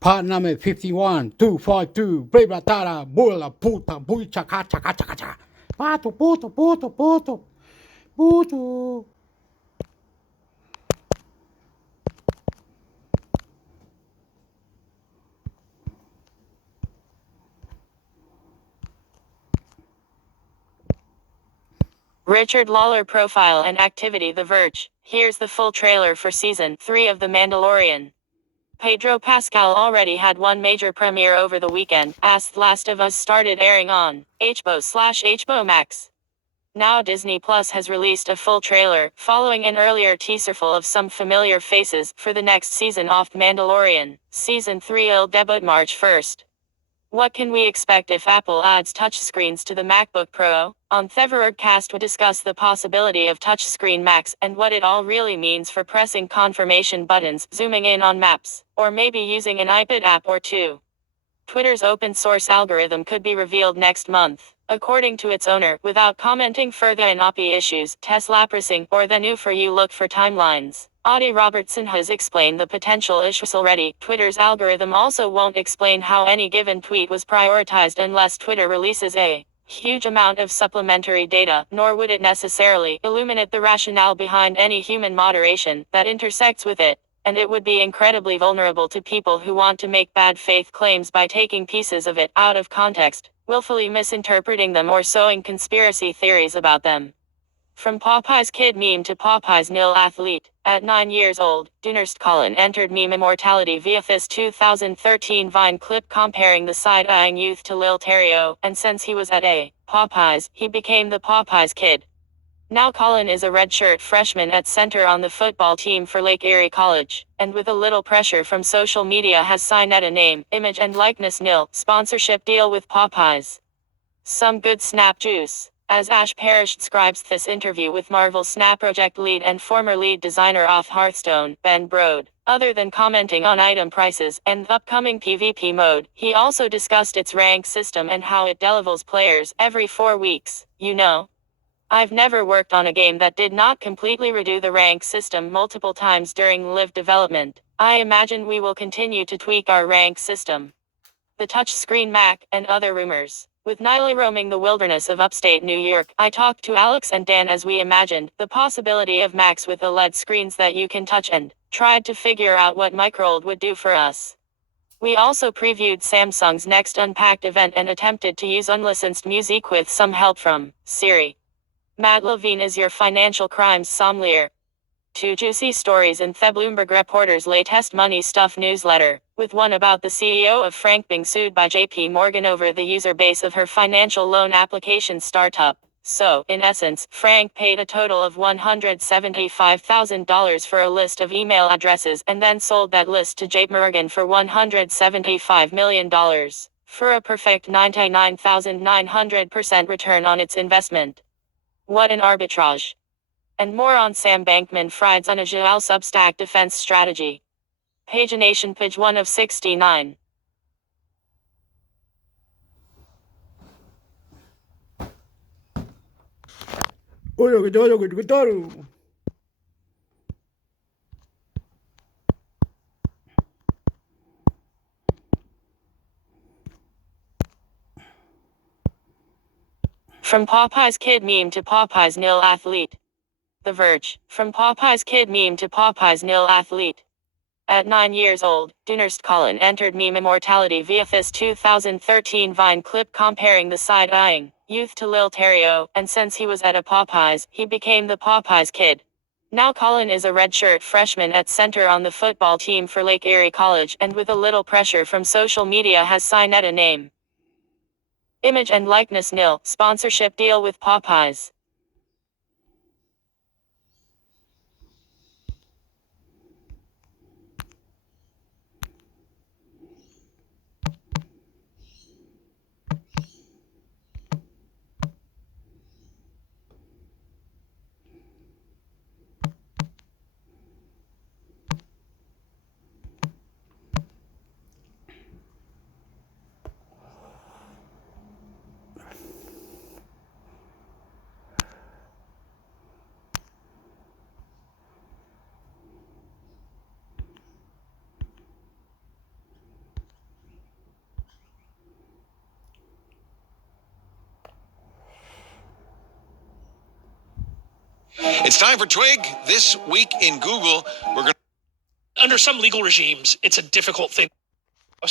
Part number 51, 242, Brebratara, Bula, Puta, Buichaka, Chaka, Chaka, Chaka. Pato, Puto, Puto, Puto, Puto. Richard Lawler profile and activity. The Verge. Here's the full trailer for Season 3 of The Mandalorian. Pedro Pascal already had one major premiere over the weekend, as The Last of Us started airing on HBO/HBO Max. Now Disney Plus has released a full trailer, following an earlier teaserful of some familiar faces, for the next season of Mandalorian. Season 3 will debut March 1st. What can we expect if Apple adds touchscreens to the MacBook Pro? On Thevercast we discuss the possibility of touchscreen Macs and what it all really means for pressing confirmation buttons, zooming in on maps, or maybe using an iPad app or two. Twitter's open source algorithm could be revealed next month, according to its owner, without commenting further on API issues, Tesla pricing, or the new For You look for timelines. Audie Robertson has explained the potential issues already. Twitter's algorithm also won't explain how any given tweet was prioritized unless Twitter releases a huge amount of supplementary data, nor would it necessarily illuminate the rationale behind any human moderation that intersects with it. And it would be incredibly vulnerable to people who want to make bad faith claims by taking pieces of it out of context, willfully misinterpreting them or sowing conspiracy theories about them. From Popeye's kid meme to Popeye's nil athlete. At 9 years old, Dunurst Colin entered meme immortality via this 2013 Vine clip comparing the side-eyeing youth to Lil Terrio, and since he was at a Popeyes, he became the Popeyes kid. Now Colin is a redshirt freshman at center on the football team for Lake Erie College, and with a little pressure from social media has signed at a name, image and likeness nil sponsorship deal with Popeyes. Some good snap juice. As Ash Parrish describes this interview with Marvel Snap Project lead and former lead designer of Hearthstone, Ben Brode, other than commenting on item prices and the upcoming PvP mode, he also discussed its rank system and how it delevels players every 4 weeks. You know, I've never worked on a game that did not completely redo the rank system multiple times during live development. I imagine we will continue to tweak our rank system. The touchscreen Mac, and other rumors. With Niley roaming the wilderness of upstate New York, I talked to Alex and Dan as we imagined the possibility of Macs with OLED screens that you can touch and tried to figure out what Microld would do for us. We also previewed Samsung's next Unpacked event and attempted to use unlicensed music with some help from Siri. Matt Levine is your financial crimes sommelier. 2 juicy stories in the Bloomberg Reporter's latest money stuff newsletter, with one about the CEO of Frank being sued by JP Morgan over the user base of her financial loan application startup. So, in essence, Frank paid a total of $175,000 for a list of email addresses and then sold that list to JP Morgan for $175 million, for a perfect 99,900% return on its investment. What an arbitrage. And more on Sam Bankman-Fried's Unagile Substack defense strategy. Pagination page 1 of 69. From Popeye's kid meme to Popeye's nil athlete. The Verge. From Popeye's kid meme to Popeye's nil athlete. At 9 years old, Dunurst Colin entered meme immortality via this 2013 Vine clip comparing the side-eyeing youth to Lil Terrio, and since he was at a Popeyes, he became the Popeyes kid. Now Colin is a redshirt freshman at center on the football team for Lake Erie College, and with a little pressure from social media has signed at a name, image and likeness nil sponsorship deal with Popeyes. It's time for Twig. This week in Google, we're going to... Under some legal regimes, it's a difficult thing.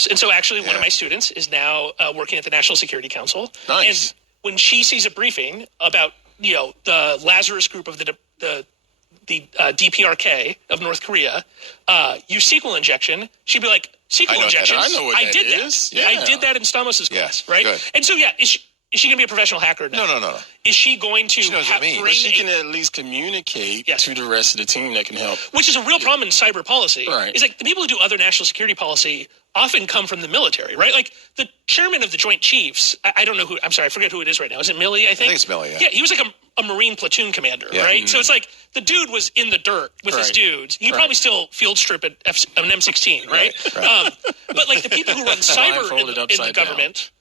And so actually one of my students is now working at the National Security Council. Nice. And when she sees a briefing about, the Lazarus group of the DPRK of North Korea use SQL injection, she'd be like, SQL injection? I know what that is. Yeah. I did that in Stamos's class, right? Good. And so, is she going to be a professional hacker now? No. Is she going to She knows what it means. But she can at least communicate to the rest of the team that can help. Which is a real problem in cyber policy. Right. Is like the people who do other national security policy often come from the military, right? Like the chairman of the Joint Chiefs, I don't know who, I'm sorry, I forget who it is right now. Is it Milley, I think? I think it's Milley, Yeah, he was like a Marine platoon commander, right? So it's like the dude was in the dirt with his dudes. He probably still field strip at an M16, right? But like the people who run cyber in the government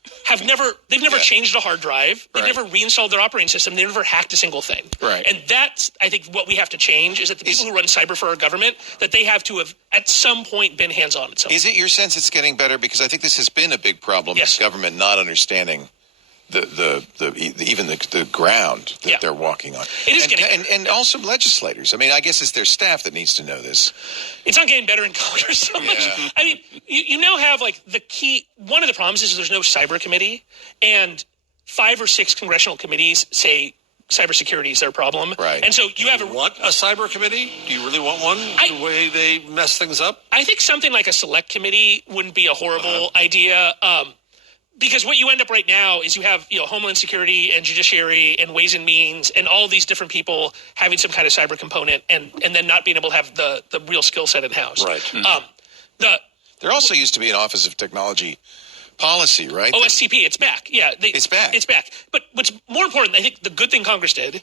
they've never changed a hard drive. They've never reinstalled their operating system. They've never hacked a single thing. Right. And that's, I think, what we have to change is that the people who run cyber for our government, that they have to have at some point been hands-on at some point. Is it your sense it's getting better? Because I think this has been a big problem. Yes. Government not understanding the ground that they're walking on. It is and also legislators. I mean, I guess it's their staff that needs to know this. It's not getting better in Congress so much. I mean, you now have like the key. One of the problems is there's no cyber committee, and 5 or 6 congressional committees say cybersecurity is their problem. Right. And so you have want a cyber committee? Do you really want one? The way they mess things up? I think something like a select committee wouldn't be a horrible idea. Because what you end up right now is you have Homeland Security and Judiciary and Ways and Means and all these different people having some kind of cyber component and then not being able to have the real skill set in house. Right. There also used to be an Office of Technology Policy, right? OSTP, it's back. Yeah, it's back. It's back. But what's more important, I think the good thing Congress did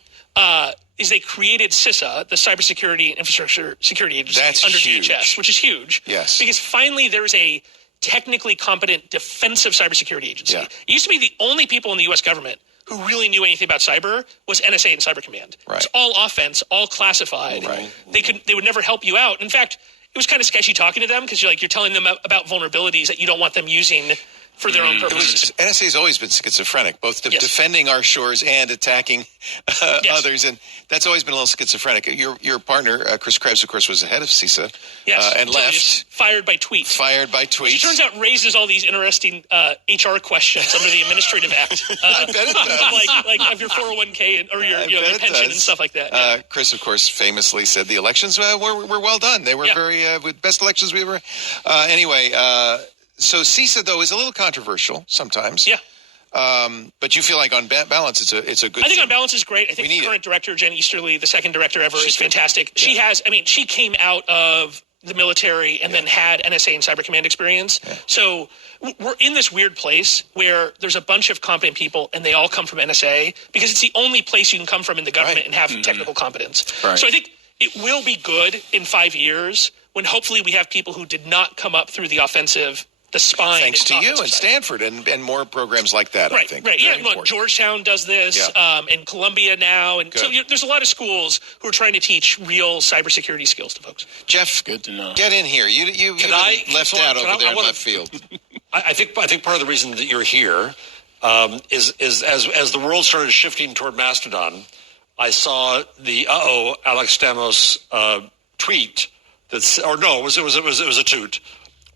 is they created CISA, the Cybersecurity and Infrastructure Security Agency, under huge. DHS, which is huge. Yes. Because finally there's a technically competent defensive cybersecurity agency. Yeah. It used to be the only people in the U.S. government who really knew anything about cyber was NSA and Cyber Command. Right. It's all offense, all classified. Right. They would never help you out. In fact, it was kind of sketchy talking to them because you're telling them about vulnerabilities that you don't want them using for their own purposes. NSA's always been schizophrenic, both defending our shores and attacking others, and that's always been a little schizophrenic. Your partner, Chris Krebs, of course, was the head of CISA, and left. Fired by tweets. Which turns out raises all these interesting HR questions under the Administrative Act. I bet it does. like of your 401k or your pension and stuff like that. Chris, of course, famously said the elections were well done. They were very best elections we ever. Anyway. So CISA, though, is a little controversial sometimes. Yeah. But you feel like on balance, it's a good. I think thing. on balance is great. I think the current director, Jen Easterly, the second director ever, is fantastic. Yeah. She came out of the military and then had NSA and Cyber Command experience. Yeah. So we're in this weird place where there's a bunch of competent people and they all come from NSA because it's the only place you can come from in the government and have technical competence. Right. So I think it will be good in 5 years when hopefully we have people who did not come up through the offensive. The spine. Thanks to you and Stanford and more programs like that, I think. Right, yeah. Look, Georgetown does this, and Columbia now. And so there's a lot of schools who are trying to teach real cybersecurity skills to folks. Jeff, good to know. Get in here. You left out over there in left field. I think part of the reason that you're here is as the world started shifting toward Mastodon, I saw the Alex Stamos tweet it was a toot.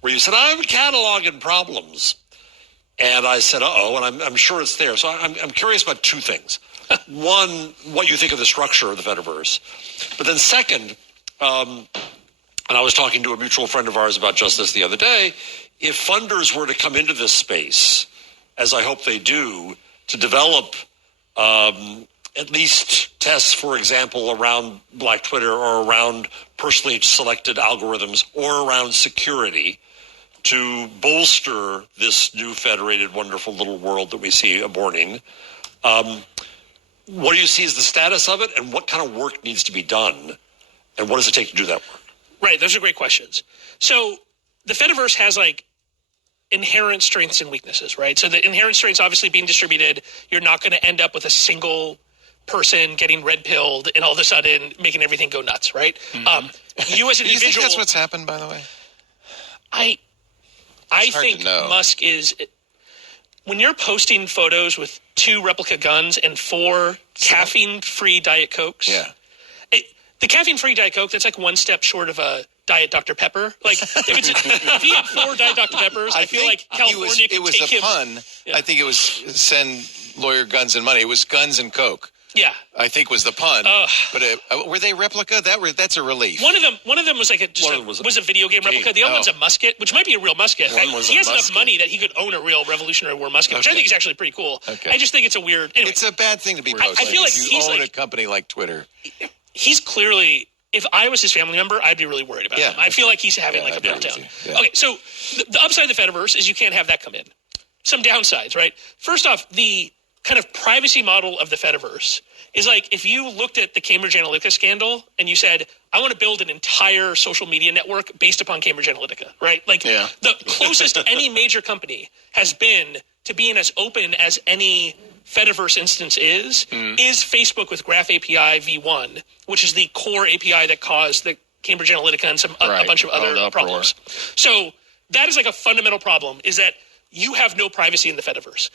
Where you said, I'm cataloging problems. And I said, and I'm sure it's there. So I'm curious about 2 things. One, what you think of the structure of the Fediverse. But then second, and I was talking to a mutual friend of ours about just this the other day, if funders were to come into this space, as I hope they do, to develop at least tests, for example, around Black Twitter or around personally selected algorithms or around security, to bolster this new federated, wonderful little world that we see aborting. What do you see as the status of it, and what kind of work needs to be done, and what does it take to do that work? Right, those are great questions. So the Fediverse has inherent strengths and weaknesses, right? So the inherent strengths, obviously being distributed, you're not going to end up with a single person getting red-pilled and all of a sudden making everything go nuts, right? Mm-hmm. You as an individual... You think that's what's happened, by the way? I think Musk is... When you're posting photos with 2 replica guns and 4 caffeine-free Diet Cokes, The caffeine-free Diet Coke, that's like one step short of a Diet Dr. Pepper. Like, if he had 4 Diet Dr. Peppers, I feel like California could take him. It was a pun. Yeah. I think it was send lawyer guns and money. It was guns and Coke. Yeah, I think was the pun. But were they replica? That's a relief. One of them was like was a video game replica. The other one's a musket, which might be a real musket. He has enough money that he could own a real Revolutionary War musket, which I think is actually pretty cool. Okay. I just think it's a weird. Anyway, it's a bad thing to be posting. I feel like you own a company like Twitter. He's clearly. If I was his family member, I'd be really worried about him. I feel like he's having like a meltdown. Yeah. Okay, so the upside of the Fediverse is you can't have that come in. Some downsides, right? First off, the kind of privacy model of the Fediverse is like if you looked at the Cambridge Analytica scandal and you said, I want to build an entire social media network based upon Cambridge Analytica, right? Like the closest any major company has been to being as open as any Fediverse instance is Facebook with Graph API v1, which is the core API that caused the Cambridge Analytica and a bunch of other problems. So that is like a fundamental problem, is that you have no privacy in the Fediverse.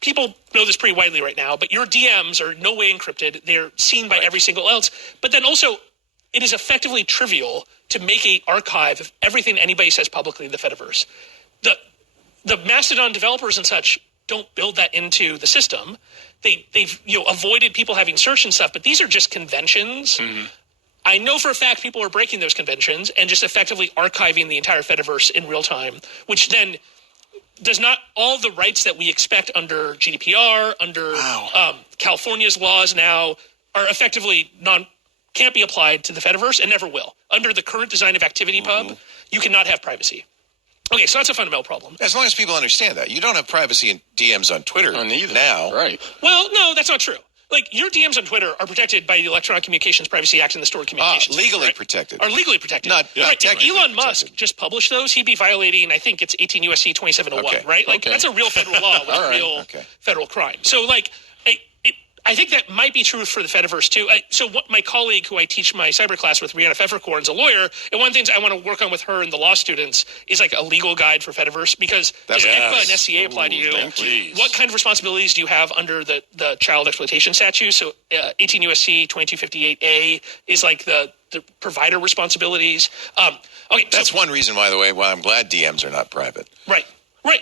People know this pretty widely right now, but your DMs are no way encrypted. They're seen by every single else. But then also, it is effectively trivial to make an archive of everything anybody says publicly in the Fediverse. The Mastodon developers and such don't build that into the system. They've avoided people having search and stuff, but these are just conventions. Mm-hmm. I know for a fact people are breaking those conventions and just effectively archiving the entire Fediverse in real time, which then does not all the rights that we expect under GDPR, under California's laws now, are effectively can't be applied to the Fediverse and never will. Under the current design of ActivityPub, you cannot have privacy. Okay, so that's a fundamental problem. As long as people understand that. You don't have privacy in DMs on Twitter now. Right. Well, no, that's not true. Like, your DMs on Twitter are protected by the Electronic Communications Privacy Act and the Stored Communications. Legally protected. Are legally protected. Not if Elon Musk just published those, he'd be violating, I think it's 18 U.S.C. 2701, right? Like, that's a real federal law with a real federal crime. So, like, I think that might be true for the Fediverse, too. So what my colleague who I teach my cyber class with, Rihanna Pfefferkorn, is a lawyer, and one of the things I want to work on with her and the law students is like a legal guide for Fediverse, because does ECPA and SCA apply to you? What kind of responsibilities do you have under the child exploitation statute? So 18 U.S.C. 2258A is like the provider responsibilities. That's one reason, by the way, why I'm glad DMs are not private. Right,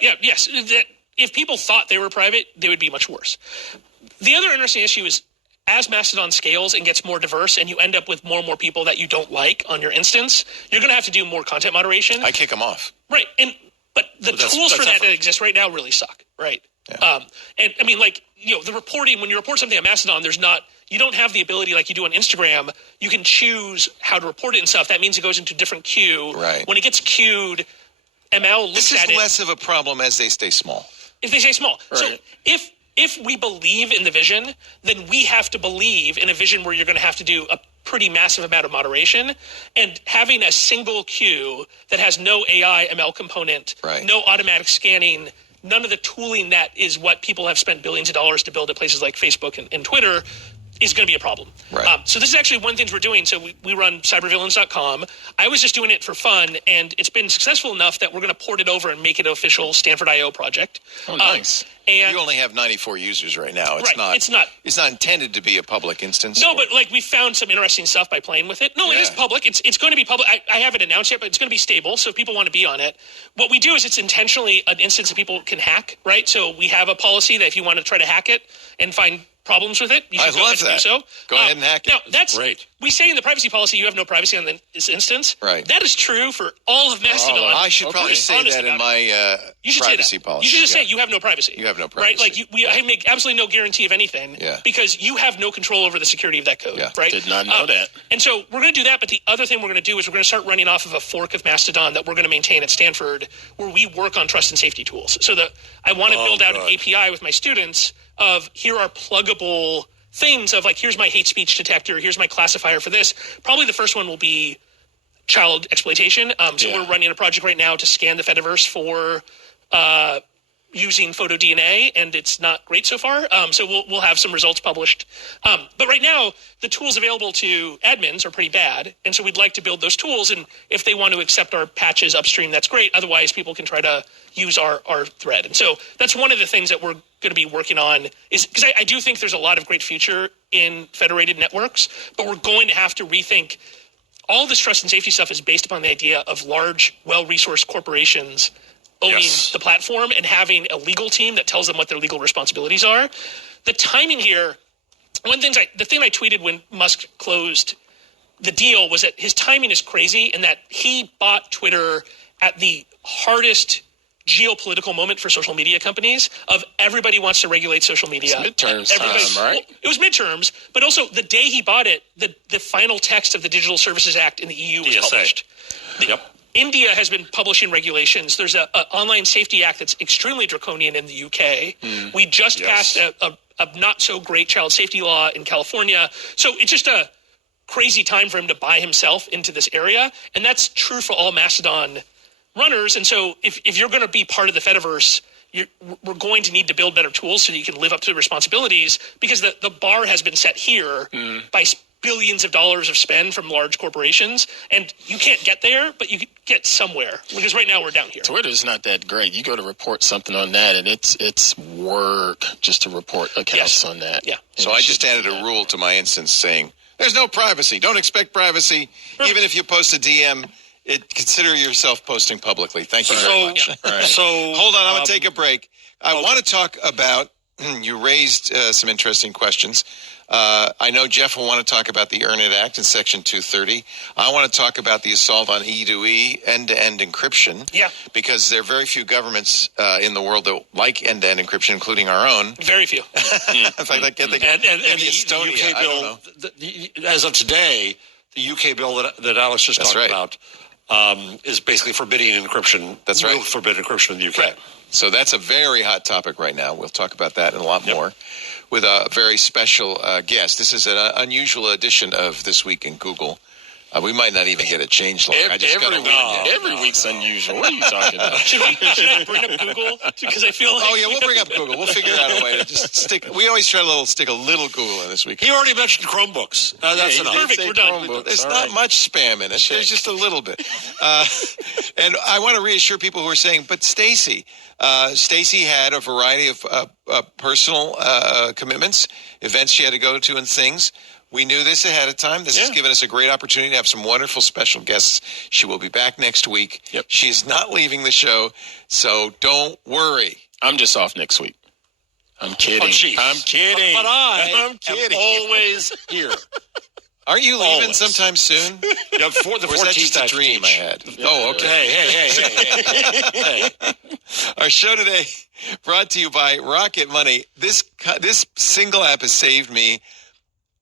yes. That if people thought they were private, they would be much worse. The other interesting issue is as Mastodon scales and gets more diverse and you end up with more and more people that you don't like on your instance, you're going to have to do more content moderation. I kick them off. Right. But the tools for that exist right now really suck. Right. Yeah. And I mean, like, the reporting, when you report something on Mastodon, you don't have the ability like you do on Instagram. You can choose how to report it and stuff. That means it goes into a different queue. Right. When it gets queued, ML looks at it. This is less of a problem as they stay small. If they stay small. Right. So if we believe in the vision, then we have to believe in a vision where you're going to have to do a pretty massive amount of moderation, and having a single queue that has no AI ML component, no automatic scanning, none of the tooling that is what people have spent billions of dollars to build at places like Facebook and Twitter is going to be a problem. Right. So this is actually one of the things we're doing. So we run cybervillains.com. I was just doing it for fun, and it's been successful enough that we're going to port it over and make it an official Stanford IO project. Oh, nice. And you only have 94 users right now. It's not intended to be a public instance. No, but like we found some interesting stuff by playing with it. No, it is public. It's going to be public. I haven't announced yet, but it's going to be stable. So if people want to be on it, what we do is it's intentionally an instance that people can hack, right? So we have a policy that if you want to try to hack it and find problems with it, you should do so. Go ahead and hack it. Now, that's great. We say in the privacy policy you have no privacy on this instance. Right. That is true for all of Mastodon. I should probably say that in my privacy policy. You should just say you have no privacy. You have no privacy. Right? Like I make absolutely no guarantee of anything because you have no control over the security of that code. Yeah. Right? Did not know that. And so we're going to do that, but the other thing we're going to do is we're going to start running off of a fork of Mastodon that we're going to maintain at Stanford, where we work on trust and safety tools. So I want to build out an API with my students of here are pluggable things of like, here's my hate speech detector, here's my classifier for this. Probably the first one will be child exploitation. So we're running a project right now to scan the Fediverse for, using PhotoDNA, and it's not great so far. So we'll have some results published. But right now, the tools available to admins are pretty bad, and so we'd like to build those tools. And if they want to accept our patches upstream, that's great. Otherwise, people can try to use our thread. And so that's one of the things that we're going to be working on, is because I do think there's a lot of great future in federated networks, but we're going to have to rethink. All this trust and safety stuff is based upon the idea of large, well-resourced corporations owning the platform and having a legal team that tells them what their legal responsibilities are. The timing here, the thing I tweeted when Musk closed the deal was that his timing is crazy, and that he bought Twitter at the hardest geopolitical moment for social media companies of everybody wants to regulate social media. It's midterms time, right? Well, it was midterms, but also the day he bought it, the final text of the Digital Services Act in the EU was published. India has been publishing regulations. There's an online safety act that's extremely draconian in the UK. We just passed a not so great child safety law in California. So it's just a crazy time for him to buy himself into this area. And that's true for all Mastodon runners. And so if you're going to be part of the Fediverse, we're going to need to build better tools so that you can live up to the responsibilities, because the bar has been set here by billions of dollars of spend from large corporations, and you can't get there, but you can get somewhere, because right now we're down here. Twitter's not that great. You go to report something on that, and it's work just to report accounts on that. Yeah. So I just added a rule to my instance saying, there's no privacy. Don't expect privacy. Even if you post a DM, consider yourself posting publicly. Thank you very much. So hold on, I'm going to take a break. I want to talk about, you raised some interesting questions. I know Jeff will want to talk about the Earn It Act in Section 230. I want to talk about the assault on E2E, end-to-end encryption. Yeah. Because there are very few governments in the world that like end-to-end encryption, including our own. Very few. In fact, I can't think of maybe Estonia. The UK bill, as of today, the UK bill that Alex just talked about is basically forbidding encryption. That's right. Will forbid encryption in the UK. Right. So that's a very hot topic right now. We'll talk about that and a lot more with a very special guest. This is an unusual edition of This Week in Google. We might not even get it changed long. Every week's unusual. What are you talking about? Should I bring up Google? Because I feel like... Oh, yeah, we'll bring up Google. We'll figure out a way to just stick... We always try to stick a little Google in this week. He already mentioned Chromebooks. That's enough. Perfect, we're done. There's not much spam in it. There's just a little bit. And I want to reassure people who are saying, but Stacy had a variety of personal commitments, events she had to go to and things. We knew this ahead of time. This has given us a great opportunity to have some wonderful special guests. She will be back next week. Yep. She's not leaving the show, so don't worry. I'm just off next week. I'm kidding. Oh, I'm kidding. But I'm kidding. am always here. Aren't you leaving Always. sometime soon? Yeah, for the Or is that 14th just a dream I had? Oh, okay. Hey. Our show today brought to you by Rocket Money. This single app has saved me,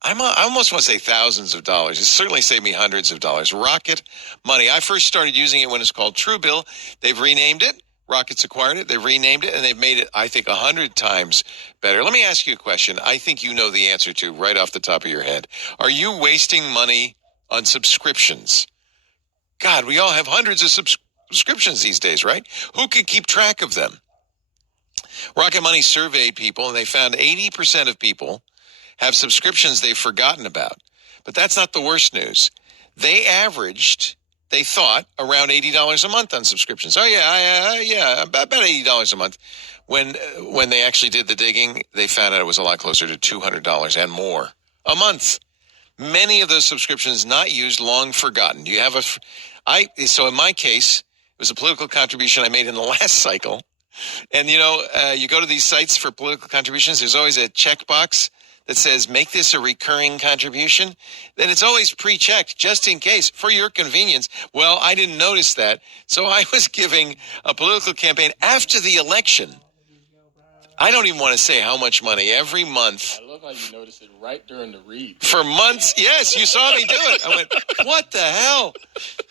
I almost want to say thousands of dollars. It certainly saved me hundreds of dollars. Rocket Money. I first started using it when it's called Truebill. They've renamed it. Rocket's acquired it. They've renamed it, and they've made it, I think, 100 times better. Let me ask you a question I think you know the answer to right off the top of your head. Are you wasting money on subscriptions? God, we all have hundreds of subscriptions these days, right? Who can keep track of them? Rocket Money surveyed people, and they found 80% of people have subscriptions they've forgotten about. But that's not the worst news. They averaged, they thought, around $80 a month on subscriptions. Oh, yeah, about $80 a month. When they actually did the digging, they found out it was a lot closer to $200 and more a month. Many of those subscriptions not used, long forgotten. Do you have so in my case, it was a political contribution I made in the last cycle. And, you go to these sites for political contributions, there's always a checkbox that says, make this a recurring contribution. Then it's always pre-checked, just in case, for your convenience. Well, I didn't notice that. So I was giving a political campaign after the election. I don't even want to say how much money every month. I love how you noticed it right during the read. For months. Yes, you saw me do it. I went, what the hell?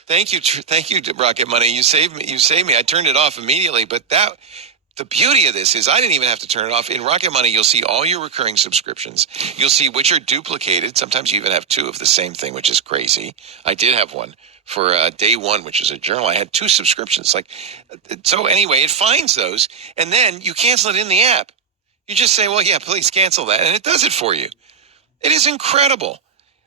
Thank you, Rocket Money. You saved me. I turned it off immediately, but the beauty of this is I didn't even have to turn it off. In Rocket Money, you'll see all your recurring subscriptions. You'll see which are duplicated. Sometimes you even have two of the same thing, which is crazy. I did have one for Day One, which is a journal. I had 2 subscriptions. So anyway, it finds those, and then you cancel it in the app. You just say, well, yeah, please cancel that, and it does it for you. It is incredible.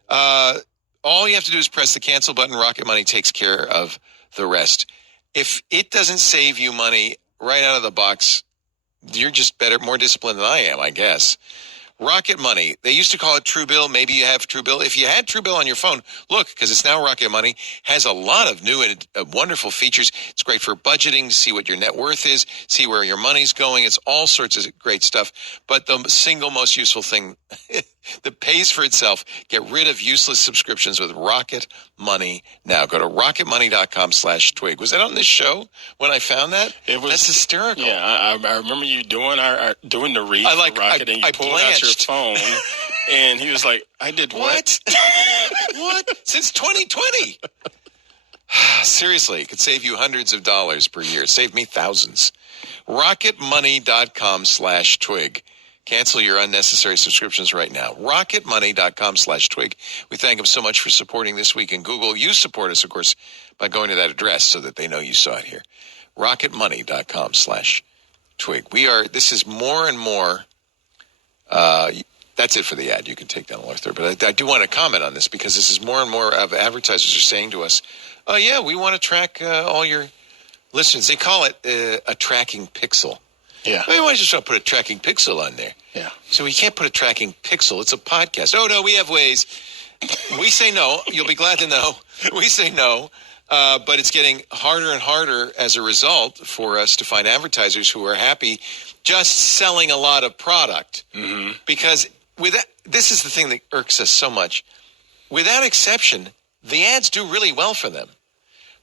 All you have to do is press the cancel button. Rocket Money takes care of the rest. If it doesn't save you money right out of the box, you're just more disciplined than I am, I guess. Rocket Money. They used to call it Truebill. Maybe you have Truebill. If you had Truebill on your phone, look, because it's now Rocket Money, has a lot of new and wonderful features. It's great for budgeting, see what your net worth is, see where your money's going. It's all sorts of great stuff. But the single most useful thing that pays for itself, get rid of useless subscriptions with Rocket Money now. Go to rocketmoney.com/twig. Was that on this show when I found that? That's hysterical. Yeah, I remember you doing doing the read for Rocket, and you pulled out your phone, and he was like, I did what? What? Since 2020. Seriously, it could save you hundreds of dollars per year. It saved me thousands. rocketmoney.com/twig. Cancel your unnecessary subscriptions right now. rocketmoney.com/twig. We thank them so much for supporting This Week in Google. You support us, of course, by going to that address so that they know you saw it here. rocketmoney.com/twig. This is more and more, that's it for the ad. You can take down the lower third. But I do want to comment on this because this is more and more of advertisers are saying to us, oh, yeah, we want to track all your listeners. They call it a tracking pixel. Yeah. Why don't you just put a tracking pixel on there? Yeah. So we can't put a tracking pixel. It's a podcast. Oh, no, we have ways. We say no. You'll be glad to know. We say no. But it's getting harder and harder as a result for us to find advertisers who are happy just selling a lot of product. Mm-hmm. Because this is the thing that irks us so much. Without exception, the ads do really well for them.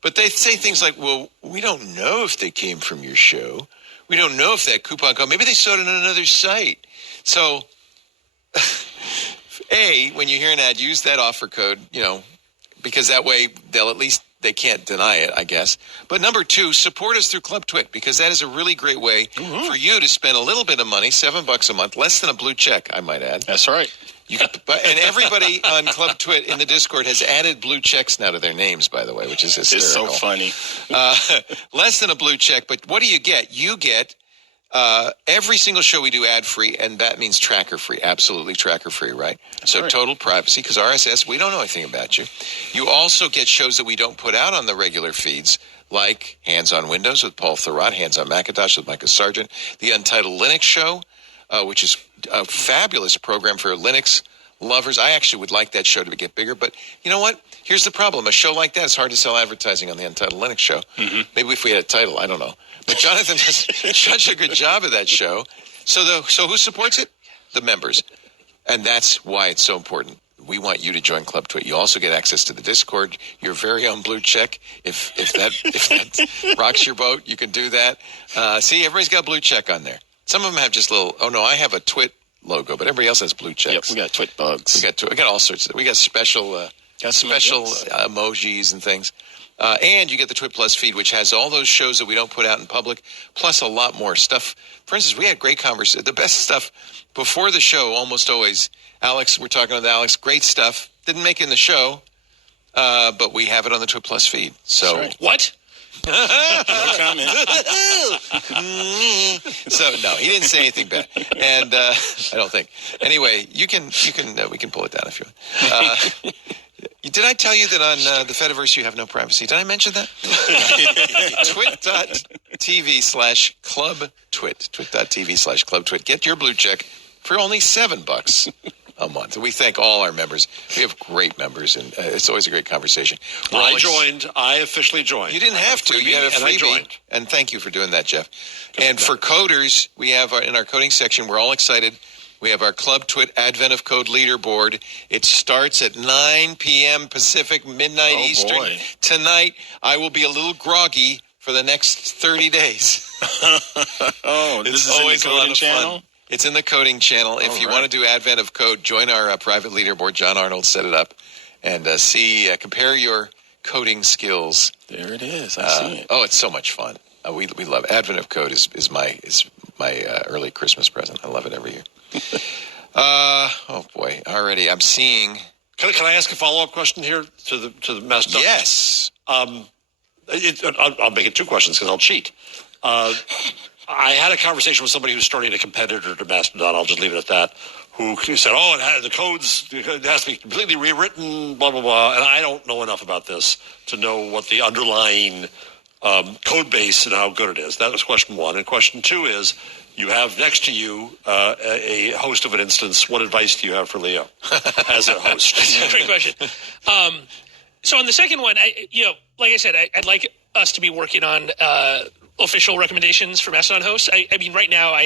But they say things like, well, we don't know if they came from your show. We don't know if that coupon code, maybe they saw it on another site. So, when you hear an ad, use that offer code, because that way they can't deny it, I guess. But number 2, support us through Club Twit, because that is a really great way for you to spend a little bit of money, $7 a month, less than a blue check, I might add. That's right. And everybody on Club Twit in the Discord has added blue checks now to their names, by the way, which is hysterical. It's so funny. Less than a blue check, but what do you get? You get every single show we do ad-free, and that means tracker-free, absolutely tracker-free, right? That's right. Total privacy, because RSS, we don't know anything about you. You also get shows that we don't put out on the regular feeds, like Hands on Windows with Paul Thurrott, Hands on Macintosh with Micah Sargent, the Untitled Linux Show, which is a fabulous program for Linux lovers. I actually would like that show to get bigger, but you know what? Here's the problem. A show like that is hard to sell advertising on the Untitled Linux Show. Mm-hmm. Maybe if we had a title, I don't know. But Jonathan does such a good job of that show. So who supports it? The members. And that's why it's so important. We want you to join Club Twit. You also get access to the Discord, your very own blue check. If that rocks your boat, you can do that. See, everybody's got a blue check on there. Some of them have just little, I have a Twit logo, but everybody else has blue checks. Yep, we got Twit bugs. We got all sorts of, we got special emojis and things. And you get the Twit Plus feed, which has all those shows that we don't put out in public, plus a lot more stuff. For instance, we had great conversation. The best stuff before the show, almost always. Alex, we're talking with Alex. Great stuff. Didn't make it in the show, but we have it on the Twit Plus feed. So right. What? No comment. So no, he didn't say anything bad, and I don't think. Anyway, we can pull it down if you want. Did I tell you that on the Fediverse you have no privacy? Did I mention that? Twit.tv/clubtwit. Twit.tv/clubtwit. Get your blue check for only $7 a month. We thank all our members. We have great members, and it's always a great conversation. I officially joined. You didn't have to. You had a freebie. And thank you for doing that, Jeff. And for coders, we have in our coding section, we're all excited. We have our Club Twit Advent of Code leaderboard. It starts at 9 p.m. Pacific, midnight Eastern. Boy. Tonight, I will be a little groggy for the next 30 days. This is always in the coding channel? Fun. It's in the coding channel. If you want to do Advent of Code, join our private leaderboard. John Arnold set it up. And compare your coding skills. There it is. I see it. Oh, it's so much fun. We love Advent of Code is my early Christmas present. I love it every year. Oh boy! Already, I'm seeing Can I ask a follow-up question here to the Mastodon? Yes. I'll make it two questions because I'll cheat. I had a conversation with somebody who's starting a competitor to Mastodon. I'll just leave it at that. Who said, the codes, it has to be completely rewritten, blah, blah, blah. And I don't know enough about this to know what the underlying code base and how good it is. That was question one. And question two is, you have next to you a host of an instance. What advice do you have for Leo as a host? Great question. So on the second one, like I said, I'd like us to be working on official recommendations for Mastodon hosts. I mean, right now,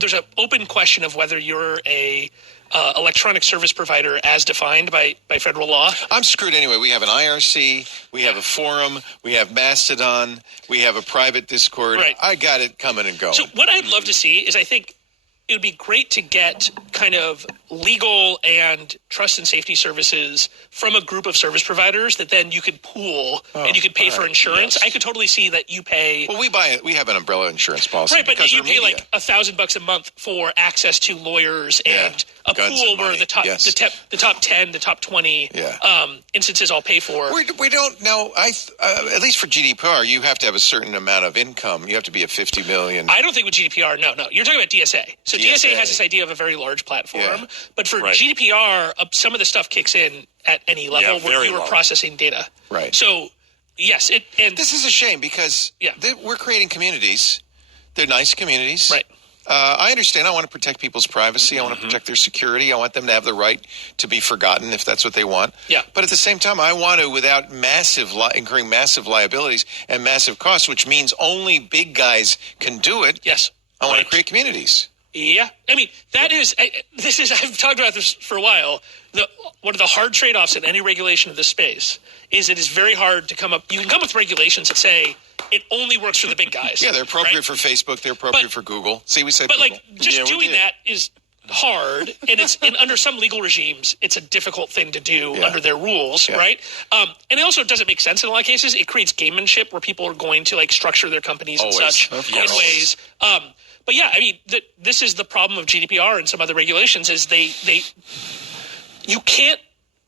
there's an open question of whether you're a electronic service provider as defined by federal law. I'm screwed anyway. We have an IRC, we have a forum, we have Mastodon, we have a private Discord. Right. I got it coming and going. So what I'd love to see is I think it would be great to get kind of legal and trust and safety services from a group of service providers that then you could pool and you could pay for insurance. Yes. I could totally see that you pay. Well, we have an umbrella insurance policy. Right, but you pay like $1,000 a month for access to lawyers and a pool where the top 10, the top 20 instances all pay for. We don't know. At least for GDPR, you have to have a certain amount of income. You have to be at 50 million. I don't think with GDPR, no. You're talking about DSA. So DSA has this idea of a very large platform, but for GDPR, some of the stuff kicks in at any level where you are processing data. Right. So, yes. And this is a shame because we're creating communities. They're nice communities. Right. I understand. I want to protect people's privacy. I want to protect their security. I want them to have the right to be forgotten if that's what they want. Yeah. But at the same time, I want to, without incurring massive liabilities and massive costs, which means only big guys can do it. Yes. I want to create communities. Yeah. I mean, I've talked about this for a while. One of the hard trade-offs in any regulation of this space is it is very hard to come up. You can come up with regulations that say it only works for the big guys. Yeah, they're appropriate for Facebook. They're appropriate for Google. See, we said But Google. Doing that is hard, and under some legal regimes, it's a difficult thing to do under their rules, right? And it also doesn't make sense in a lot of cases. It creates gamemanship where people are going to structure their companies and such in ways. But yeah, I mean, this is the problem of GDPR and some other regulations is you can't.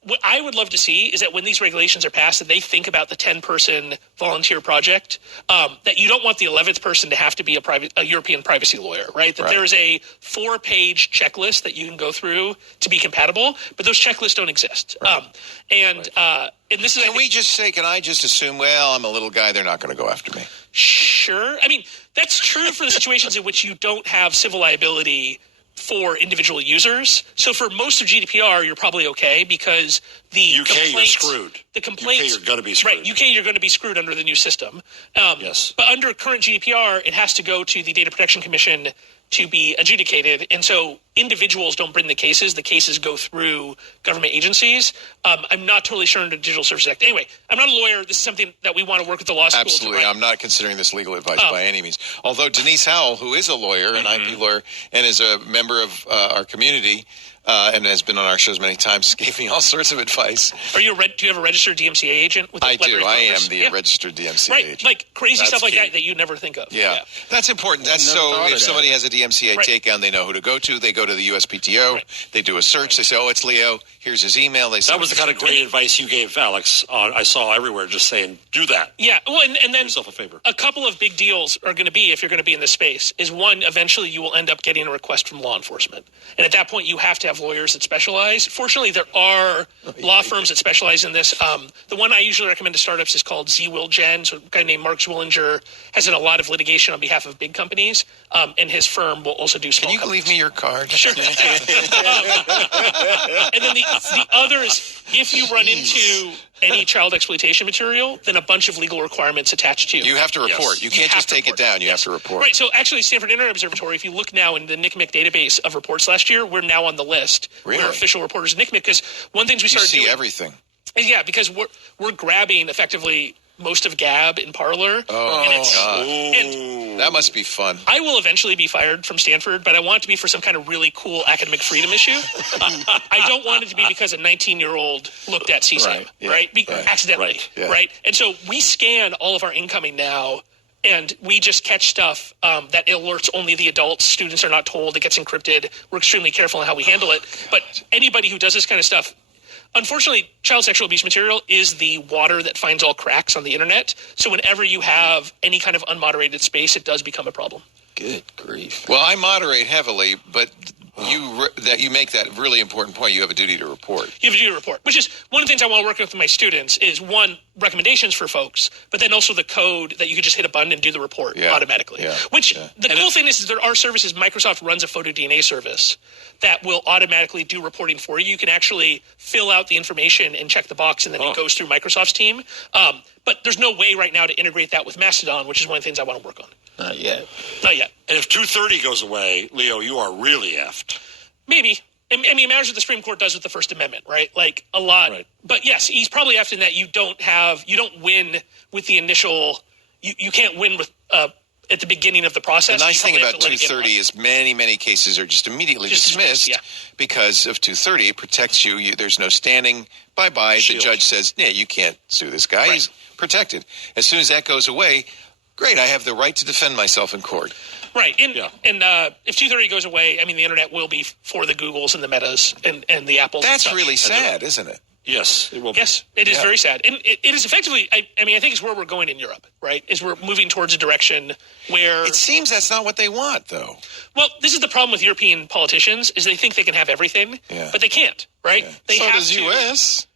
What I would love to see is that when these regulations are passed, that they think about the 10-person volunteer project, that you don't want the 11th person to have to be a European privacy lawyer, right? That there is a 4-page checklist that you can go through to be compatible, but those checklists don't exist. And this is. Can I just assume, well, I'm a little guy, they're not going to go after me? Sure. I mean, that's true for the situations in which you don't have civil liability for individual users. So for most of GDPR, you're probably okay because the UK, you're screwed. The complaints, UK, you're going to be screwed. Right, UK, you're going to be screwed under the new system. Yes. But under current GDPR, it has to go to the Data Protection Commission to be adjudicated. And so individuals don't bring the cases. The cases go through government agencies. I'm not totally sure under the Digital Services Act. Anyway, I'm not a lawyer. This is something that we want to work with the law school. Absolutely. I'm not considering this legal advice by any means. Although Denise Howell, who is a lawyer, an IP lawyer, and is a member of our community, and has been on our shows many times, gave me all sorts of advice. Do you have a registered DMCA agent? With the I do. I am the yeah. registered DMCA right. agent. Like crazy stuff like that you never think of. Yeah. That's important. That's so if somebody has a DMCA takedown, they know who to go to. They go to the USPTO. Right. They do a search. They say, oh, it's Leo. Here's his email. They that was the kind of great advice you gave Alex. I saw everywhere just saying, do that. Yeah. Well, and then do yourself a favor. A couple of big deals are going to be, if you're going to be in this space, is one, eventually you will end up getting a request from law enforcement. And at that point, you have to have lawyers that specialize. Fortunately, there are law firms that specialize in this. The one I usually recommend to startups is called ZWillGen. So a guy named Mark Zwillinger has done a lot of litigation on behalf of big companies, and his firm will also do small companies. Can you leave me your card? Sure. And then the other is, if you run into any child exploitation material, then a bunch of legal requirements attached to you. You have to report. Yes. You can't just take it down. You have to report. Right. So actually, Stanford Internet Observatory, if you look now in the NCMEC database of reports last year, we're now on the list. Really? We're official reporters of NCMEC because one thing we started doing. You see everything. Yeah, because we're grabbing effectively most of Gab in Parler. Oh, God. And that must be fun. I will eventually be fired from Stanford, but I want it to be for some kind of really cool academic freedom issue. I don't want it to be because a 19-year-old looked at CSAM, right? Accidentally, right? And so we scan all of our incoming now and we just catch stuff that alerts only the adults. Students are not told. It gets encrypted. We're extremely careful in how we handle it. But anybody who does this kind of stuff, unfortunately, child sexual abuse material is the water that finds all cracks on the internet. So whenever you have any kind of unmoderated space, it does become a problem. Good grief. Well, I moderate heavily, but you make that really important point. You have a duty to report. You have a duty to report, which is one of the things I want to work with my students is, one, recommendations for folks, but then also the code that you could just hit a button and do the report automatically. Yeah. Which the cool thing is there are services. Microsoft runs a photo DNA service that will automatically do reporting for you. You can actually fill out the information and check the box, and then it goes through Microsoft's team. But there's no way right now to integrate that with Mastodon, which is one of the things I want to work on. Not yet. Not yet. And if 230 goes away, Leo, you are really effed. Maybe. I mean, imagine what the Supreme Court does with the First Amendment, right? Like a lot. Right. But yes, he's probably effed in that you don't win with the initial, you can't win with at the beginning of the process. The nice thing about 230 is many cases are just immediately dismissed because of 230. It protects you. There's no standing. Bye-bye. Shield. The judge says, yeah, you can't sue this guy. Right. He's protected. As soon as that goes away, great, I have the right to defend myself in court. Right. And if 230 goes away, I mean, the internet will be for the Googles and the Metas and the Apples. That's really sad, isn't it? Yes, it will. Yes, it is very sad. And it is effectively, I think it's where we're going in Europe, right? Is we're moving towards a direction where... It seems that's not what they want, though. Well, this is the problem with European politicians, is they think they can have everything, but they can't, right? Yeah. They So have does to, U.S.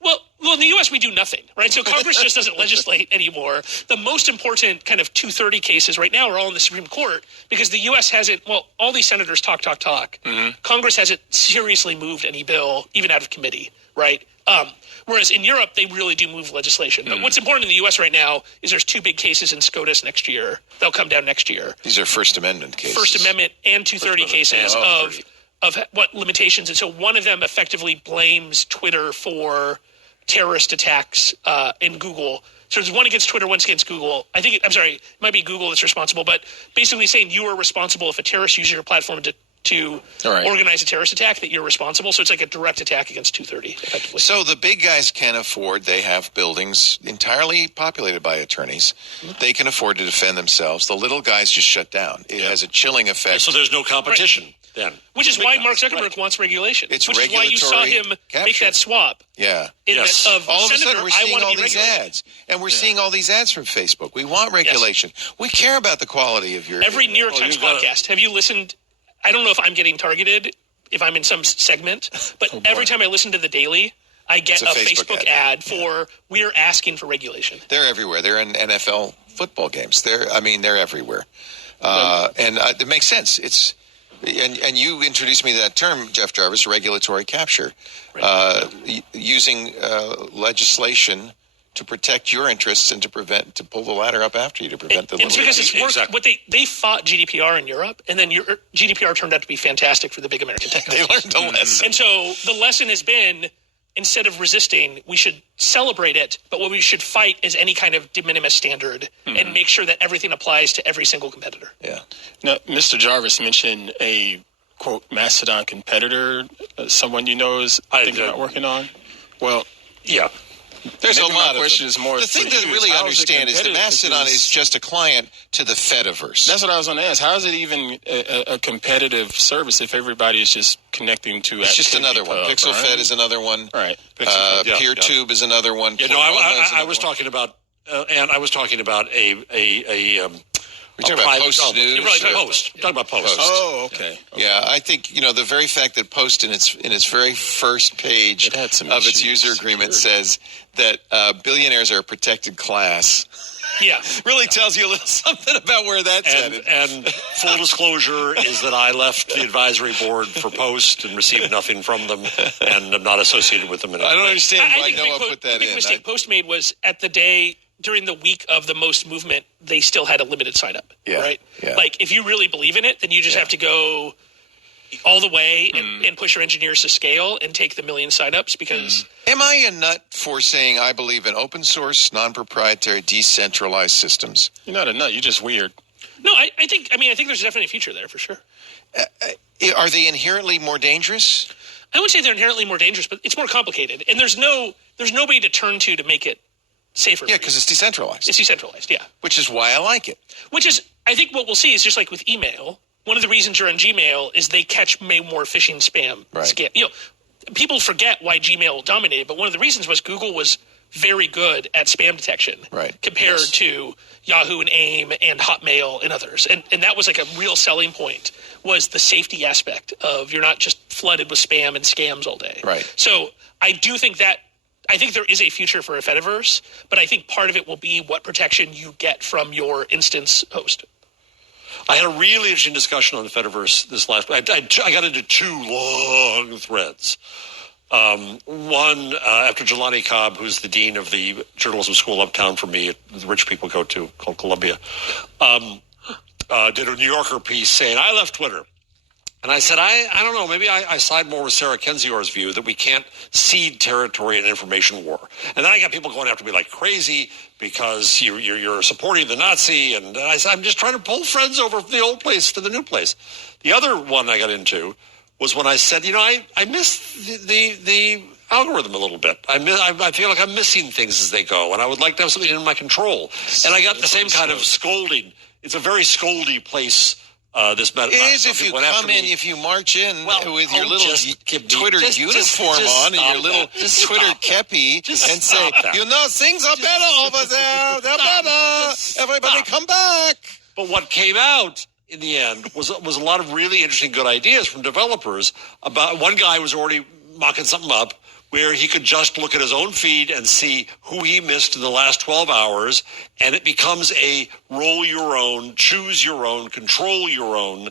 Well, in the U.S. we do nothing, right? So Congress just doesn't legislate anymore. The most important kind of 230 cases right now are all in the Supreme Court because the U.S. hasn't, all these senators talk. Mm-hmm. Congress hasn't seriously moved any bill, even out of committee, right? Whereas in Europe, they really do move legislation. But what's important in the U.S. right now is there's two big cases in SCOTUS next year. They'll come down next year. These are First Amendment cases. First Amendment and 230 cases of what limitations. And so one of them effectively blames Twitter for terrorist attacks in Google. So there's one against Twitter, one against Google. It might be Google that's responsible, but basically saying you are responsible if a terrorist uses your platform to organize a terrorist attack, that you're responsible. So it's like a direct attack against 230, effectively. So the big guys can afford, they have buildings entirely populated by attorneys. Mm-hmm. They can afford to defend themselves. The little guys just shut down. It has a chilling effect. And so there's no competition then. Which is why Mark Zuckerberg wants regulation. It's which is why you saw him make that swap. Yeah. All of a sudden we're seeing all these ads. And we're seeing all these ads from Facebook. We want regulation. Yes. We care about the quality of your... Every New York Times podcast. Have you listened... I don't know if I'm getting targeted, if I'm in some segment, but every time I listen to The Daily, I get a Facebook ad for we're asking for regulation. They're everywhere. They're in NFL football games. They're everywhere. And it makes sense. It's and you introduced me to that term, Jeff Jarvis, regulatory capture, using legislation to protect your interests and to pull the ladder up after you to prevent the little... It's because it's worked. Exactly. They fought GDPR in Europe, and then GDPR turned out to be fantastic for the big American tech companies. They learned a lesson. And so the lesson has been, instead of resisting, we should celebrate it, but what we should fight is any kind of de minimis standard and make sure that everything applies to every single competitor. Yeah. Now, Mr. Jarvis mentioned a, quote, Mastodon competitor, someone you know is thinking about working on. Well, yeah. There's maybe a lot my question is more the thing to really understand is that Mastodon is just a client to the Fediverse. That's what I was going to ask. How is it even a competitive service if everybody is just connecting to? It's just another one. PixelFed is another one. Right. PeerTube is another one. Yeah, no, I was talking about, and I was talking about a You're talking about Post News? You're right, Post. I'm talking about Post. Oh, okay. Yeah, I think, the very fact that Post in its very first page of its user agreement says that billionaires are a protected class. Yeah. Really tells you a little something about where that's headed. And full disclosure is that I left the advisory board for Post and received nothing from them, and I'm not associated with them in any way. I don't understand why Noah put that in. The big mistake Post made was at the day... During the week of the most movement, they still had a limited sign-up, right? Yeah. Like, if you really believe in it, then you just have to go all the way and push your engineers to scale and take the million sign-ups because... Am I a nut for saying I believe in open source, non-proprietary, decentralized systems? You're not a nut. You're just weird. No, I think there's definitely a future there for sure. Are they inherently more dangerous? I wouldn't say they're inherently more dangerous, but it's more complicated. And there's nobody to turn to make it safer. Yeah, because it's decentralized. It's decentralized, yeah. Which is why I like it. Which is, I think what we'll see is just like with email, one of the reasons you're on Gmail is they catch more phishing spam. Scam. People forget why Gmail dominated, but one of the reasons was Google was very good at spam detection compared to Yahoo and AIM and Hotmail and others. And that was like a real selling point, was the safety aspect of you're not just flooded with spam and scams all day. Right. So I think there is a future for a Fediverse, but I think part of it will be what protection you get from your instance host. I had a really interesting discussion on the Fediverse this last week. I got into 2 long threads. One, after Jelani Cobb, who's the dean of the journalism school uptown from me, the rich people go to, called Columbia, did a New Yorker piece saying, I left Twitter. And I said, I don't know, maybe I side more with Sarah Kendzior's view that we can't cede territory in an information war. And then I got people going after me like crazy because you're supporting the Nazi. And I said, I'm just trying to pull friends over from the old place to the new place. The other one I got into was when I said, I miss the algorithm a little bit. I feel like I'm missing things as they go, and I would like to have something in my control. And I got the same kind of scolding. It's a very scoldy place. It is if you come in, if you march in with your little Twitter uniform on and your little Twitter kepi and say, things are better over there. They're better. Everybody come back. But what came out in the end was a lot of really interesting good ideas from developers. About one guy was already mocking something up where he could just look at his own feed and see who he missed in the last 12 hours, and it becomes a roll your own, choose your own, control your own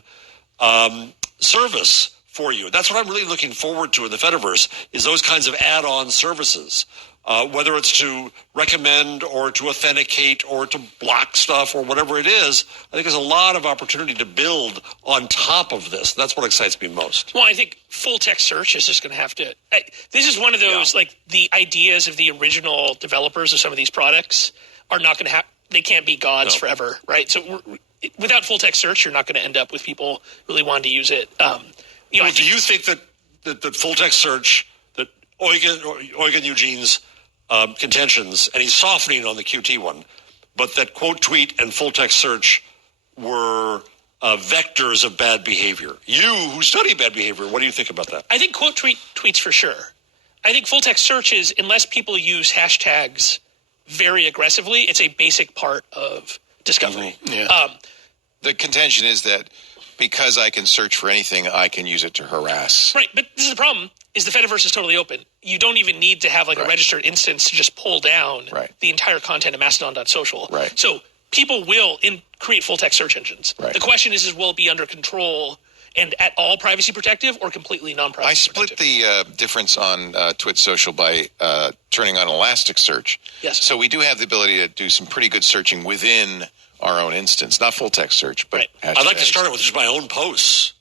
service for you. That's what I'm really looking forward to in the Fediverse, is those kinds of add-on services. Whether it's to recommend or to authenticate or to block stuff or whatever it is, I think there's a lot of opportunity to build on top of this. That's what excites me most. Well, I think full text search is just going to have to this is one of those, like, the ideas of the original developers of some of these products are not going to they can't be gods forever, right? So without full text search, you're not going to end up with people really wanting to use it. Do you think that full text search, that Eugen Eugene's contentions, and he's softening on the QT one, but that quote tweet and full text search were vectors of bad behavior? You, who study bad behavior, what do you think about that? I think quote tweets for sure. I think full text searches, unless people use hashtags very aggressively, it's a basic part of discovery. Mm-hmm. Yeah. The contention is that because I can search for anything, I can use it to harass. Right, but this is the problem. Is the Fediverse is totally open. You don't even need to have a registered instance to just pull down the entire content of Mastodon.social. Right. So people will create full text search engines. Right. The question is will it be under control and at all privacy protective or completely non-privacy protective? I split the difference on Twit Social by turning on Elasticsearch. Yes. So we do have the ability to do some pretty good searching within our own instance. Not full text search, but I'd like to start it with just my own posts.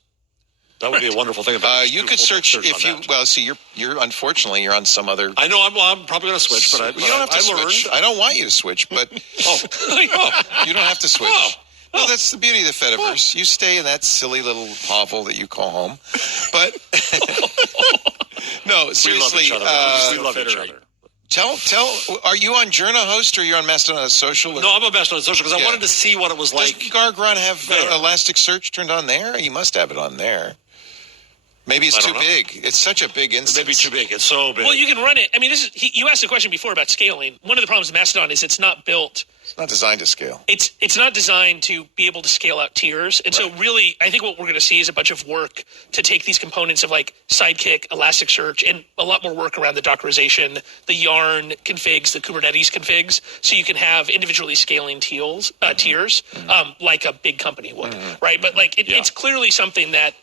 That would be a wonderful thing about it. You could search if you. Well, see, you're unfortunately you're on some other. I know. I'm probably going to switch, but you don't have to switch. I don't want you to switch, but you don't have to switch. Well, that's the beauty of the Fediverse. You stay in that silly little hovel that you call home. But no, seriously, we love each other. Tell. Are you on JournaHost or you're on Mastodon.social? No, I'm on Mastodon.social because I wanted to see what it was like. Does Gargron have Elasticsearch turned on there? He must have it on there. Maybe it's too big. It's such a big instance. Maybe too big. It's so big. Well, you can run it. I mean, you asked the question before about scaling. One of the problems with Mastodon is it's not built. It's not designed to scale. It's not designed to be able to scale out tiers. And so really, I think what we're going to see is a bunch of work to take these components of like Sidekick, Elasticsearch, and a lot more work around the Dockerization, the Yarn configs, the Kubernetes configs, so you can have individually scaling tiers, like a big company would, right? But like it's clearly something that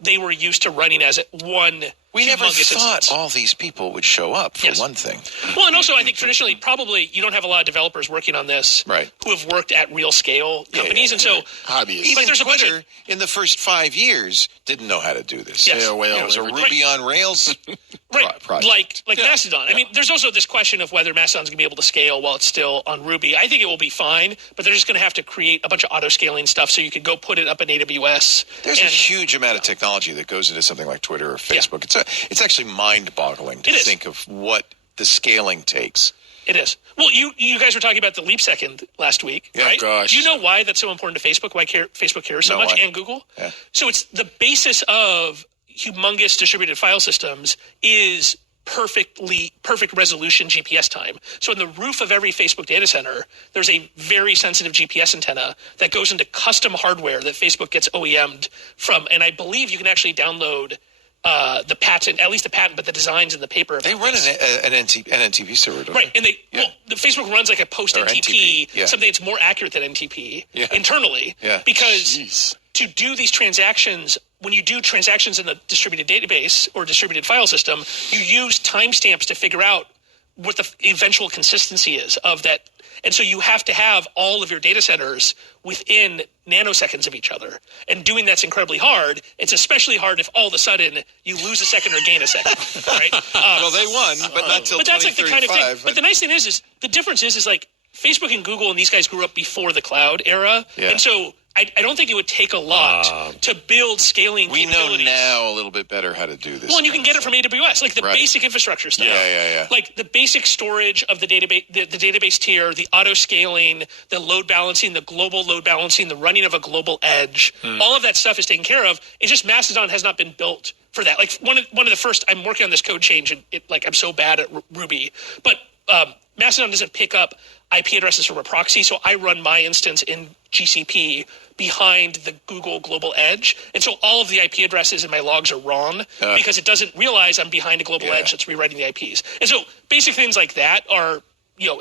they were used to running as one. We never thought instance. All these people would show up for one thing. Well, and also I think traditionally probably you don't have a lot of developers working on this who have worked at real scale companies. And so even Twitter in the first 5 years didn't know how to do this. Yes. It was a Ruby on Rails project. Like Mastodon. I mean, there's also this question of whether Mastodon's going to be able to scale while it's still on Ruby. I think it will be fine, but they're just going to have to create a bunch of auto-scaling stuff so you can go put it up in AWS. There's a huge amount of technology that goes into something like Twitter or Facebook. It's actually mind-boggling to think of what the scaling takes. It is. Well, you guys were talking about the leap second last week, right? Gosh. Do you know why that's so important to Facebook? Why Facebook cares so much, and Google? Yeah. So it's the basis of humongous distributed file systems is perfect resolution GPS time. So in the roof of every Facebook data center, there's a very sensitive GPS antenna that goes into custom hardware that Facebook gets OEM'd from. And I believe you can actually download the patent, at least the patent, but the designs in the paper. They run an NTP server, don't right? they? And the Facebook runs like a post NTP, something that's more accurate than NTP internally. Yeah. Because to do these transactions, when you do transactions in a distributed database or distributed file system, you use timestamps to figure out what the eventual consistency is of that. And so you have to have all of your data centers within nanoseconds of each other. And doing that's incredibly hard. It's especially hard if all of a sudden you lose a second or gain a second, right? Well, they won, but not till 2035. But that's like the kind of thing. But the nice thing is the difference is like Facebook and Google and these guys grew up before the cloud era. Yeah. And so I don't think it would take a lot to build scaling capabilities. We know now a little bit better how to do this. Well, and you can get it from AWS, like the basic infrastructure stuff. Yeah. Like the basic storage of the database, the database tier, the auto scaling, the load balancing, the global load balancing, the running of a global edge. All of that stuff is taken care of. It's just Mastodon has not been built for that. Like one of the first, I'm working on this code change, and I'm so bad at Ruby, but Mastodon doesn't pick up IP addresses from a proxy, so I run my instance in GCP behind the Google Global Edge. And so all of the IP addresses in my logs are wrong because it doesn't realize I'm behind a global edge that's rewriting the IPs. And so basic things like that are,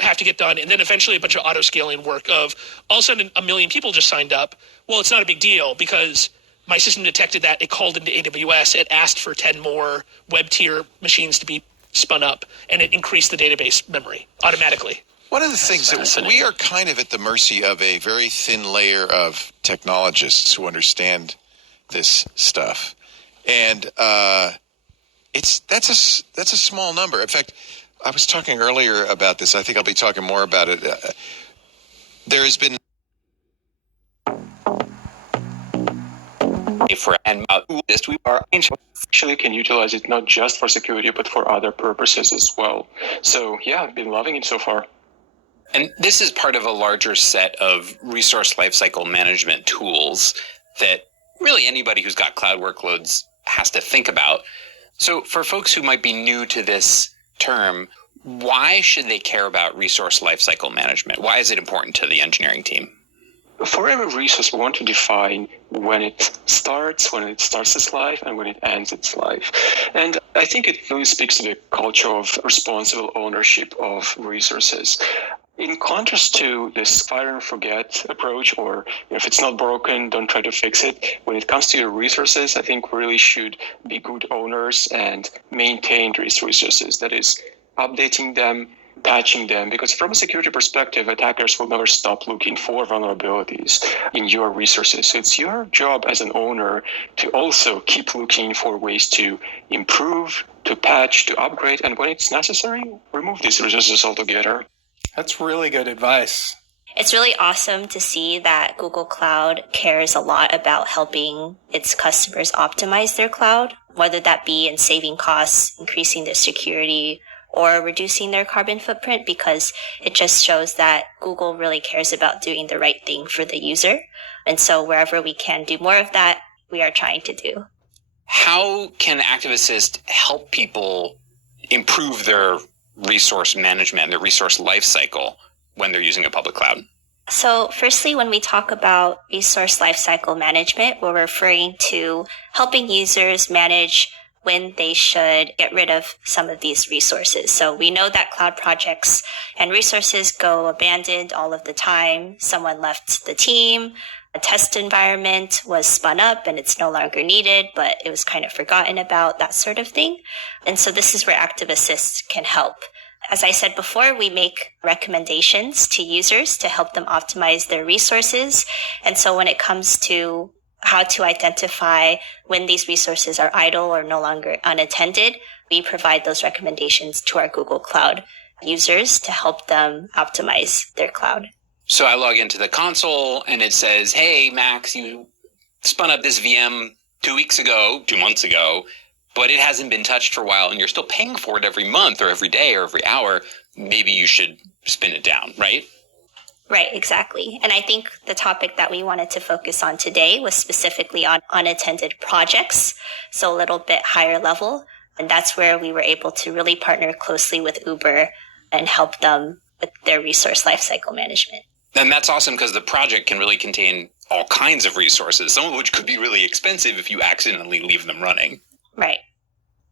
have to get done. And then eventually a bunch of auto scaling work of all of a sudden 1 million people just signed up. Well, it's not a big deal because my system detected that. It called into AWS. It asked for 10 more web tier machines to be spun up, and it increased the database memory automatically. One of the things that we are kind of at the mercy of a very thin layer of technologists who understand this stuff, and that's a small number. In fact, I was talking earlier about this. I think I'll be talking more about it. There has been we actually can utilize it not just for security but for other purposes as well. So yeah, I've been loving it so far. And this is part of a larger set of resource lifecycle management tools that really anybody who's got cloud workloads has to think about. So for folks who might be new to this term, why should they care about resource lifecycle management? Why is it important to the engineering team? For every resource, we want to define when it starts its life, and when it ends its life. And I think it really speaks to the culture of responsible ownership of resources. In contrast to this fire and forget approach, or if it's not broken, don't try to fix it. When it comes to your resources, I think we really should be good owners and maintain these resources. That is, updating them, patching them, because from a security perspective, attackers will never stop looking for vulnerabilities in your resources. So it's your job as an owner to also keep looking for ways to improve, to patch, to upgrade, and when it's necessary, remove these resources altogether. That's really good advice. It's really awesome to see that Google Cloud cares a lot about helping its customers optimize their cloud, whether that be in saving costs, increasing their security, or reducing their carbon footprint, because it just shows that Google really cares about doing the right thing for the user. And so wherever we can do more of that, we are trying to do. How can Active Assist help people improve their resource management, their resource lifecycle when they're using a public cloud? So firstly, when we talk about resource lifecycle management, we're referring to helping users manage when they should get rid of some of these resources. So we know that cloud projects and resources go abandoned all of the time. Someone left the team, a test environment was spun up and it's no longer needed, but it was kind of forgotten about, that sort of thing. And so this is where Active Assist can help. As I said before, we make recommendations to users to help them optimize their resources. And so when it comes to how to identify when these resources are idle or no longer unattended, we provide those recommendations to our Google Cloud users to help them optimize their cloud. So I log into the console and it says, hey, Max, you spun up this VM 2 months ago. but it hasn't been touched for a while and you're still paying for it every month or every day or every hour, maybe you should spin it down, right? Right, exactly. And I think the topic that we wanted to focus on today was specifically on unattended projects, so a little bit higher level. And that's where we were able to really partner closely with Uber and help them with their resource lifecycle management. And that's awesome because the project can really contain all kinds of resources, some of which could be really expensive if you accidentally leave them running. Right.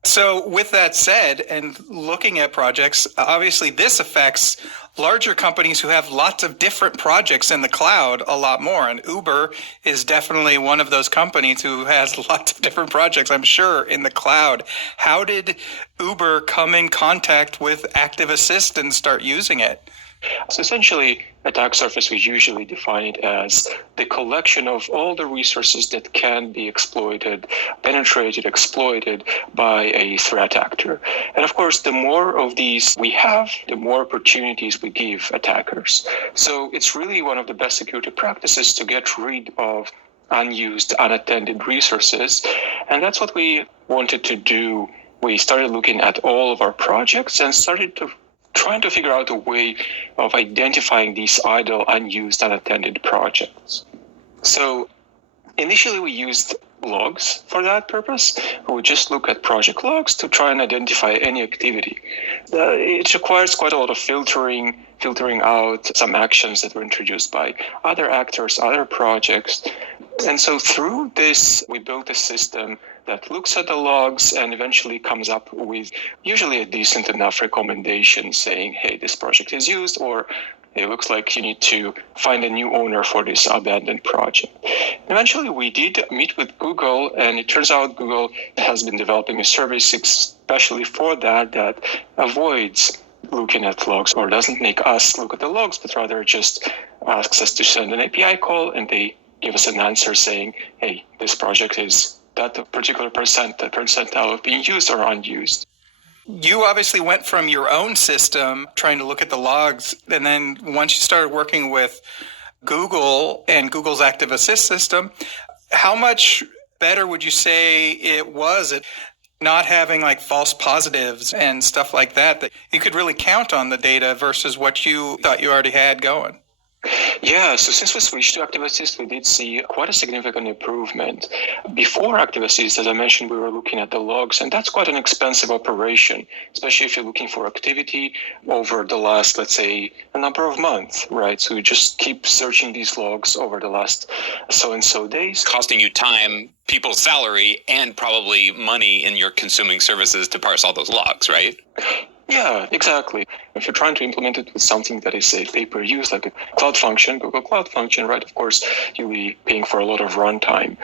So with that said, and looking at projects, obviously this affects larger companies who have lots of different projects in the cloud a lot more. And Uber is definitely one of those companies who has lots of different projects, I'm sure, in the cloud. How did Uber come in contact with Active Assist and start using it? So essentially, attack surface, we usually define it as the collection of all the resources that can be exploited, penetrated, exploited by a threat actor. And of course, the more of these we have, the more opportunities we give attackers. So it's really one of the best security practices to get rid of unused, unattended resources. And that's what we wanted to do. We started looking at all of our projects and started trying to figure out a way of identifying these idle, unused, unattended projects. So initially we used logs for that purpose. We would just look at project logs to try and identify any activity. It requires quite a lot of filtering out some actions that were introduced by other actors, other projects. And so through this, we built a system that looks at the logs and eventually comes up with usually a decent enough recommendation saying, hey, this project is used, or it looks like you need to find a new owner for this abandoned project. Eventually, we did meet with Google, and it turns out Google has been developing a service especially for that avoids looking at logs, or doesn't make us look at the logs, but rather just asks us to send an API call, and they give us an answer saying, hey, this project is that particular percentile of being used or unused. You obviously went from your own system trying to look at the logs, and then once you started working with Google and Google's Active Assist system, how much better would you say it was at not having like false positives and stuff like that you could really count on the data versus what you thought you already had going? Yeah, so since we switched to Active Assist, we did see quite a significant improvement. Before Active Assist, as I mentioned, we were looking at the logs, and that's quite an expensive operation, especially if you're looking for activity over the last, let's say, a number of months, right? So you just keep searching these logs over the last so-and-so days. Costing you time, people's salary, and probably money in your consuming services to parse all those logs, right? Yeah, exactly. If you're trying to implement it with something that is a pay-per-use, like a cloud function, Google Cloud Function, right, of course, you'll be paying for a lot of runtime.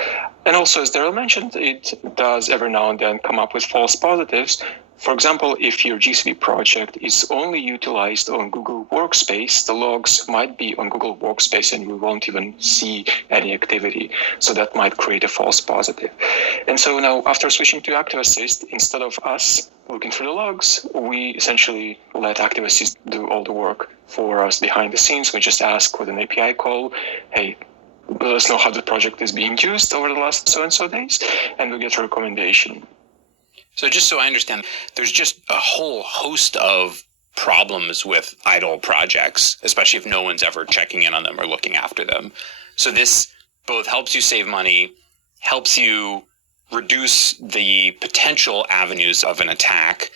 And also, as Daryl mentioned, it does every now and then come up with false positives. For example, if your GCP project is only utilized on Google Workspace, the logs might be on Google Workspace and you won't even see any activity. So that might create a false positive. And so now, after switching to Active Assist, instead of us looking through the logs, we essentially let Active Assist do all the work for us behind the scenes. We just ask with an API call, hey, let us know how the project is being used over the last so-and-so days, and we get a recommendation. So just so I understand, there's just a whole host of problems with idle projects, especially if no one's ever checking in on them or looking after them. So this both helps you save money, helps you reduce the potential avenues of an attack,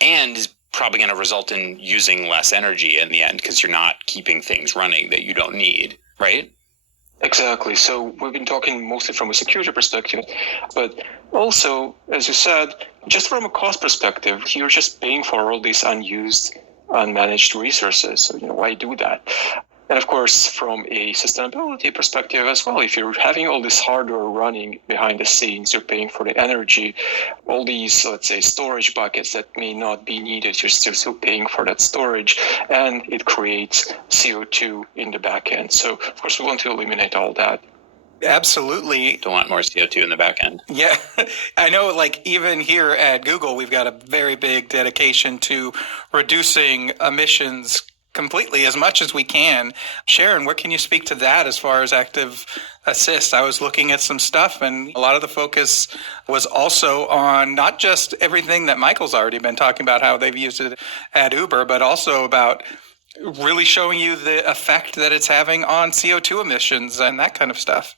and is probably going to result in using less energy in the end because you're not keeping things running that you don't need, right? Exactly. So we've been talking mostly from a security perspective, but also, as you said, just from a cost perspective, you're just paying for all these unused, unmanaged resources. So, why do that? And of course, from a sustainability perspective as well, if you're having all this hardware running behind the scenes, you're paying for the energy, all these, let's say, storage buckets that may not be needed, you're still paying for that storage, and it creates CO2 in the back end. So, of course, we want to eliminate all that. Absolutely. Don't want more CO2 in the back end. Yeah. I know, like, even here at Google, we've got a very big dedication to reducing emissions completely as much as we can. Sharon, what can you speak to that as far as Active Assist? I was looking at some stuff, and a lot of the focus was also on not just everything that Michael's already been talking about, how they've used it at Uber, but also about really showing you the effect that it's having on CO2 emissions and that kind of stuff.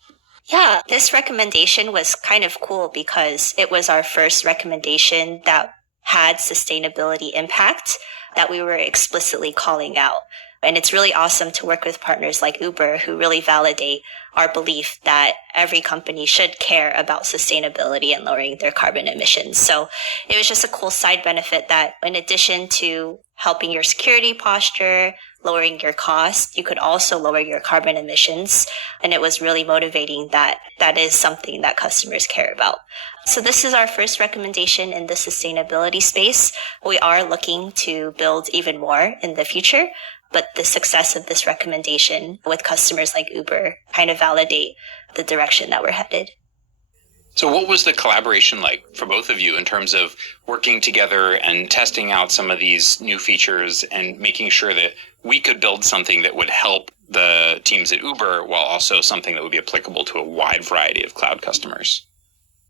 Yeah, this recommendation was kind of cool because it was our first recommendation that had sustainability impact that we were explicitly calling out. And it's really awesome to work with partners like Uber who really validate our belief that every company should care about sustainability and lowering their carbon emissions. So it was just a cool side benefit that in addition to helping your security posture, lowering your cost, you could also lower your carbon emissions. And it was really motivating that that is something that customers care about. So this is our first recommendation in the sustainability space. We are looking to build even more in the future, but the success of this recommendation with customers like Uber kind of validate the direction that we're headed. So what was the collaboration like for both of you in terms of working together and testing out some of these new features and making sure that we could build something that would help the teams at Uber while also something that would be applicable to a wide variety of cloud customers?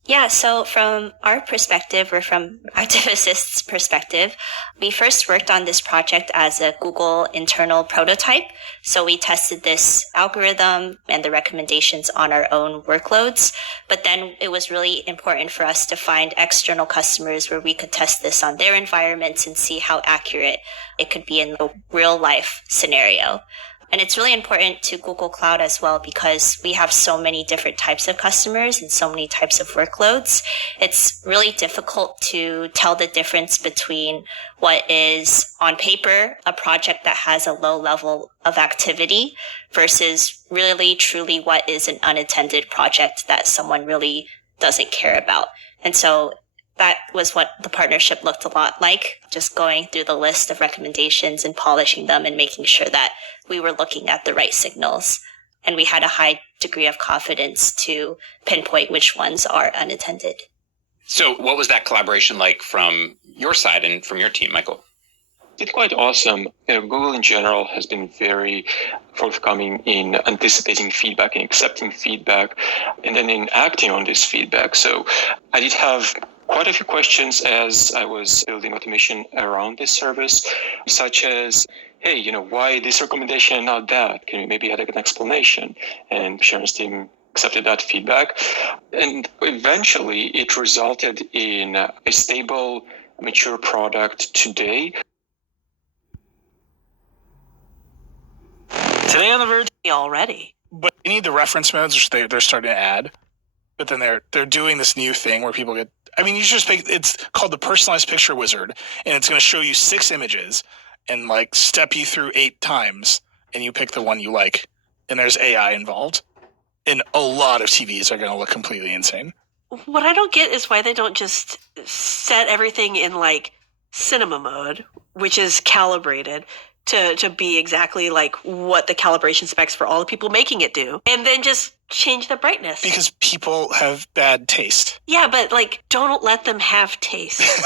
Yeah, so from our perspective, or from Active Assist's perspective, we first worked on this project as a Google internal prototype. So we tested this algorithm and the recommendations on our own workloads. But then it was really important for us to find external customers where we could test this on their environments and see how accurate it could be in a real life scenario. And it's really important to Google Cloud as well because we have so many different types of customers and so many types of workloads. It's really difficult to tell the difference between what is on paper a project that has a low level of activity versus really truly what is an unattended project that someone really doesn't care about. And so that was what the partnership looked a lot like, just going through the list of recommendations and polishing them and making sure that we were looking at the right signals. And we had a high degree of confidence to pinpoint which ones are unattended. So what was that collaboration like from your side and from your team, Michael? It's quite awesome. Google in general has been very forthcoming in anticipating feedback and accepting feedback and then in acting on this feedback. So I did have quite a few questions as I was building automation around this service, such as, hey, why this recommendation and not that? Can you maybe add an explanation? And Sharon's team accepted that feedback. And eventually it resulted in a stable, mature product today. Today on The Verge already. But they need the reference modes, which they're starting to add. But then they're doing this new thing where people get, you just pick, it's called the personalized picture wizard, and it's going to show you 6 images and step you through 8 times, and you pick the one you like. And there's AI involved. And a lot of TVs are going to look completely insane. What I don't get is why they don't just set everything in cinema mode, which is calibrated to be exactly what the calibration specs for all the people making it do, and then just change the brightness. Because people have bad taste. Yeah, but don't let them have taste.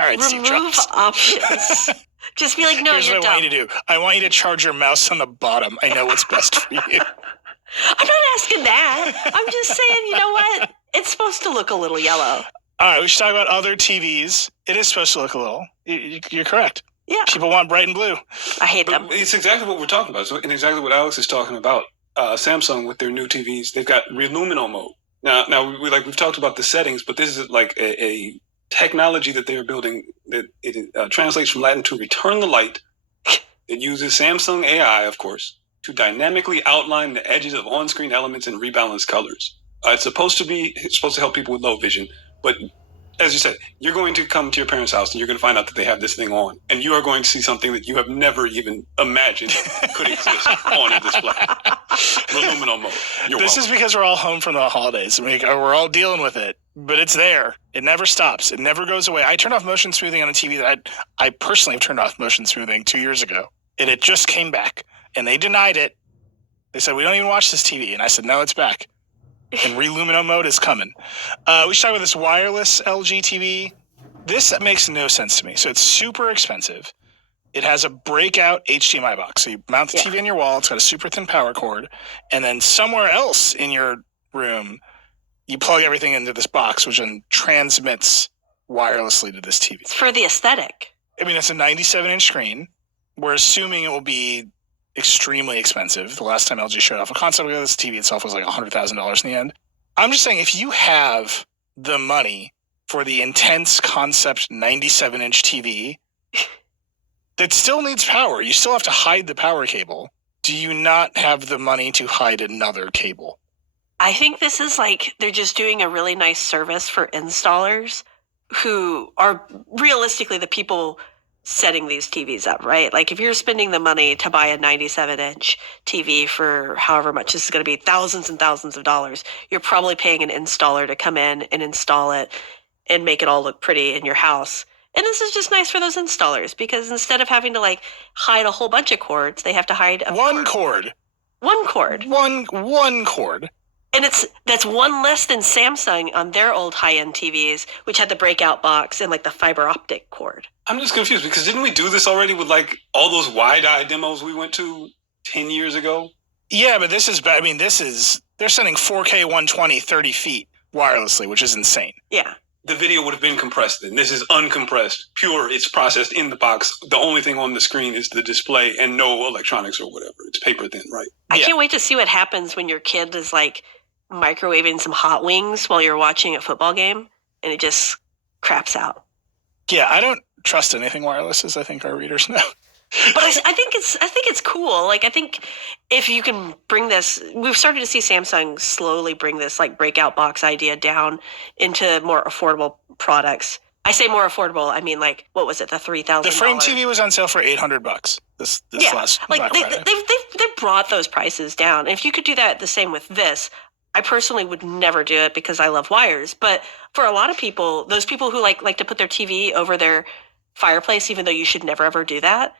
All right, Steve Jobs. Remove options. Just be no, Here's you're what dumb. I want you to do. I want you to charge your mouse on the bottom. I know what's best for you. I'm not asking that. I'm just saying, you know what? It's supposed to look a little yellow. All right, we should talk about other TVs. It is supposed to look a little. You're correct. Yeah. People want bright and blue. I hate them. It's exactly what we're talking about. So, and exactly what Alex is talking about. Samsung with their new TVs, they've got Relumino mode. Now we've talked about the settings, but this is a technology that they are building that it translates from Latin to return the light. It uses Samsung AI, of course, to dynamically outline the edges of on-screen elements and rebalance colors. It's supposed to help people with low vision, but as you said, you're going to come to your parents' house and you're going to find out that they have this thing on, and you are going to see something that you have never even imagined could exist on a display. Relumino mode. This is because we're all home from the holidays. We're all dealing with it, but it's there. It never stops. It never goes away. I turned off motion smoothing on a TV that I personally have turned off motion smoothing 2 years ago, and it just came back, and they denied it. They said, we don't even watch this TV, and I said, no, it's back. And Relumino mode is coming. We should talk about this wireless LG TV. This makes no sense to me. So it's super expensive. It has a breakout HDMI box. So you mount the TV on your wall. It's got a super thin power cord. And then somewhere else in your room, you plug everything into this box, which then transmits wirelessly to this TV. It's for the aesthetic. I mean, it's a 97-inch screen. We're assuming it will be extremely expensive. The last time LG showed off a concept of this, TV itself was like $100,000 in the end. I'm just saying, if you have the money for the intense concept 97-inch TV that still needs power, you still have to hide the power cable. Do you not have the money to hide another cable? I think this is like they're just doing a really nice service for installers who are realistically the people setting these TVs up, right? Like if you're spending the money to buy a 97-inch TV for however much this is going to be, thousands and thousands of dollars, you're probably paying an installer to come in and install it and make it all look pretty in your house. And this is just nice for those installers because instead of having to like hide a whole bunch of cords, they have to hide one cord. One cord. One cord. And that's one less than Samsung on their old high-end TVs, which had the breakout box and like the fiber optic cord. I'm just confused because didn't we do this already with like all those wide-eye demos we went to 10 years ago? Yeah, but this is bad. I mean, they're sending 4K 120 30 feet wirelessly, which is insane. Yeah. The video would have been compressed then. This is uncompressed, pure. It's processed in the box. The only thing on the screen is the display and no electronics or whatever. It's paper thin, right? I can't wait to see what happens when your kid is like microwaving some hot wings while you're watching a football game and it just craps out. Yeah, I don't trust anything wireless, as I think our readers know. But I think it's cool. Like I think if you can bring this, we've started to see Samsung slowly bring this like breakout box idea down into more affordable products. I say more affordable. I mean, like what was it? The $3,000. The frame TV was on sale for $800 this last like Black Friday. They brought those prices down. And if you could do that the same with this, I personally would never do it because I love wires. But for a lot of people, those people who like to put their TV over their fireplace, even though you should never ever do that,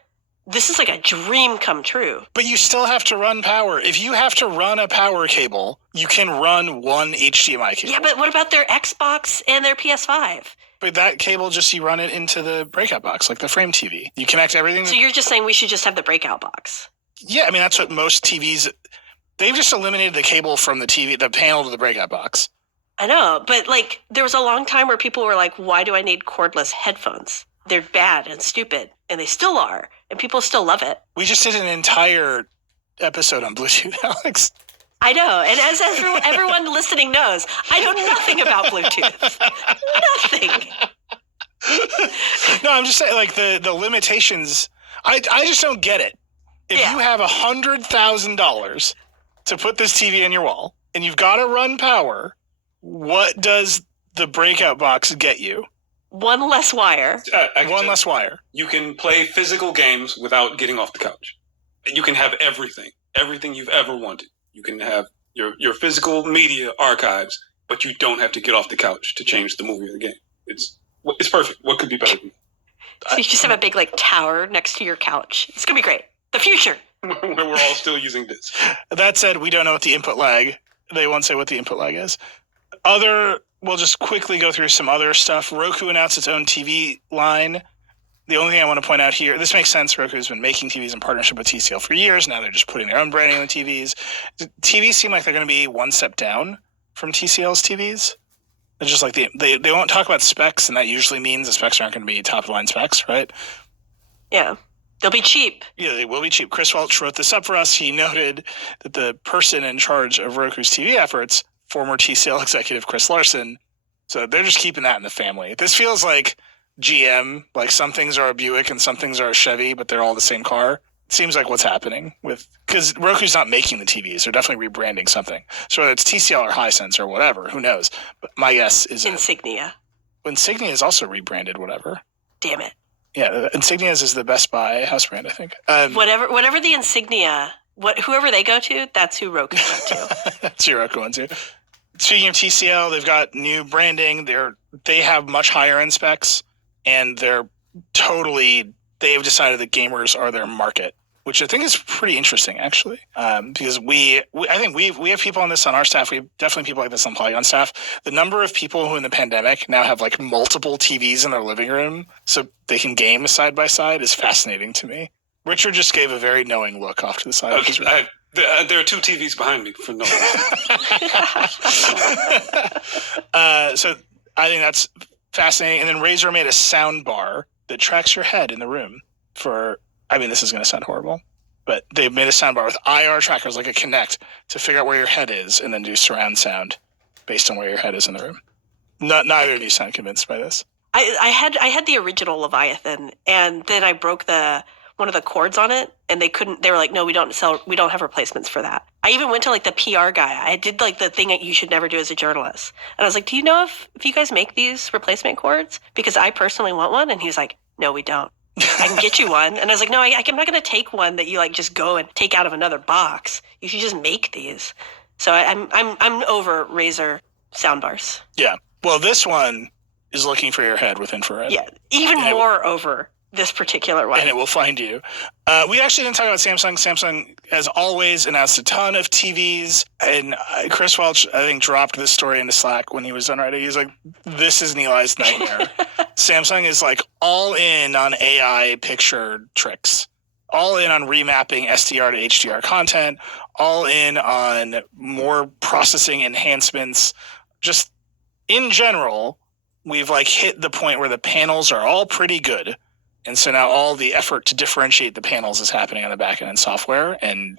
this is like a dream come true. But you still have to run power. If you have to run a power cable, you can run one HDMI cable. Yeah, but what about their Xbox and their PS5? But that cable, you run it into the breakout box, like the frame TV. You connect everything. So you're just saying we should just have the breakout box? Yeah, I mean, that's what most TVs... They've just eliminated the cable from the TV, the panel to the breakout box. I know, but like there was a long time where people were like, why do I need cordless headphones? They're bad and stupid, and they still are, and people still love it. We just did an entire episode on Bluetooth, Alex. I know, and as everyone listening knows, I know nothing about Bluetooth. Nothing. No, I'm just saying, like, the limitations, I just don't get it. If you have $100,000 to put this TV on your wall, and you've got to run power, what does the breakout box get you? One less wire. One less wire. You can play physical games without getting off the couch. You can have everything you've ever wanted. You can have your physical media archives, but you don't have to get off the couch to change the movie or the game. It's perfect. What could be better than that? So you just have a big like tower next to your couch. It's gonna be great. The future. Where we're all still using this. That said, we don't know what the input lag. They won't say what the input lag is. We'll just quickly go through some other stuff. Roku announced its own TV line. The only thing I want to point out here, this makes sense. Roku's been making TVs in partnership with TCL for years. Now they're just putting their own branding on the TVs. TVs seem like they're going to be one step down from TCL's TVs. It's just like they won't talk about specs, and that usually means the specs aren't going to be top-of-the-line specs, right? Yeah. They'll be cheap. Yeah, they will be cheap. Chris Welch wrote this up for us. He noted that the person in charge of Roku's TV efforts, former TCL executive Chris Larson, so they're just keeping that in the family. This feels like GM, like some things are a Buick and some things are a Chevy, but they're all the same car. It seems like what's happening because Roku's not making the TVs. They're definitely rebranding something. So whether it's TCL or Hisense or whatever, who knows? But my guess is Insignia. Insignia is also rebranded, whatever. Damn it. Yeah, Insignia's is the Best Buy house brand, I think. Whatever the Insignia, whoever they go to, that's who Roku went to. That's who Roku went to. Speaking of TCL, they've got new branding. They have much higher end specs, and they've decided that gamers are their market. which I think is pretty interesting, actually, because I think we have people on this on our staff. We have definitely people like this on Polygon staff. The number of people who in the pandemic now have like multiple TVs in their living room so they can game side by side is fascinating to me. Richard just gave a very knowing look off to the side. There are 2 TVs behind me for no reason. So I think that's fascinating. And then Razer made a sound bar that tracks your head in the room for, I mean, this is going to sound horrible, but they made a sound bar with IR trackers like a Kinect to figure out where your head is and then do surround sound based on where your head is in the room. Neither of you sound convinced by this. I had the original Leviathan, and then I broke one of the cords on it, and they were like, no, we don't have replacements for that. I even went to like the PR guy. I did like the thing that you should never do as a journalist. And I was like, do you know if you guys make these replacement cords? Because I personally want one. And he's like, no, we don't. I can get you one. And I was like, no, I'm not going to take one that you like just go and take out of another box. You should just make these. So I'm over Razer soundbars. Yeah. Well, this one is looking for your head with infrared. Yeah. Even more over this particular one. And it will find you. We actually didn't talk about Samsung. Samsung, as always, announced a ton of TVs. And Chris Welch, I think, dropped this story into Slack when he was done writing. He's like, this is Eli's nightmare. Samsung is like all in on AI picture tricks. All in on remapping SDR to HDR content. All in on more processing enhancements. Just in general, we've like hit the point where the panels are all pretty good. And so now all the effort to differentiate the panels is happening on the back end in software. And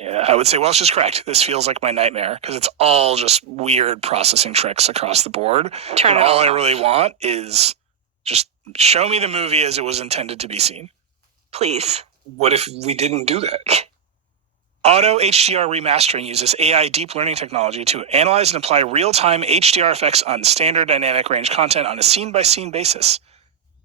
I would say Welch is correct. This feels like my nightmare because it's all just weird processing tricks across the board. And all I really want is just show me the movie as it was intended to be seen. Please. What if we didn't do that? Auto HDR remastering uses AI deep learning technology to analyze and apply real-time HDR effects on standard dynamic range content on a scene-by-scene basis.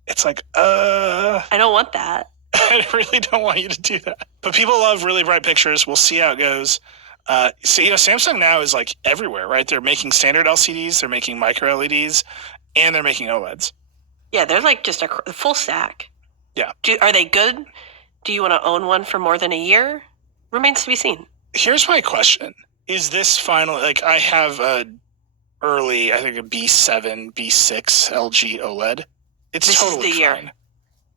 It's like, I don't want that. I really don't want you to do that. But people love really bright pictures. We'll see how it goes. So, Samsung now is like everywhere, right? They're making standard LCDs, they're making micro LEDs, and they're making OLEDs. Yeah, they're like just a full stack. Yeah. Are they good? Do you want to own one for more than a year? Remains to be seen. Here's my question. Is this finally, like I have early, I think a B7, B6 LG OLED. It's this totally is the fine. year.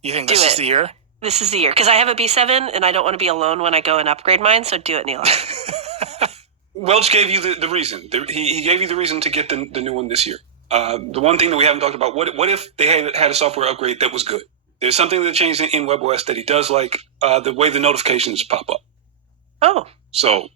You think this is the year? This is the year. Because I have a B7 and I don't want to be alone when I go and upgrade mine, so do it, Neil. Welch gave you the reason. He gave you the reason to get the new one this year. The one thing that we haven't talked about, what if they had a software upgrade that was good? There's something that changed in WebOS that he does like, the way the notifications pop up. Oh. So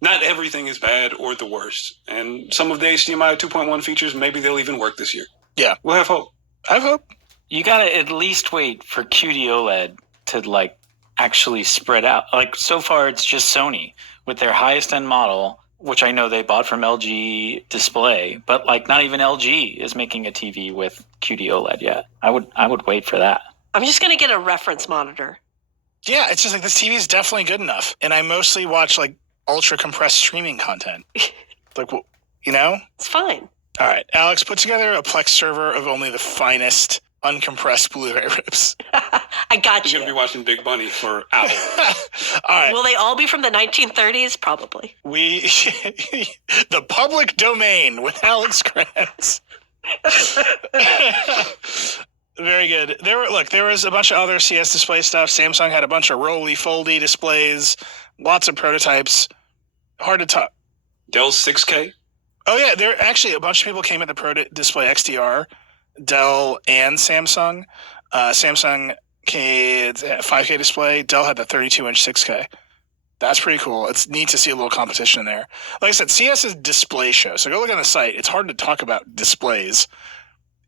not everything is bad or the worst. And some of the HDMI 2.1 features, maybe they'll even work this year. Yeah. We'll have hope. I have hope. You gotta at least wait for QD OLED to like actually spread out. Like so far it's just Sony with their highest end model, which I know they bought from LG Display, but like not even LG is making a TV with QD OLED yet. I would wait for that. I'm just gonna get a reference monitor. Yeah, it's just like this TV is definitely good enough. And I mostly watch like ultra compressed streaming content. Like, It's fine. All right, Alex, put together a Plex server of only the finest uncompressed Blu-ray rips. I got you. You're going to be watching Big Bunny for hours. All right. Will they all be from the 1930s? Probably. The public domain with Alex Krantz. Very good. There was a bunch of other CS display stuff. Samsung had a bunch of roly-foldy displays, lots of prototypes. Hard to talk. Dell's 6K? Oh, yeah. There actually a bunch of people came at the Pro Display XDR, Dell and Samsung. Samsung came 5K display. Dell had the 32-inch 6K. That's pretty cool. It's neat to see a little competition there. Like I said, CS is a display show. So go look on the site. It's hard to talk about displays.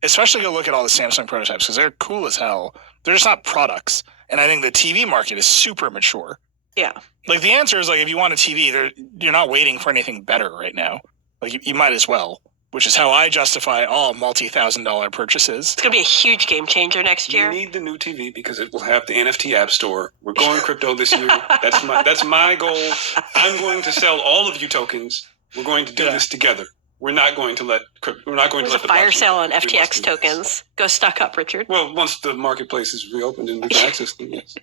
Especially go look at all the Samsung prototypes because they're cool as hell. They're just not products. And I think the TV market is super mature. Yeah. Like the answer is like if you want a TV, you're not waiting for anything better right now. Like you might as well, which is how I justify all multi-$1,000 purchases. It's going to be a huge game changer next year. You need the new TV because it will have the NFT app store. We're going crypto this year. That's my goal. I'm going to sell all of you tokens. We're going to do this together. we're not going to let There's a fire sale on FTX tokens. Go stock up, Richard. Well, once the marketplace is reopened and we can access them, yes.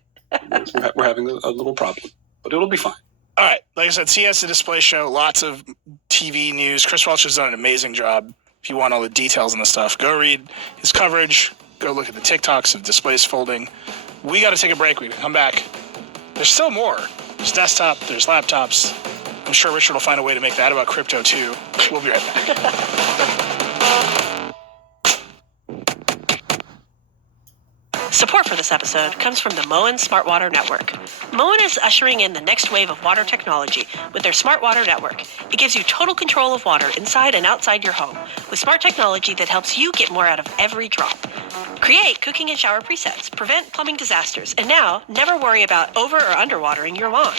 We're having a little problem, but it'll be fine. All right. Like I said, CS, the display show, lots of TV news. Chris Welch has done an amazing job. If you want all the details and the stuff, go read his coverage. Go look at the TikToks of displays folding. We got to take a break. We can come back. There's still more. There's desktop. There's laptops. I'm sure Richard will find a way to make that about crypto, too. We'll be right back. Support for this episode comes from the Moen Smart Water Network. Moen is ushering in the next wave of water technology with their Smart Water Network. It gives you total control of water inside and outside your home with smart technology that helps you get more out of every drop. Create cooking and shower presets, prevent plumbing disasters, and now never worry about over or underwatering your lawn.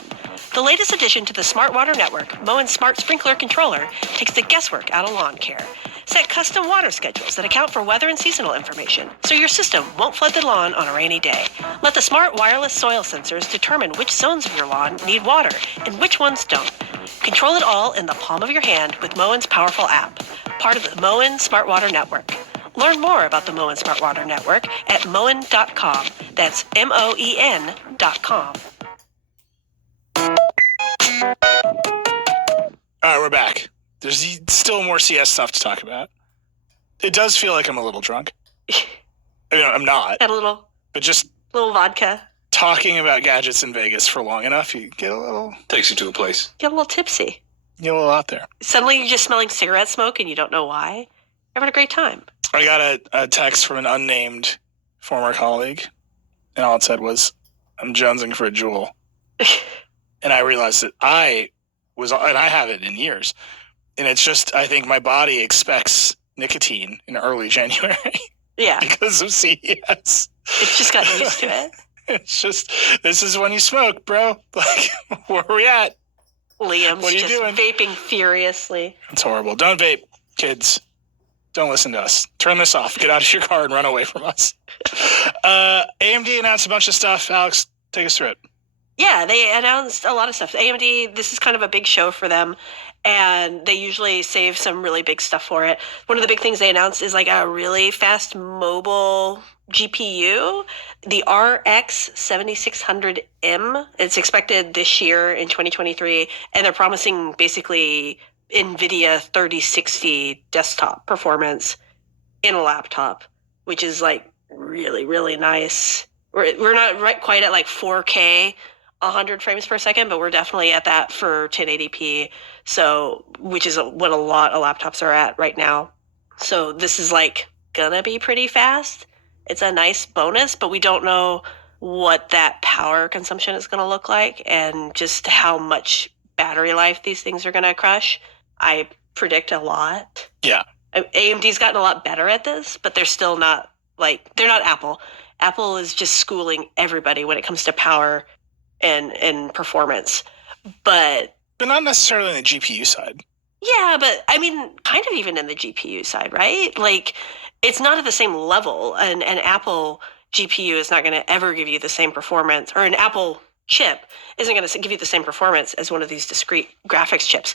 The latest addition to the Smart Water Network, Moen's Smart Sprinkler Controller, takes the guesswork out of lawn care. Set custom water schedules that account for weather and seasonal information, so your system won't flood the lawn on a rainy day. Let the smart wireless soil sensors determine which zones of your lawn need water and which ones don't. Control it all in the palm of your hand with Moen's powerful app, part of the Moen Smart Water Network. Learn more about the Moen Smart Water Network at moen.com. That's MOEN.com. All right, we're back. There's still more CS stuff to talk about. It does feel like I'm a little drunk. I mean, I'm not. Had a little. But just little vodka. Talking about gadgets in Vegas for long enough, you get a little... Takes you to a place. Get a little tipsy. You get a little out there. Suddenly you're just smelling cigarette smoke and you don't know why. You're having a great time. I got a text from an unnamed former colleague, and all it said was, I'm jonesing for a Juul. And I realized that I have it in years. And it's just, I think my body expects nicotine in early January. Yeah. Because of CES. It's just gotten used to it. It's just, this is when you smoke, bro. Like, where are we at? Liam's what are you just doing? Vaping furiously. It's horrible. Don't vape, kids. Don't listen to us. Turn this off. Get out of your car and run away from us. AMD announced a bunch of stuff. Alex, take us through it. Yeah, they announced a lot of stuff. AMD, this is kind of a big show for them, and they usually save some really big stuff for it. One of the big things they announced is like a really fast mobile GPU, the RX 7600M. It's expected this year in 2023, and they're promising basically NVIDIA 3060 desktop performance in a laptop, which is like really, really nice. We're not quite at like 4K 100 frames per second, but we're definitely at that for 1080p. So, which is what a lot of laptops are at right now. So this is like gonna be pretty fast. It's a nice bonus, but we don't know what that power consumption is gonna look like and just how much battery life these things are gonna crush. I predict a lot. Yeah. AMD's gotten a lot better at this, but they're still not they're not Apple. Apple is just schooling everybody when it comes to power and performance. But not necessarily on the GPU side. Yeah, but I mean, kind of even in the GPU side, right? Like, it's not at the same level. An Apple GPU is not going to ever give you the same performance, or an Apple chip isn't going to give you the same performance as one of these discrete graphics chips.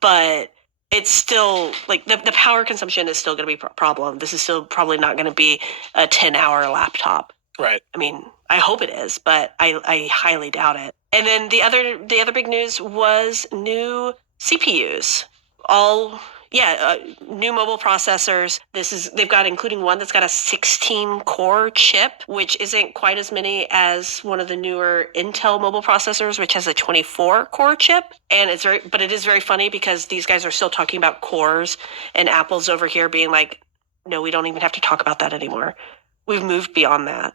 But it's still, like, the power consumption is still going to be a problem. This is still probably not going to be a 10-hour laptop. Right. I mean, I hope it is, but I highly doubt it. And then the other big news was new CPUs. New mobile processors. They've got, including one that's got a 16-core chip, which isn't quite as many as one of the newer Intel mobile processors, which has a 24-core chip. And it is very funny because these guys are still talking about cores, and Apple's over here being like, no, we don't even have to talk about that anymore. We've moved beyond that.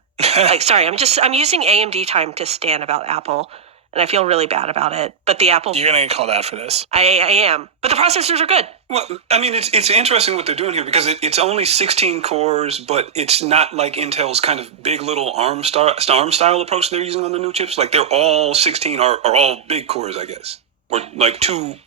Sorry, I'm using AMD time to stand about Apple, and I feel really bad about it. But the Apple... You're going to get called out for this. I am. But the processors are good. Well, I mean, it's interesting what they're doing here because it's only 16 cores, but it's not like Intel's kind of big little ARM style approach they're using on the new chips. Like, they're all 16 are all big cores, I guess. Or like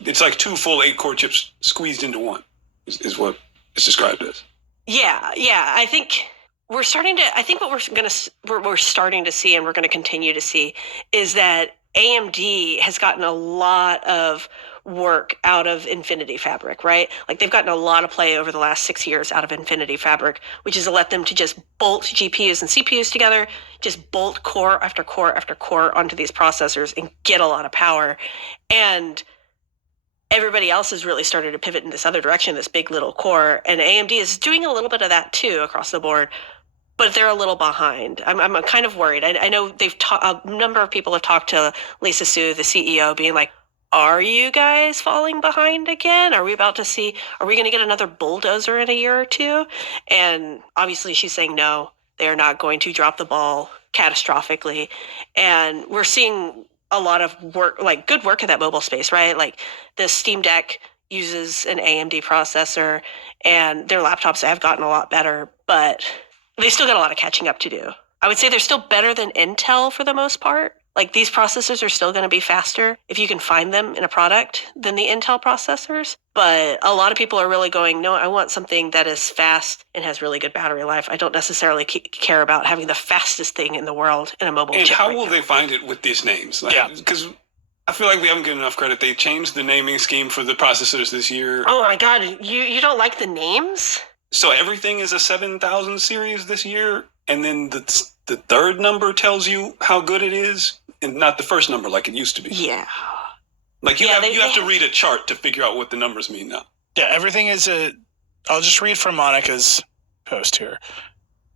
it's like two full 8-core chips squeezed into one is what it's described as. Yeah. I think... what we're starting to see, and we're going to continue to see, is that AMD has gotten a lot of work out of Infinity Fabric, right? Like they've gotten a lot of play over the last 6 years out of Infinity Fabric, which has let them to just bolt GPUs and CPUs together, just bolt core after core after core onto these processors and get a lot of power. And everybody else has really started to pivot in this other direction, this big little core. And AMD is doing a little bit of that too across the board, but they're a little behind. I'm kind of worried. I know a number of people have talked to Lisa Su, the CEO, being like, are you guys falling behind again? Are we going to get another bulldozer in a year or two? And obviously she's saying no, they're not going to drop the ball catastrophically. And we're seeing a lot of work, like good work in that mobile space, right? Like the Steam Deck uses an AMD processor and their laptops have gotten a lot better, but they still got a lot of catching up to do. I would say they're still better than Intel for the most part. Like these processors are still going to be faster if you can find them in a product than the Intel processors. But a lot of people are really going, no, I want something that is fast and has really good battery life. I don't necessarily care about having the fastest thing in the world in a mobile chip. And how will they find it with these names? Like, because I feel like we haven't given enough credit. They changed the naming scheme for the processors this year. Oh my God, you don't like the names? So everything is a 7000 series this year, and then the third number tells you how good it is, and not the first number like it used to be. Yeah. Like you have to read a chart to figure out what the numbers mean now. Yeah, everything is I'll just read from Monica's post here.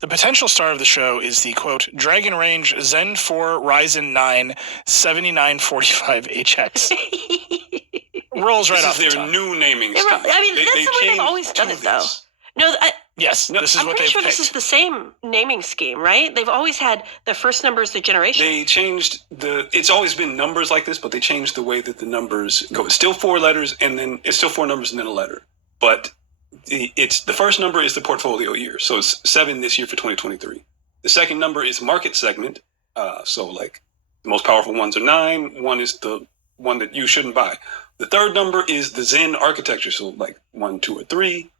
The potential star of the show is the, quote, Dragon Range Zen 4 Ryzen 9 7945HX. Rolls right off the top. This is their new naming scheme. I mean, that's the way they've always done it, though. No, yes, this is I'm what pretty they've sure picked. This is the same naming scheme, right? They've always had the first number is the generation. They changed it's always been numbers like this, but they changed the way that the numbers go. It's still 4 letters, and then it's still 4 numbers and then a letter. But the first number is the portfolio year, so it's 7 this year for 2023. The second number is market segment, so like the most powerful ones are 9. 1 is the one that you shouldn't buy. The third number is the Zen architecture, so like 1, 2, or 3.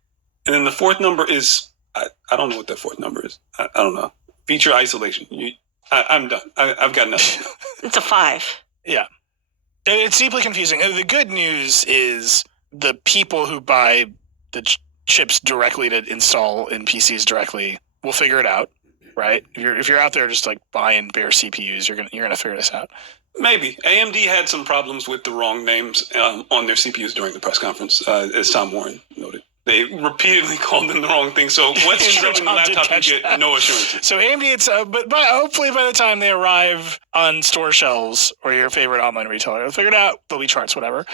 And then the fourth number is, I don't know what that fourth number is. I don't know. Feature isolation. I'm done. I've got nothing. It's a 5. Yeah. It's deeply confusing. The good news is the people who buy the chips directly to install in PCs directly will figure it out, right? If you're out there just like buying bare CPUs, you're gonna figure this out. Maybe. AMD had some problems with the wrong names on their CPUs during the press conference, as Tom Warren noted. They repeatedly called them the wrong thing. So what ends up in the laptop, you get no assurances. So AMD, hopefully by the time they arrive on store shelves or your favorite online retailer, they'll figure it out. There'll be charts, whatever.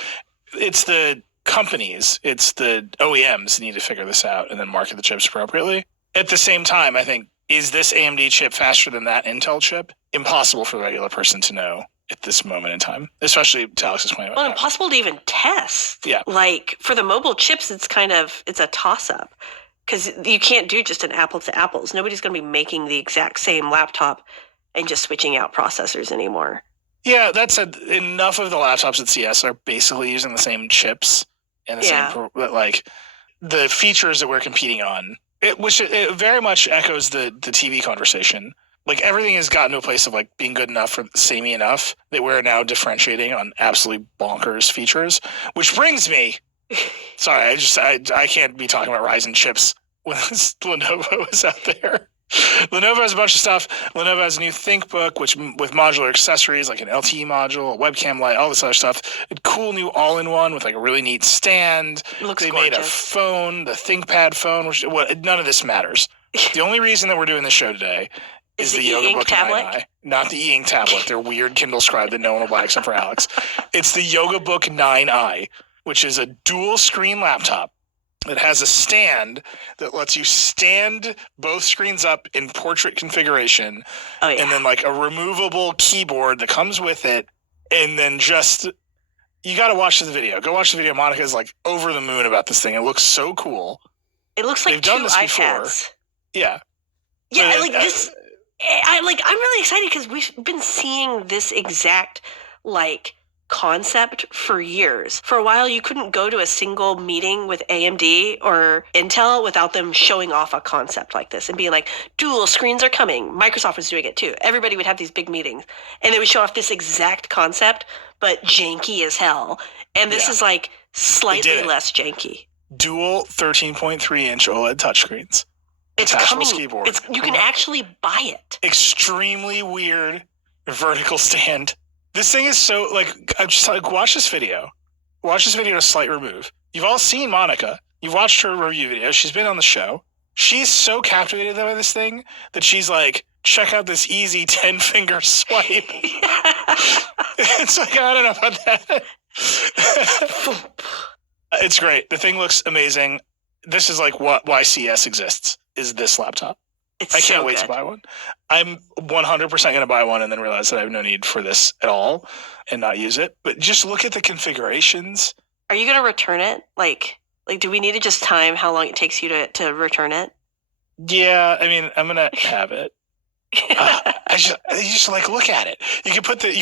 It's the companies, it's the OEMs need to figure this out and then market the chips appropriately. At the same time, I think, is this AMD chip faster than that Intel chip? Impossible for the regular person to know at this moment in time, especially to Alex's point. Well, impossible to even test. Yeah. Like for the mobile chips, it's a toss-up because you can't do just an apple to apples. Nobody's going to be making the exact same laptop and just switching out processors anymore. Yeah, that said, enough of the laptops at CS are basically using the same chips and the same, like the features that we're competing on, which very much echoes the TV conversation. Like everything has gotten to a place of like being good enough for samey enough that we're now differentiating on absolutely bonkers features, which brings me, sorry, I can't be talking about Ryzen chips when Lenovo is out there. Lenovo has a bunch of stuff. Lenovo has a new ThinkBook, which with modular accessories like an LTE module, a webcam light, all this other stuff. A cool new all-in-one with like a really neat stand. Looks they gorgeous. made a phone, the ThinkPad phone, which none of this matters. The only reason that we're doing this show today is the YogaBook 9i, not the e-ink tablet. Their weird Kindle Scribe that no one will buy except for Alex. It's the YogaBook 9i, which is a dual screen laptop that has a stand that lets you stand both screens up in portrait configuration, and then like a removable keyboard that comes with it, and then just you got to watch the video. Go watch the video. Monica's like over the moon about this thing. It looks so cool. It looks like They've done this iPads. before. Yeah. Yeah, like this. I'm really excited because we've been seeing this exact like concept for years. For a while, you couldn't go to a single meeting with AMD or Intel without them showing off a concept like this and being like, dual screens are coming. Microsoft was doing it too. Everybody would have these big meetings and they would show off this exact concept, but janky as hell. And this is like slightly less janky. Dual 13.3-inch OLED touchscreens. It's coming. Keyboard. You can actually buy it. Extremely weird vertical stand. This thing is so, like, I'm just like, watch this video. Watch this video to slight remove. You've all seen Monica. You've watched her review videos. She's been on the show. She's so captivated by this thing that she's like, check out this easy 10-finger swipe. It's like, I don't know about that. It's great. The thing looks amazing. This is like why CS exists, is this laptop. I can't wait to buy one. I'm 100% going to buy one and then realize that I have no need for this at all and not use it. But just look at the configurations. Are you going to return it? Like, do we need to just time how long it takes you to return it? Yeah, I mean, I'm going to have it. I just like look at it. You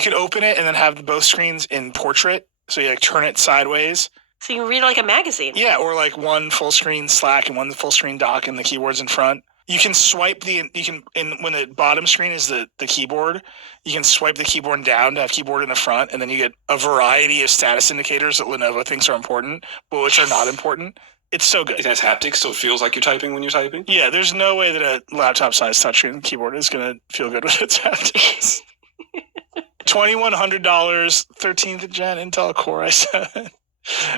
can open it and then have both screens in portrait. So you like turn it sideways. So you can read it like a magazine. Yeah, or like one full screen Slack and one full screen dock and the keyboard's in front. You can swipe when the bottom screen is the keyboard, you can swipe the keyboard down to have keyboard in the front, and then you get a variety of status indicators that Lenovo thinks are important, but which are not important. It's so good. It has haptics, so it feels like you're typing when you're typing? Yeah, there's no way that a laptop-sized touchscreen keyboard is going to feel good with its haptics. $2,100, 13th gen Intel Core i7.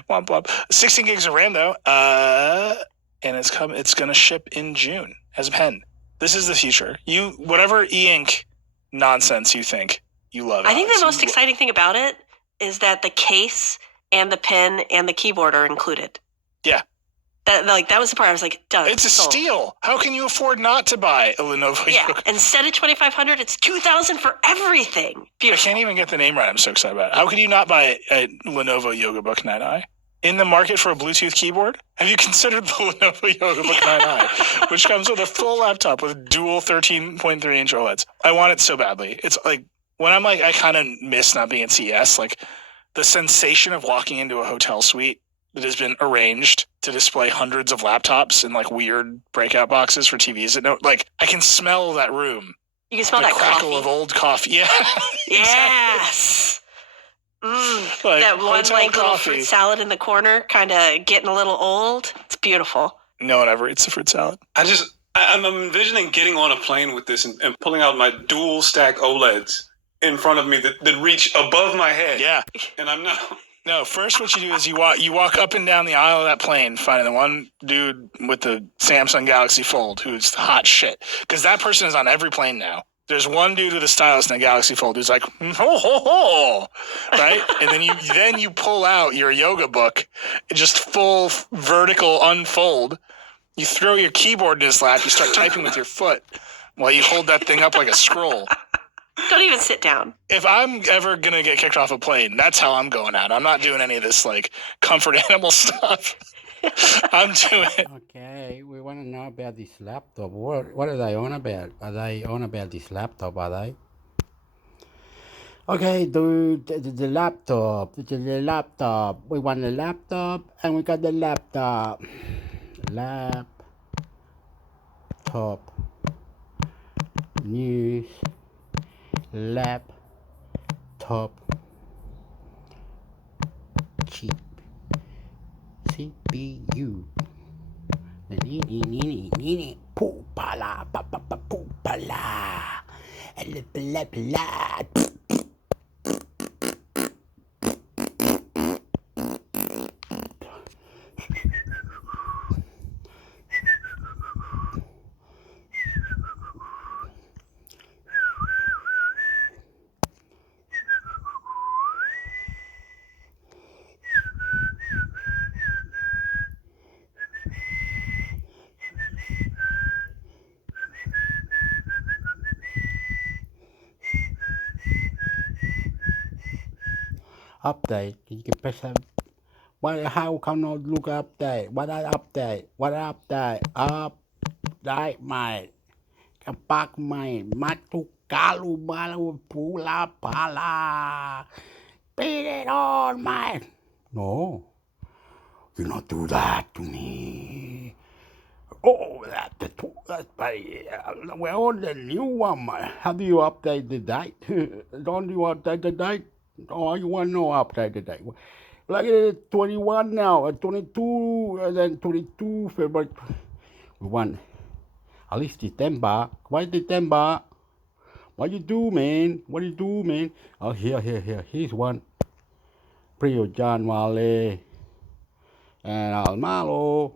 Womp womp. 16 gigs of RAM, though. And it's going to ship in June as a pen. This is the future. Whatever e-ink nonsense you think, you love it. I think the most exciting thing about it is that the case and the pen and the keyboard are included. Yeah. That was the part I was like, done. It's a steal. How can you afford not to buy a Lenovo Yoga? Instead of $2,500, it's $2,000 for everything. Beautiful. I can't even get the name right. I'm so excited about it. How can you not buy a Lenovo Yoga Book 9i? In the market for a Bluetooth keyboard? Have you considered the Lenovo Yoga Book 9i, which comes with a full laptop with dual 13.3-inch OLEDs? I want it so badly. It's like, when I'm like, I kind of miss not being at CES, like the sensation of walking into a hotel suite that has been arranged to display hundreds of laptops in like weird breakout boxes for TVs. I can smell that room. You can smell the that crackle coffee. of old coffee. Yeah. Yes. That one little fruit salad in the corner, kind of getting a little old. It's beautiful. No one ever eats the fruit salad. I'm envisioning getting on a plane with this and pulling out my dual stack OLEDs in front of me that reach above my head. Yeah. And I'm not. No, first what you do is you walk up and down the aisle of that plane, finding the one dude with the Samsung Galaxy Fold who's hot shit. Because that person is on every plane now. There's one dude with a stylus in a Galaxy Fold who's like, ho, ho, ho, right? And then you pull out your yoga book, just full vertical unfold. You throw your keyboard in his lap. You start typing with your foot while you hold that thing up like a scroll. Don't even sit down. If I'm ever going to get kicked off a plane, that's how I'm going out. I'm not doing any of this, like, comfort animal stuff. I'm doing it. Okay, we want to know about this laptop. What are they on about? Are they on about this laptop, are they? Okay, dude, the laptop. The laptop. We want the laptop, and we got the laptop. Laptop. News. Laptop. Cheap. CPU. Poopala, poopala, blah blah. Update. You can press that. How can I look update? What update? Update, mate. Kapak, mate. Matu kalu balu pula pala. spit it on my... No, you not do that to me. Oh, that's well, on the new one, how do you update the date? Don't you update the date? Oh, you want to know update the date? Like 21 now, 22, and then 22 February. We want at least December. Why December? What you do, man? What you do, man? Oh, here. Here's one. Prio January and Almalo,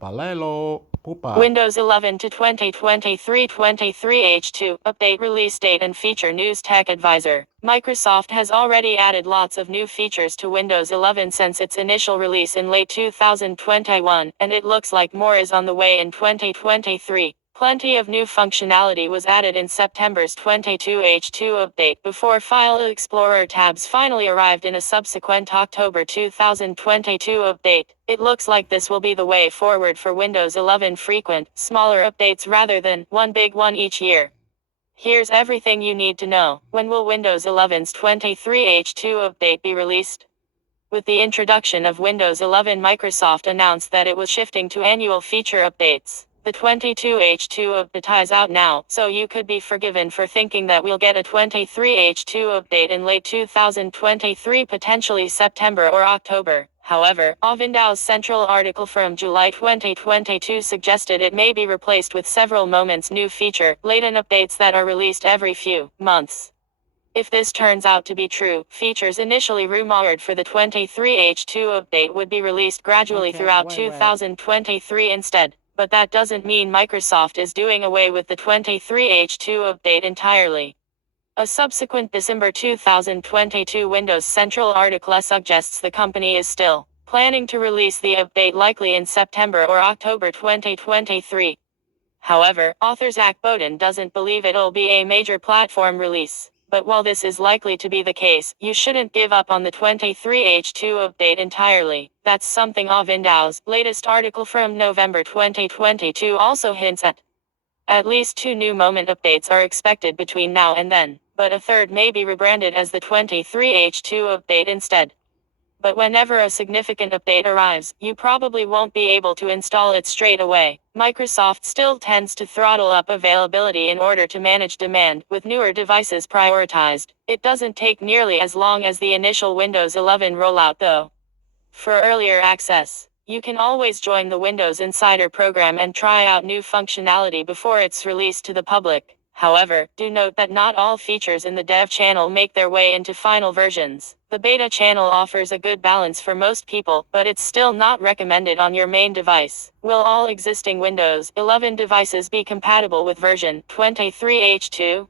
Palelo, Pupa. Windows 11 to 2023 23H2 Update Release Date and Feature News Tech Advisor. Microsoft has already added lots of new features to Windows 11 since its initial release in late 2021, and it looks like more is on the way in 2023. Plenty of new functionality was added in September's 22H2 update before File Explorer tabs finally arrived in a subsequent October 2022 update. It looks like this will be the way forward for Windows 11 frequent, smaller updates rather than one big one each year. Here's everything you need to know. When will Windows 11's 23H2 update be released? With the introduction of Windows 11, Microsoft announced that it was shifting to annual feature updates. The 22H2 update is out now, so you could be forgiven for thinking that we'll get a 23H2 update in late 2023, potentially September or October. However, a Windows Central article from July 2022 suggested it may be replaced with several moments new feature, latent updates that are released every few months. If this turns out to be true, features initially rumored for the 23H2 update would be released gradually throughout 2023 instead. But that doesn't mean Microsoft is doing away with the 23H2 update entirely. A subsequent December 2022 Windows Central article suggests the company is still planning to release the update likely in September or October 2023. However, author Zach Bowden doesn't believe it'll be a major platform release. But while this is likely to be the case, you shouldn't give up on the 23H2 update entirely. That's something a Windows' latest article from November 2022 also hints at. At least 2 new moment updates are expected between now and then, but a third may be rebranded as the 23H2 update instead. But whenever a significant update arrives, you probably won't be able to install it straight away. Microsoft still tends to throttle up availability in order to manage demand, with newer devices prioritized. It doesn't take nearly as long as the initial Windows 11 rollout though. For earlier access, you can always join the Windows Insider program and try out new functionality before it's released to the public. However, do note that not all features in the dev channel make their way into final versions. The beta channel offers a good balance for most people, but it's still not recommended on your main device. Will all existing Windows 11 devices be compatible with version 23H2?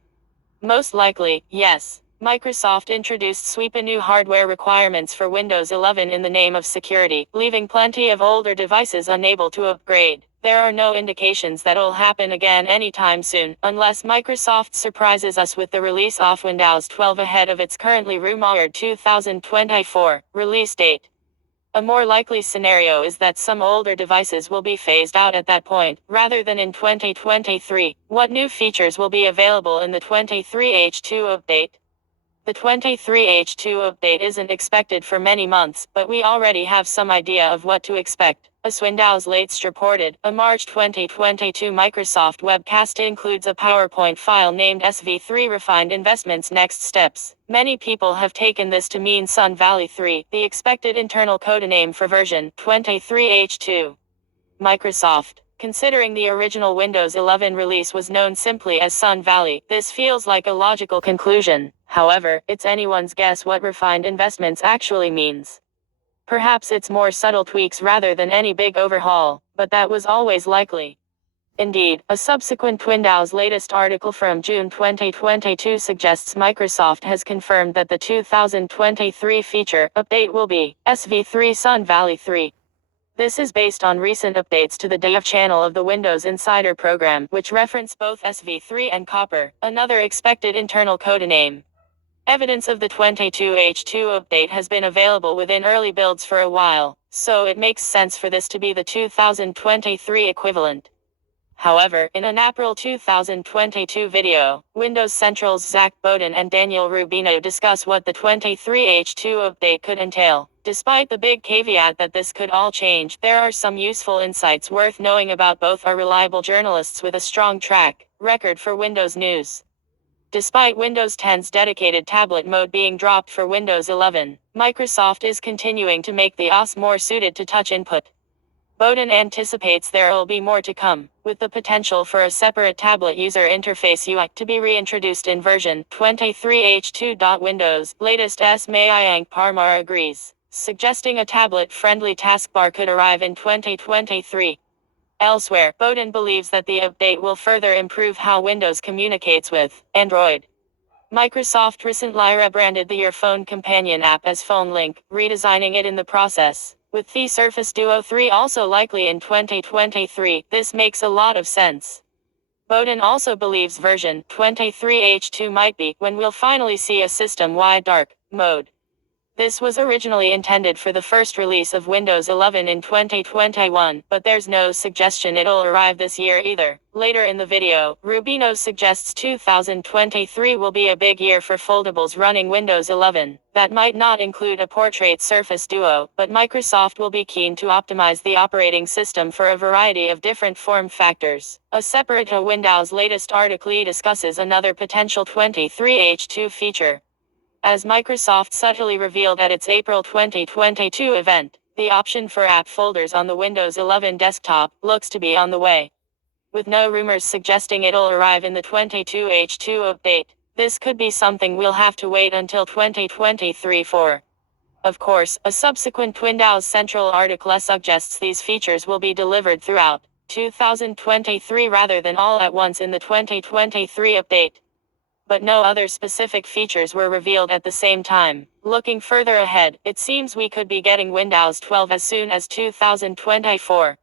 Most likely, yes. Microsoft introduced sweeping new hardware requirements for Windows 11 in the name of security, leaving plenty of older devices unable to upgrade. There are no indications that'll happen again anytime soon, unless Microsoft surprises us with the release of Windows 12 ahead of its currently rumored 2024 release date. A more likely scenario is that some older devices will be phased out at that point, rather than in 2023. What new features will be available in the 23H2 update? The 23H2 update isn't expected for many months, but we already have some idea of what to expect. As Windows latest reported, a March 2022 Microsoft webcast includes a PowerPoint file named SV3 Refined Investments Next Steps. Many people have taken this to mean Sun Valley 3, the expected internal codename for version 23H2. Microsoft. Considering the original Windows 11 release was known simply as Sun Valley, this feels like a logical conclusion. However, it's anyone's guess what refined investments actually means. Perhaps it's more subtle tweaks rather than any big overhaul, but that was always likely. Indeed, a subsequent Windows latest article from June 2022 suggests Microsoft has confirmed that the 2023 feature update will be SV3 Sun Valley 3. This is based on recent updates to the dev channel of the Windows Insider program, which reference both SV3 and Copper, another expected internal codename. Evidence of the 22H2 update has been available within early builds for a while, so it makes sense for this to be the 2023 equivalent. However, in an April 2022 video, Windows Central's Zach Bowden and Daniel Rubino discuss what the 23H2 update could entail. Despite the big caveat that this could all change, there are some useful insights worth knowing about. Both are reliable journalists with a strong track record for Windows news. Despite Windows 10's dedicated tablet mode being dropped for Windows 11, Microsoft is continuing to make the OS more suited to touch input. Bowden anticipates there will be more to come, with the potential for a separate tablet user interface UI to be reintroduced in version 23H2. Windows' latest Mayank Parmar agrees, suggesting a tablet-friendly taskbar could arrive in 2023. Elsewhere, Bowden believes that the update will further improve how Windows communicates with Android. Microsoft recently rebranded the Your Phone companion app as Phone Link, redesigning it in the process. With the Surface Duo 3 also likely in 2023, this makes a lot of sense. Bowden also believes version 23H2 might be when we'll finally see a system-wide dark mode. This was originally intended for the first release of Windows 11 in 2021, but there's no suggestion it'll arrive this year either. Later in the video, Rubino suggests 2023 will be a big year for foldables running Windows 11. That might not include a portrait Surface Duo, but Microsoft will be keen to optimize the operating system for a variety of different form factors. A separate Windows latest article discusses another potential 23H2 feature. As Microsoft subtly revealed at its April 2022 event, the option for app folders on the Windows 11 desktop looks to be on the way. With no rumors suggesting it'll arrive in the 22H2 update, this could be something we'll have to wait until 2023 for. Of course, a subsequent Windows Central article suggests these features will be delivered throughout 2023 rather than all at once in the 2023 update. But no other specific features were revealed at the same time. Looking further ahead, it seems we could be getting Windows 12 as soon as 2024.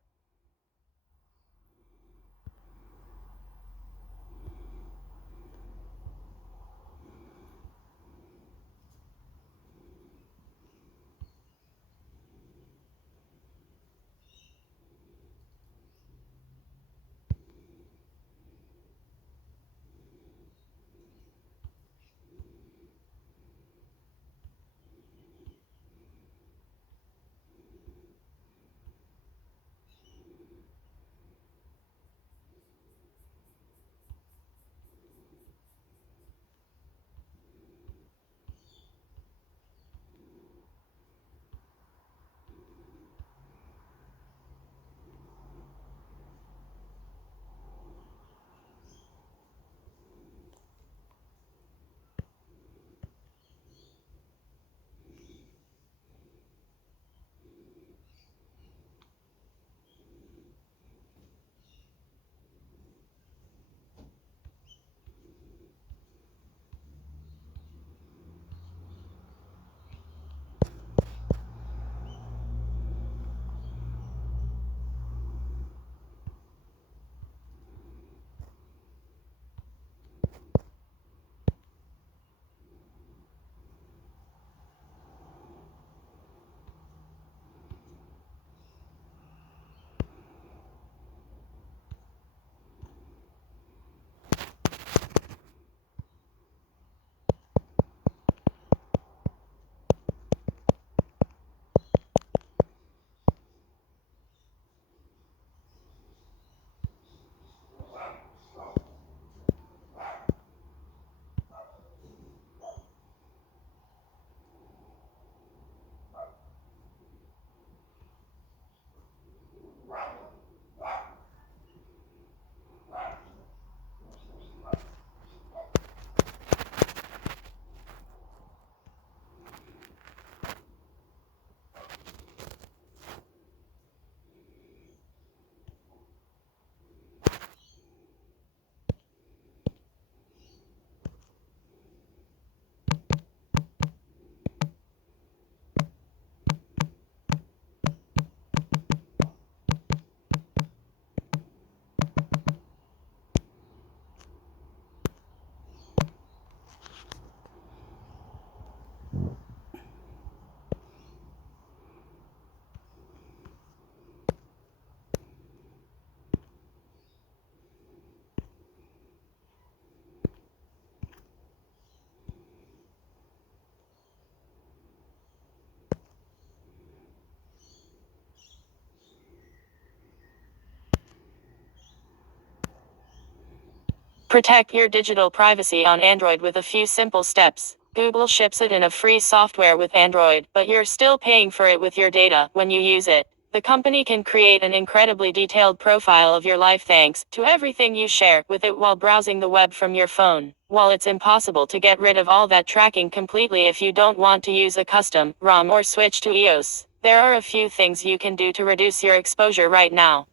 Protect your digital privacy on Android with a few simple steps. Google ships it in a free software with Android, but you're still paying for it with your data when you use it. The company can create an incredibly detailed profile of your life thanks to everything you share with it while browsing the web from your phone. While it's impossible to get rid of all that tracking completely if you don't want to use a custom ROM or switch to iOS, there are a few things you can do to reduce your exposure right now.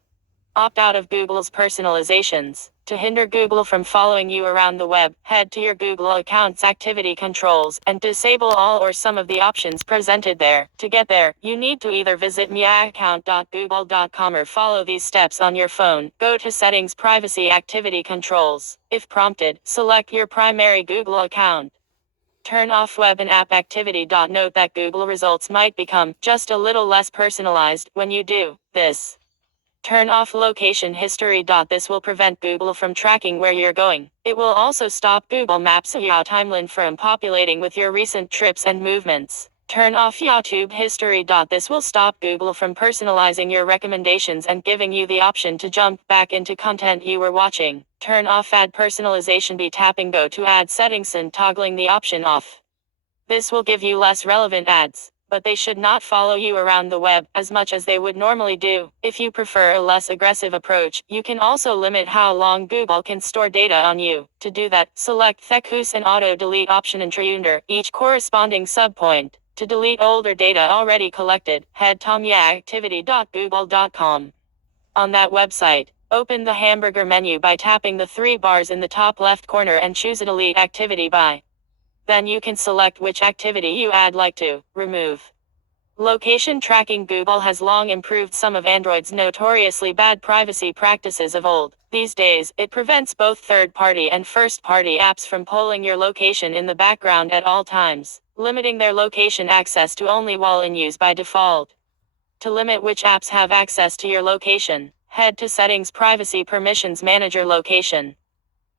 Opt out of Google's personalizations. To hinder Google from following you around the web, head to your Google account's activity controls and disable all or some of the options presented there. To get there, you need to either visit myaccount.google.com or follow these steps on your phone. Go to Settings, Privacy, Activity Controls. If prompted, select your primary Google account. Turn off web and app activity. Note that Google results might become just a little less personalized when you do this. Turn off location history. This will prevent Google from tracking where you're going. It will also stop Google Maps' timeline from populating with your recent trips and movements. Turn off YouTube history. This will stop Google from personalizing your recommendations and giving you the option to jump back into content you were watching. Turn off ad personalization. Tapping Go to Ad Settings and toggling the option off. This will give you less relevant ads, but they should not follow you around the web as much as they would normally do. If you prefer a less aggressive approach, you can also limit how long Google can store data on you. To do that, select Thecus and Auto Delete option and under each corresponding subpoint. To delete older data already collected, head to myaactivity.google.com. On that website, open the hamburger menu by tapping the three bars in the top left corner and choose a Delete Activity by. Then you can select which activity you'd like to remove. Location tracking. Google has long improved some of Android's notoriously bad privacy practices of old. These days, it prevents both third-party and first-party apps from polling your location in the background at all times, limiting their location access to only while in use by default. To limit which apps have access to your location, head to Settings, Privacy Permissions Manager, Location.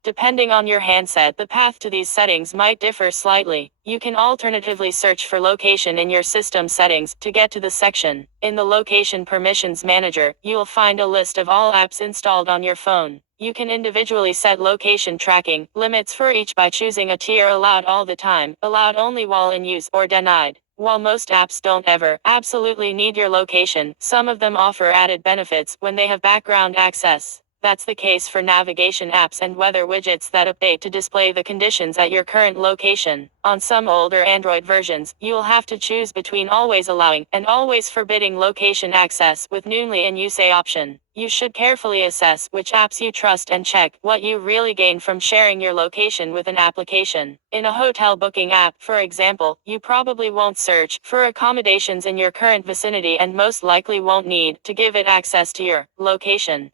Depending on your handset, the path to these settings might differ slightly. You can alternatively search for location in your system settings to get to the section. In the Location Permissions Manager, you'll find a list of all apps installed on your phone. You can individually set location tracking limits for each by choosing a tier: allowed all the time, allowed only while in use, or denied. While most apps don't ever absolutely need your location, some of them offer added benefits when they have background access. That's the case for navigation apps and weather widgets that update to display the conditions at your current location. On some older Android versions, you'll have to choose between always allowing and always forbidding location access with newly in use option. You should carefully assess which apps you trust and check what you really gain from sharing your location with an application. In a hotel booking app, for example, you probably won't search for accommodations in your current vicinity and most likely won't need to give it access to your location.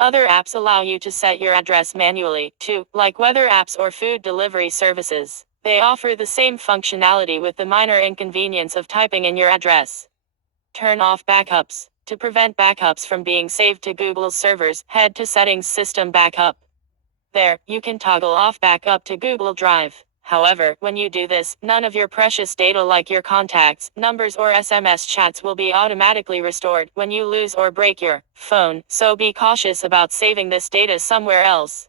Other apps allow you to set your address manually, too, like weather apps or food delivery services. They offer the same functionality with the minor inconvenience of typing in your address. Turn off backups. To prevent backups from being saved to Google's servers, head to Settings, System Backup. There, you can toggle off backup to Google Drive. However, when you do this, none of your precious data like your contacts, numbers, or SMS chats will be automatically restored when you lose or break your phone, so be cautious about saving this data somewhere else.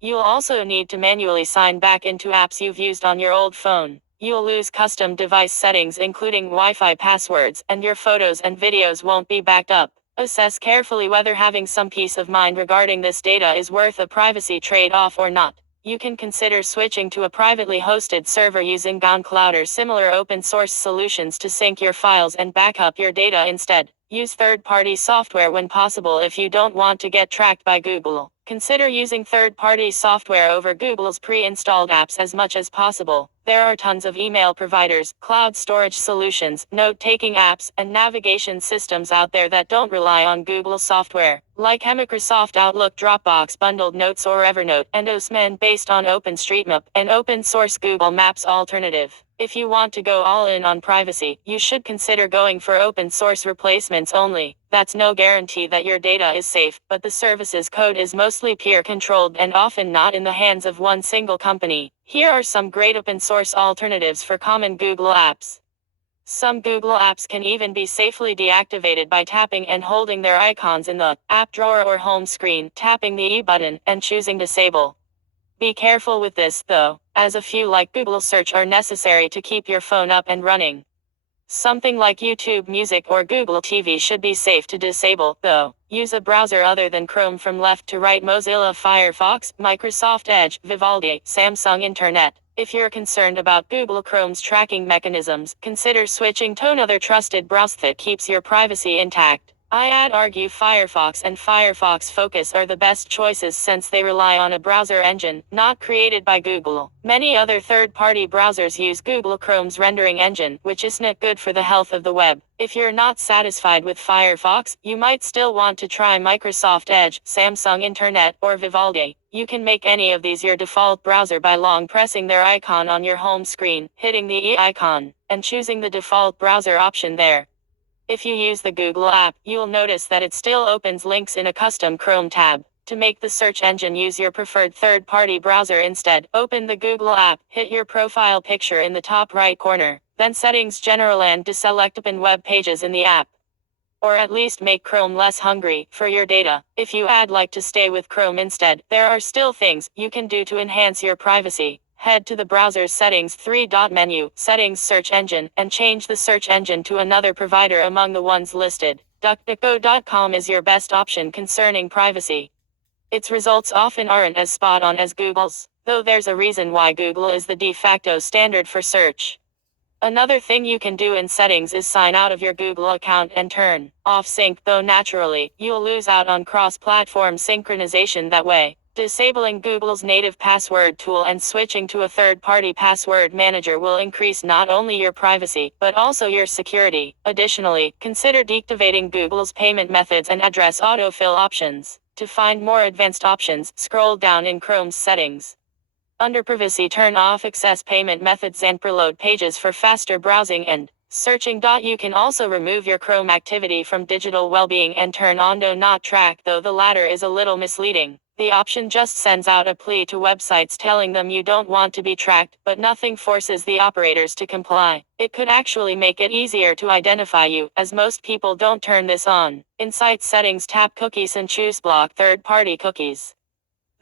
You'll also need to manually sign back into apps you've used on your old phone. You'll lose custom device settings including Wi-Fi passwords, and your photos and videos won't be backed up. Assess carefully whether having some peace of mind regarding this data is worth a privacy trade-off or not. You can consider switching to a privately hosted server using SoundCloud or similar open-source solutions to sync your files and back up your data instead. Use third-party software when possible if you don't want to get tracked by Google. Consider using third-party software over Google's pre-installed apps as much as possible. There are tons of email providers, cloud storage solutions, note-taking apps, and navigation systems out there that don't rely on Google software, like Microsoft Outlook, Dropbox, Bundled Notes, or Evernote, and Osman based on OpenStreetMap, an open-source Google Maps alternative. If you want to go all in on privacy, you should consider going for open-source replacements only. That's no guarantee that your data is safe, but the service's code is mostly peer-controlled and often not in the hands of one single company. Here are some great open-source alternatives for common Google apps. Some Google apps can even be safely deactivated by tapping and holding their icons in the app drawer or home screen, tapping the E button, and choosing Disable. Be careful with this, though, as a few like Google Search are necessary to keep your phone up and running. Something like YouTube Music or Google TV should be safe to disable, though. Use a browser other than Chrome from left to right: Mozilla Firefox, Microsoft Edge, Vivaldi, Samsung Internet. If you're concerned about Google Chrome's tracking mechanisms, consider switching to another trusted browser that keeps your privacy intact. I'd argue Firefox and Firefox Focus are the best choices since they rely on a browser engine not created by Google. Many other third-party browsers use Google Chrome's rendering engine, which isn't good for the health of the web. If you're not satisfied with Firefox, you might still want to try Microsoft Edge, Samsung Internet, or Vivaldi. You can make any of these your default browser by long pressing their icon on your home screen, hitting the E icon, and choosing the default browser option there. If you use the Google app, you'll notice that it still opens links in a custom Chrome tab. To make the search engine use your preferred third-party browser instead, open the Google app, hit your profile picture in the top right corner, then Settings General and deselect Open Web Pages in the app. Or at least make Chrome less hungry for your data. If you'd like to stay with Chrome instead, there are still things you can do to enhance your privacy. Head to the browser's Settings three-dot menu, Settings Search Engine, and change the search engine to another provider among the ones listed. DuckDuckGo.com is your best option concerning privacy. Its results often aren't as spot on as Google's, though there's a reason why Google is the de facto standard for search. Another thing you can do in settings is sign out of your Google account and turn off sync, though naturally, you'll lose out on cross-platform synchronization that way. Disabling Google's native password tool and switching to a third-party password manager will increase not only your privacy, but also your security. Additionally, consider deactivating Google's payment methods and address autofill options. To find more advanced options, scroll down in Chrome's settings. Under Privacy, turn off access payment methods and preload pages for faster browsing and searching. You can also remove your Chrome activity from digital well-being and turn on Do Not Track, though the latter is a little misleading. The option just sends out a plea to websites telling them you don't want to be tracked, but nothing forces the operators to comply. It could actually make it easier to identify you, as most people don't turn this on. In Site Settings, tap Cookies and choose Block Third-Party Cookies.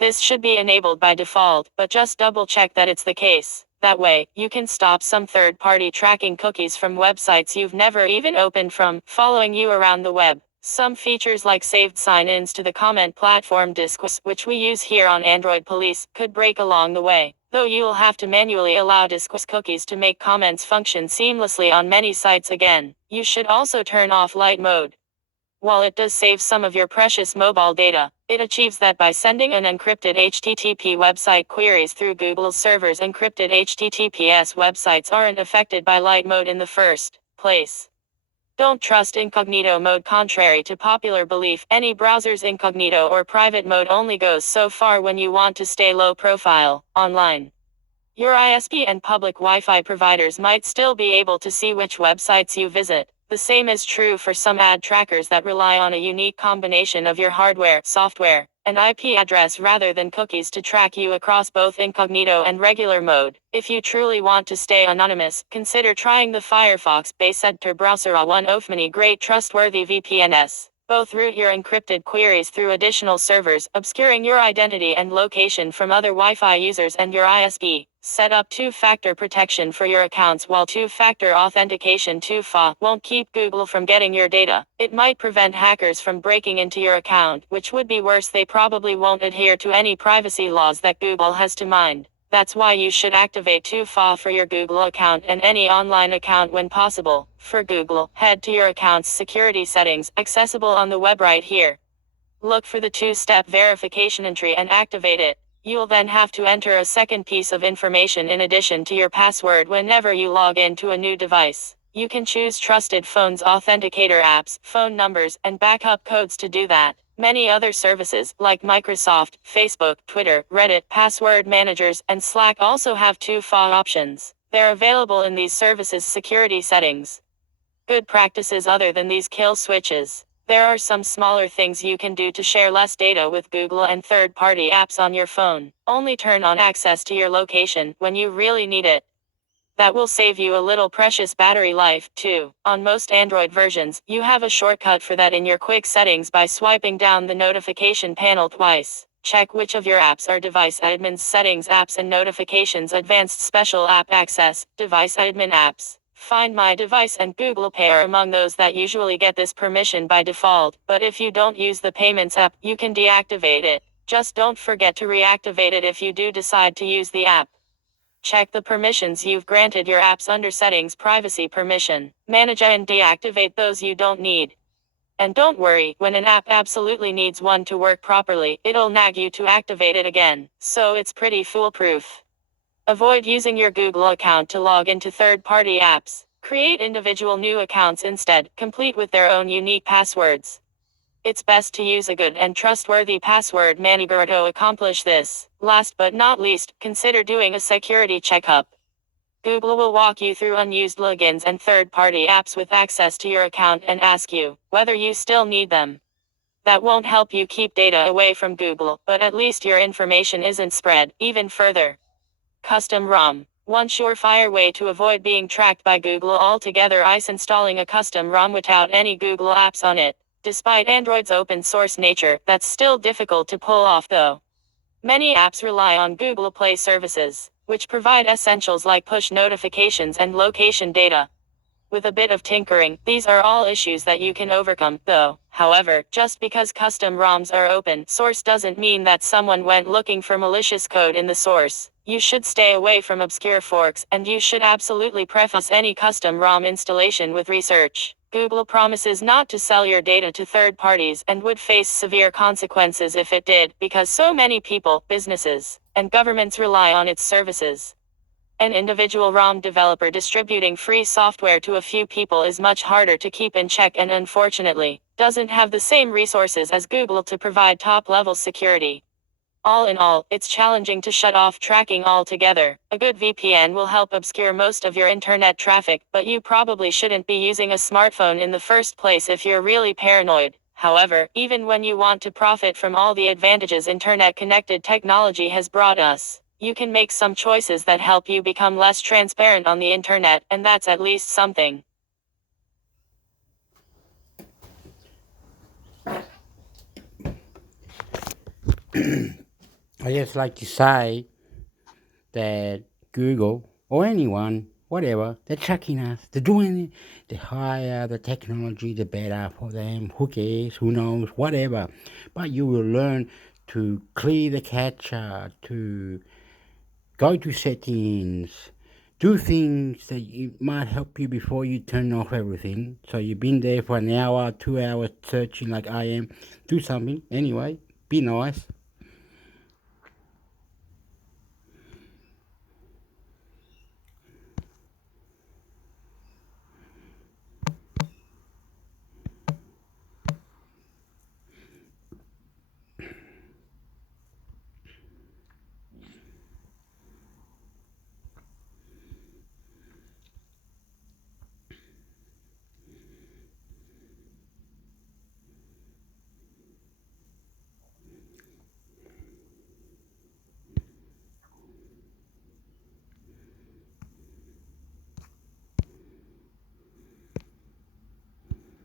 This should be enabled by default, but just double-check that it's the case. That way, you can stop some third-party tracking cookies from websites you've never even opened from following you around the web. Some features like saved sign-ins to the comment platform Disqus, which we use here on Android Police, could break along the way, though you'll have to manually allow Disqus cookies to make comments function seamlessly on many sites again. You should also turn off light mode. While it does save some of your precious mobile data, it achieves that by sending an encrypted HTTP website queries through Google's servers. Encrypted HTTPS websites aren't affected by light mode in the first place. Don't trust incognito mode. Contrary to popular belief, any browser's incognito or private mode only goes so far when you want to stay low profile online. Your ISP and public Wi-Fi providers might still be able to see which websites you visit. The same is true for some ad trackers that rely on a unique combination of your hardware, software, and IP address rather than cookies to track you across both incognito and regular mode. If you truly want to stay anonymous, consider trying the Firefox-based hector browser, one of many great trustworthy VPNs. Both route your encrypted queries through additional servers, obscuring your identity and location from other Wi-Fi users and your ISP. Set up two-factor protection for your accounts, while two-factor authentication 2FA won't keep Google from getting your data. It might prevent hackers from breaking into your account, which would be worse. They probably won't adhere to any privacy laws that Google has to mind. That's why you should activate 2FA for your Google account and any online account when possible. For Google, head to your account's security settings, accessible on the web right here. Look for the two-step verification entry and activate it. You'll then have to enter a second piece of information in addition to your password whenever you log into a new device. You can choose Trusted Phone's authenticator apps, phone numbers, and backup codes to do that. Many other services, like Microsoft, Facebook, Twitter, Reddit, password managers, and Slack also have 2FA options. They're available in these services' security settings. Good practices other than these kill switches. There are some smaller things you can do to share less data with Google and third-party apps on your phone. Only turn on access to your location when you really need it. That will save you a little precious battery life, too. On most Android versions, you have a shortcut for that in your quick settings by swiping down the notification panel twice. Check which of your apps are device admin's settings apps and notifications advanced special app access, device admin apps. Find My Device and Google Pay are among those that usually get this permission by default, but if you don't use the Payments app, you can deactivate it. Just don't forget to reactivate it if you do decide to use the app. Check the permissions you've granted your apps under Settings Privacy Permission. Manage and deactivate those you don't need. And don't worry, when an app absolutely needs one to work properly, it'll nag you to activate it again, so it's pretty foolproof. Avoid using your Google account to log into third-party apps. Create individual new accounts instead, complete with their own unique passwords. It's best to use a good and trustworthy password manager to accomplish this. Last but not least, consider doing a security checkup. Google will walk you through unused logins and third-party apps with access to your account and ask you whether you still need them. That won't help you keep data away from Google, but at least your information isn't spread even further. Custom ROM. One surefire way to avoid being tracked by Google altogether is installing a custom ROM without any Google apps on it. Despite Android's open source nature, that's still difficult to pull off though. Many apps rely on Google Play services, which provide essentials like push notifications and location data. With a bit of tinkering, these are all issues that you can overcome, though. However, just because custom ROMs are open source doesn't mean that someone went looking for malicious code in the source. You should stay away from obscure forks, and you should absolutely preface any custom ROM installation with research. Google promises not to sell your data to third parties and would face severe consequences if it did, because so many people, businesses, and governments rely on its services. An individual ROM developer distributing free software to a few people is much harder to keep in check and unfortunately, doesn't have the same resources as Google to provide top-level security. All in all, it's challenging to shut off tracking altogether. A good VPN will help obscure most of your internet traffic, but you probably shouldn't be using a smartphone in the first place if you're really paranoid. However, even when you want to profit from all the advantages internet-connected technology has brought us, you can make some choices that help you become less transparent on the internet, and that's at least something. I just like to say that Google or anyone, whatever, they're tracking us. They're doing it. The higher the technology, the better for them. Who cares? Who knows? Whatever. But you will learn to clear the cache, to go to settings, do things that might help you before you turn off everything. So you've been there for an hour, 2 hours searching like I am. Do something anyway. Be nice.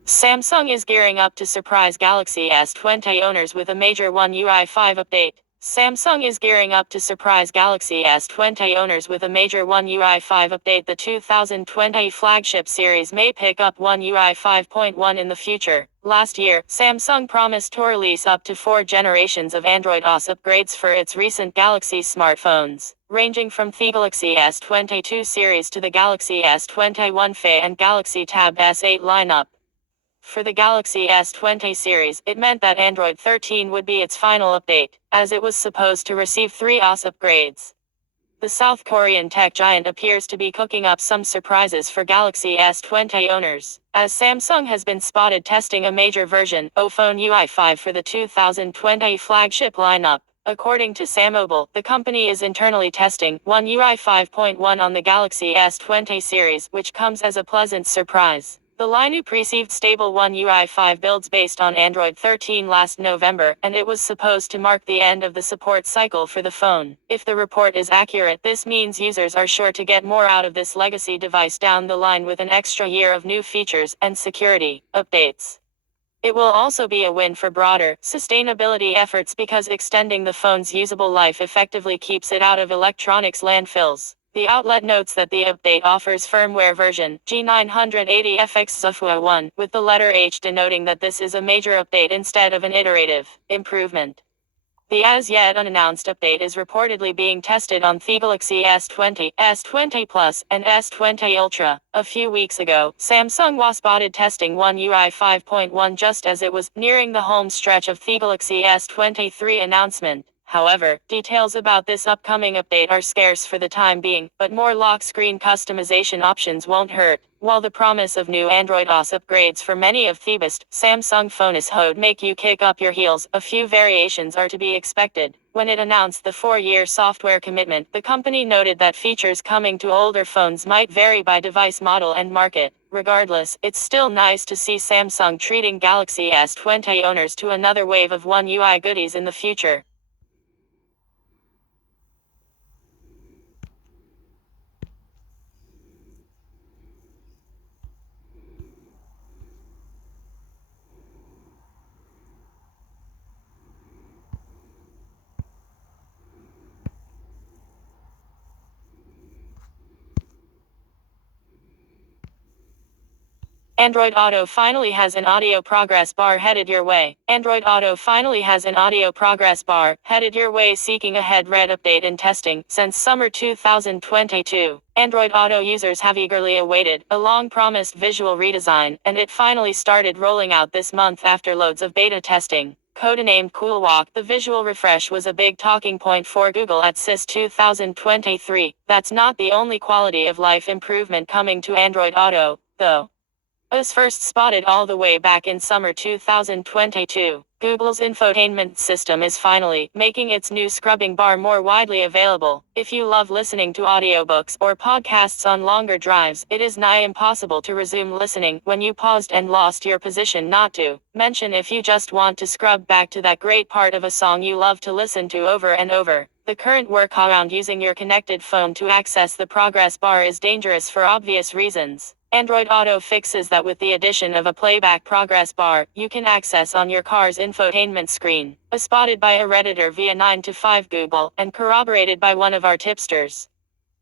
Samsung is gearing up to surprise Galaxy S20 owners with a major One UI 5 update. Samsung is gearing up to surprise Galaxy S20 owners with a major One UI 5 update. The 2020 flagship series may pick up One UI 5.1 in the future. Last year, Samsung promised to release up to 4 generations of Android OS upgrades for its recent Galaxy smartphones, ranging from the Galaxy S22 series to the Galaxy S21 FE and Galaxy Tab S8 lineup. For the Galaxy S20 series, it meant that Android 13 would be its final update, as it was supposed to receive 3 OS upgrades. The South Korean tech giant appears to be cooking up some surprises for Galaxy S20 owners, as Samsung has been spotted testing a major version, Phone UI 5 for the 2020 flagship lineup. According to SamMobile, the company is internally testing One UI 5.1 on the Galaxy S20 series, which comes as a pleasant surprise. The lineup received stable One UI 5 builds based on Android 13 last November, and it was supposed to mark the end of the support cycle for the phone. If the report is accurate, this means users are sure to get more out of this legacy device down the line with an extra year of new features and security updates. It will also be a win for broader sustainability efforts because extending the phone's usable life effectively keeps it out of electronics landfills. The outlet notes that the update offers firmware version G980FX01 with the letter H denoting that this is a major update instead of an iterative improvement. The as-yet unannounced update is reportedly being tested on the Galaxy S20, S20 Plus, and S20 Ultra. A few weeks ago, Samsung was spotted testing One UI 5.1 just as it was nearing the home stretch of the Galaxy S23 announcement. However, details about this upcoming update are scarce for the time being, but more lock screen customization options won't hurt. While the promise of new Android OS upgrades for many of the best Samsung phones would make you kick up your heels, a few variations are to be expected. When it announced the 4-year software commitment, the company noted that features coming to older phones might vary by device model and market. Regardless, it's still nice to see Samsung treating Galaxy S20 owners to another wave of One UI goodies in the future. Android Auto finally has an audio progress bar headed your way. Android Auto finally has an audio progress bar headed your way, seeking a head-read update in testing since summer 2022. Android Auto users have eagerly awaited a long-promised visual redesign, and it finally started rolling out this month after loads of beta testing. Codenamed Cool Walk, the visual refresh was a big talking point for Google at CIS 2023. That's not the only quality of life improvement coming to Android Auto, though. It was first spotted all the way back in summer 2022. Google's infotainment system is finally making its new scrubbing bar more widely available. If you love listening to audiobooks or podcasts on longer drives, it is nigh impossible to resume listening when you paused and lost your position. Not to mention if you just want to scrub back to that great part of a song you love to listen to over and over. The current workaround using your connected phone to access the progress bar is dangerous for obvious reasons. Android Auto fixes that with the addition of a playback progress bar you can access on your car's infotainment screen. As spotted by a Redditor via 9to5 Google and corroborated by one of our tipsters.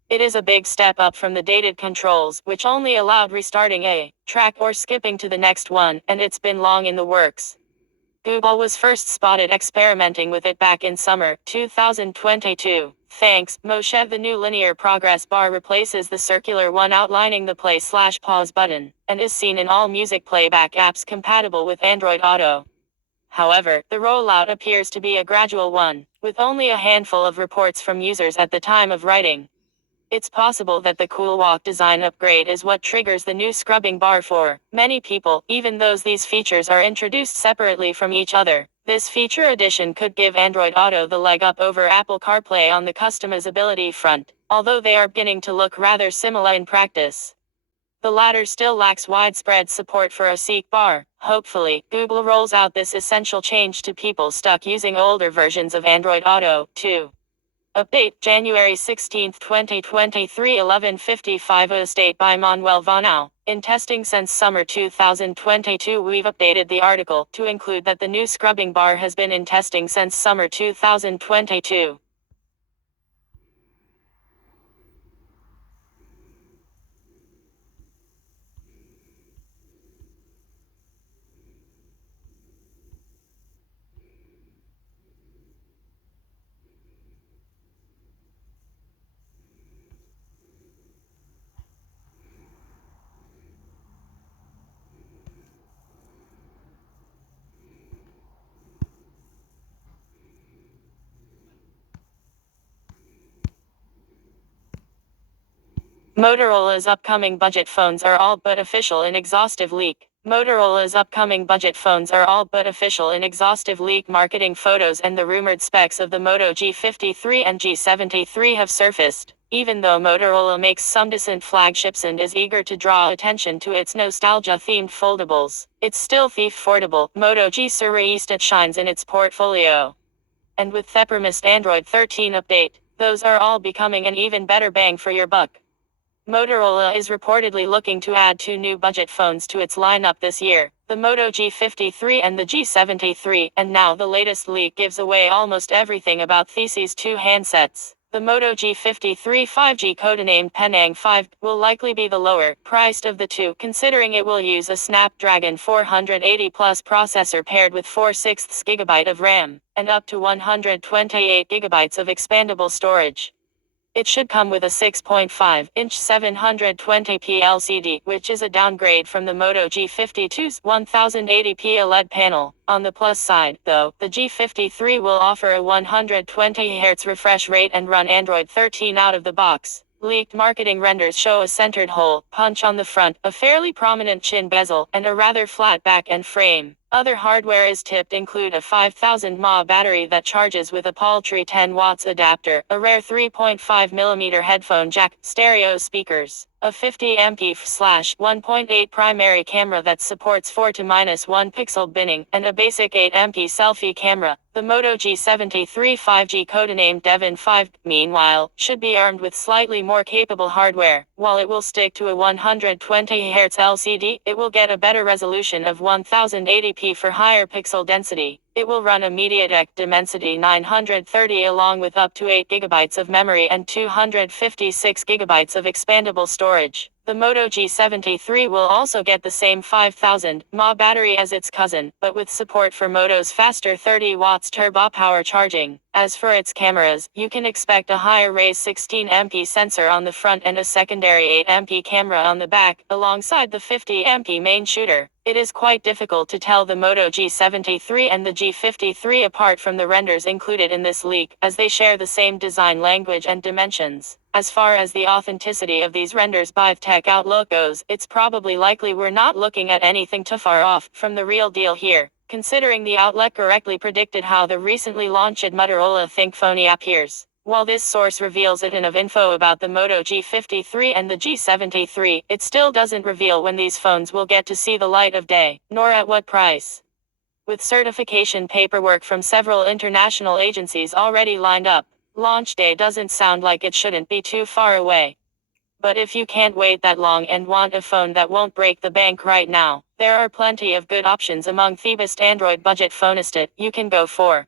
It is a big step up from the dated controls, which only allowed restarting a track or skipping to the next one, and it's been long in the works. Google was first spotted experimenting with it back in summer 2022. Thanks, Moshe. The new linear progress bar replaces the circular one outlining the play/pause button, and is seen in all music playback apps compatible with Android Auto. However, the rollout appears to be a gradual one, with only a handful of reports from users at the time of writing. It's possible that the Cool Walk design upgrade is what triggers the new scrubbing bar for many people, even though these features are introduced separately from each other. This feature addition could give Android Auto the leg up over Apple CarPlay on the customizability front, although they are beginning to look rather similar in practice. The latter still lacks widespread support for a seek bar. Hopefully, Google rolls out this essential change to people stuck using older versions of Android Auto, too. Update, January 16, 2023, 11:55 Estate by Manuel Vanau. In testing since summer 2022, we've updated the article to include that the new scrubbing bar has been in testing since summer 2022. Motorola's upcoming budget phones are all but official in exhaustive leak. Motorola's upcoming budget phones are all but official in exhaustive leak marketing photos, and the rumored specs of the Moto G53 and G73 have surfaced. Even though Motorola makes some decent flagships and is eager to draw attention to its nostalgia-themed foldables, it's still thief-affordable. Moto G Series shines in its portfolio. And with the promised Android 13 update, those are all becoming an even better bang for your buck. Motorola is reportedly looking to add 2 new budget phones to its lineup this year, the Moto G53 and the G73, and now the latest leak gives away almost everything about these 2 handsets. The Moto G53 5G, codenamed Penang 5, will likely be the lower-priced of the two, considering it will use a Snapdragon 480 Plus processor paired with 4/6 GB of RAM, and up to 128 GB of expandable storage. It should come with a 6.5-inch 720p LCD, which is a downgrade from the Moto G52's 1080p OLED panel. On the plus side, though, the G53 will offer a 120Hz refresh rate and run Android 13 out of the box. Leaked marketing renders show a centered hole punch on the front, a fairly prominent chin bezel, and a rather flat back and frame. Other hardware is tipped include a 5000 mAh battery that charges with a paltry 10 watts adapter, a rare 3.5mm headphone jack, stereo speakers, a 50MP/1.8 primary camera that supports 4 to -1 pixel binning, and a basic 8MP selfie camera. The Moto G73 5G, codenamed Devon 5, meanwhile, should be armed with slightly more capable hardware. While it will stick to a 120Hz LCD, it will get a better resolution of 1080p for higher pixel density. It will run a MediaTek Dimensity 930 along with up to 8 GB of memory and 256 GB of expandable storage. The Moto G73 will also get the same 5000 mAh battery as its cousin, but with support for Moto's faster 30 watts turbo power charging. As for its cameras, you can expect a higher Raise 16MP sensor on the front and a secondary 8MP camera on the back, alongside the 50MP main shooter. It is quite difficult to tell the Moto G73 and the G53 apart from the renders included in this leak, as they share the same design language and dimensions. As far as the authenticity of these renders by Tech Outlook goes, it's probably likely we're not looking at anything too far off from the real deal here, considering the outlet correctly predicted how the recently launched Motorola ThinkPhone appears. While this source reveals a ton of info about the Moto G53 and the G73, it still doesn't reveal when these phones will get to see the light of day, nor at what price. With certification paperwork from several international agencies already lined up, launch day doesn't sound like it shouldn't be too far away. But if you can't wait that long and want a phone that won't break the bank right now, there are plenty of good options among the best Android budget phones that you can go for.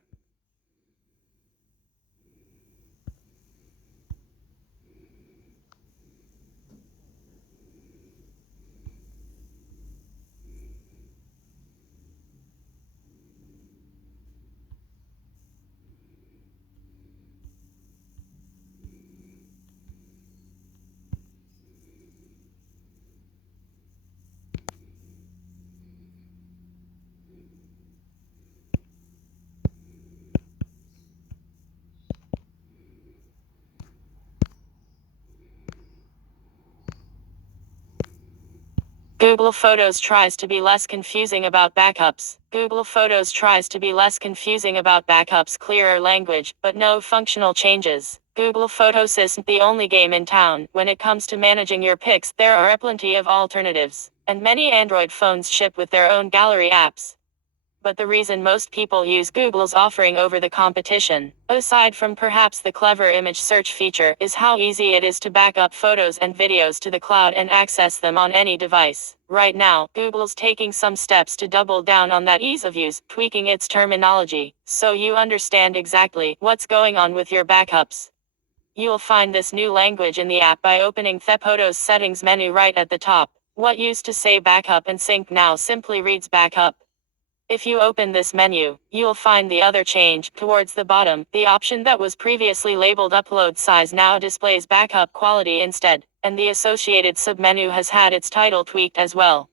Google Photos tries to be less confusing about backups. Google Photos tries to be less confusing about backups, clearer language, but no functional changes. Google Photos isn't the only game in town. When it comes to managing your pics, there are plenty of alternatives, and many Android phones ship with their own gallery apps. But the reason most people use Google's offering over the competition, aside from perhaps the clever image search feature, is how easy it is to back up photos and videos to the cloud and access them on any device. Right now, Google's taking some steps to double down on that ease of use, tweaking its terminology, so you understand exactly what's going on with your backups. You'll find this new language in the app by opening the Photos settings menu right at the top. What used to say backup and sync now simply reads backup. If you open this menu, you'll find the other change towards the bottom. The option that was previously labeled upload size now displays backup quality instead, and the associated submenu has had its title tweaked as well.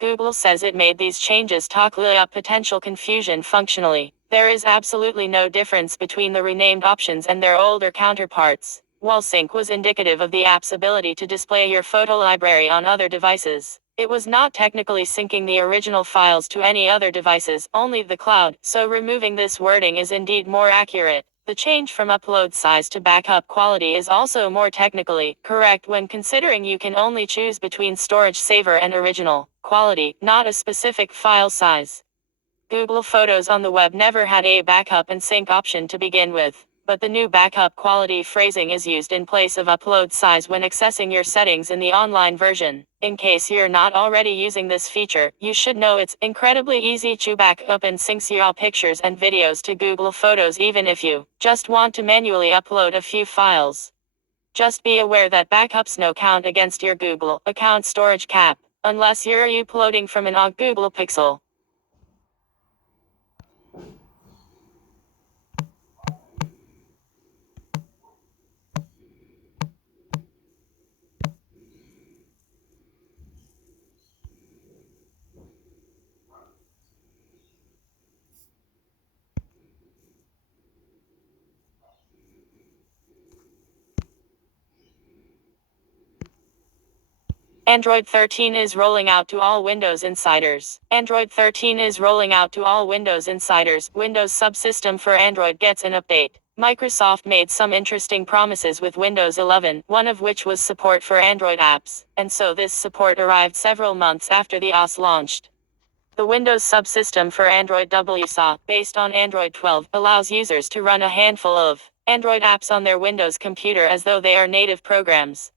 Google says it made these changes to clear up potential confusion functionally. There is absolutely no difference between the renamed options and their older counterparts. While sync was indicative of the app's ability to display your photo library on other devices, it was not technically syncing the original files to any other devices, only the cloud, so removing this wording is indeed more accurate. The change from upload size to backup quality is also more technically correct when considering you can only choose between storage saver and original quality, not a specific file size. Google Photos on the web never had a backup and sync option to begin with. but the new backup quality phrasing is used in place of upload size when accessing your settings in the online version. In case you're not already using this feature, you should know it's incredibly easy to back up and sync your pictures and videos to Google Photos even if you just want to manually upload a few files. Just be aware that backups no count against your Google account storage cap, unless you're uploading from an Google Pixel. Android 13 is rolling out to all Windows Insiders. Android 13 is rolling out to all Windows Insiders. Windows subsystem for Android gets an update. Microsoft made some interesting promises with Windows 11, one of which was support for Android apps, and so this support arrived several months after the OS launched. The Windows subsystem for Android WSA, based on Android 12, allows users to run a handful of Android apps on their Windows computer as though they are native programs.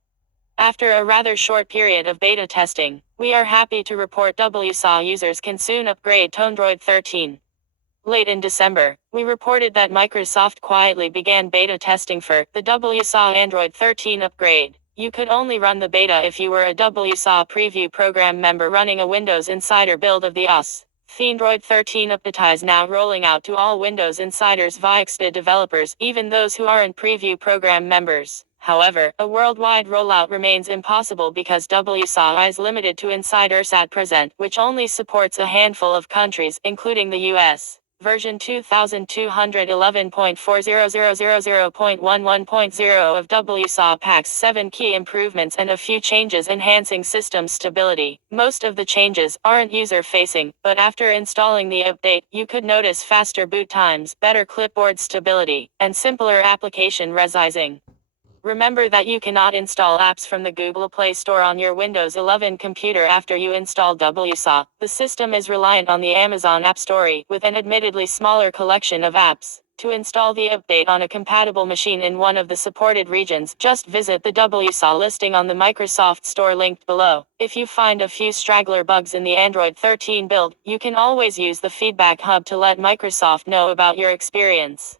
After a rather short period of beta testing, we are happy to report WSA users can soon upgrade to Android 13. Late in December, we reported that Microsoft quietly began beta testing for the WSA Android 13 upgrade. You could only run the beta if you were a WSA Preview program member running a Windows Insider build of the OS. The Android 13 update is now rolling out to all Windows Insiders via XDA developers, even those who aren't Preview program members. However, a worldwide rollout remains impossible because WSA is limited to Insiders at present, which only supports a handful of countries, including the US. Version 2211.4000.11.0 of WSA packs 7 key improvements and a few changes enhancing system stability. Most of the changes aren't user-facing, but after installing the update, you could notice faster boot times, better clipboard stability, and simpler application resizing. Remember that you cannot install apps from the Google Play Store on your Windows 11 computer after you install WSA. The system is reliant on the Amazon App Store, with an admittedly smaller collection of apps. To install the update on a compatible machine in one of the supported regions, just visit the WSA listing on the Microsoft Store linked below. If you find a few straggler bugs in the Android 13 build, you can always use the Feedback Hub to let Microsoft know about your experience.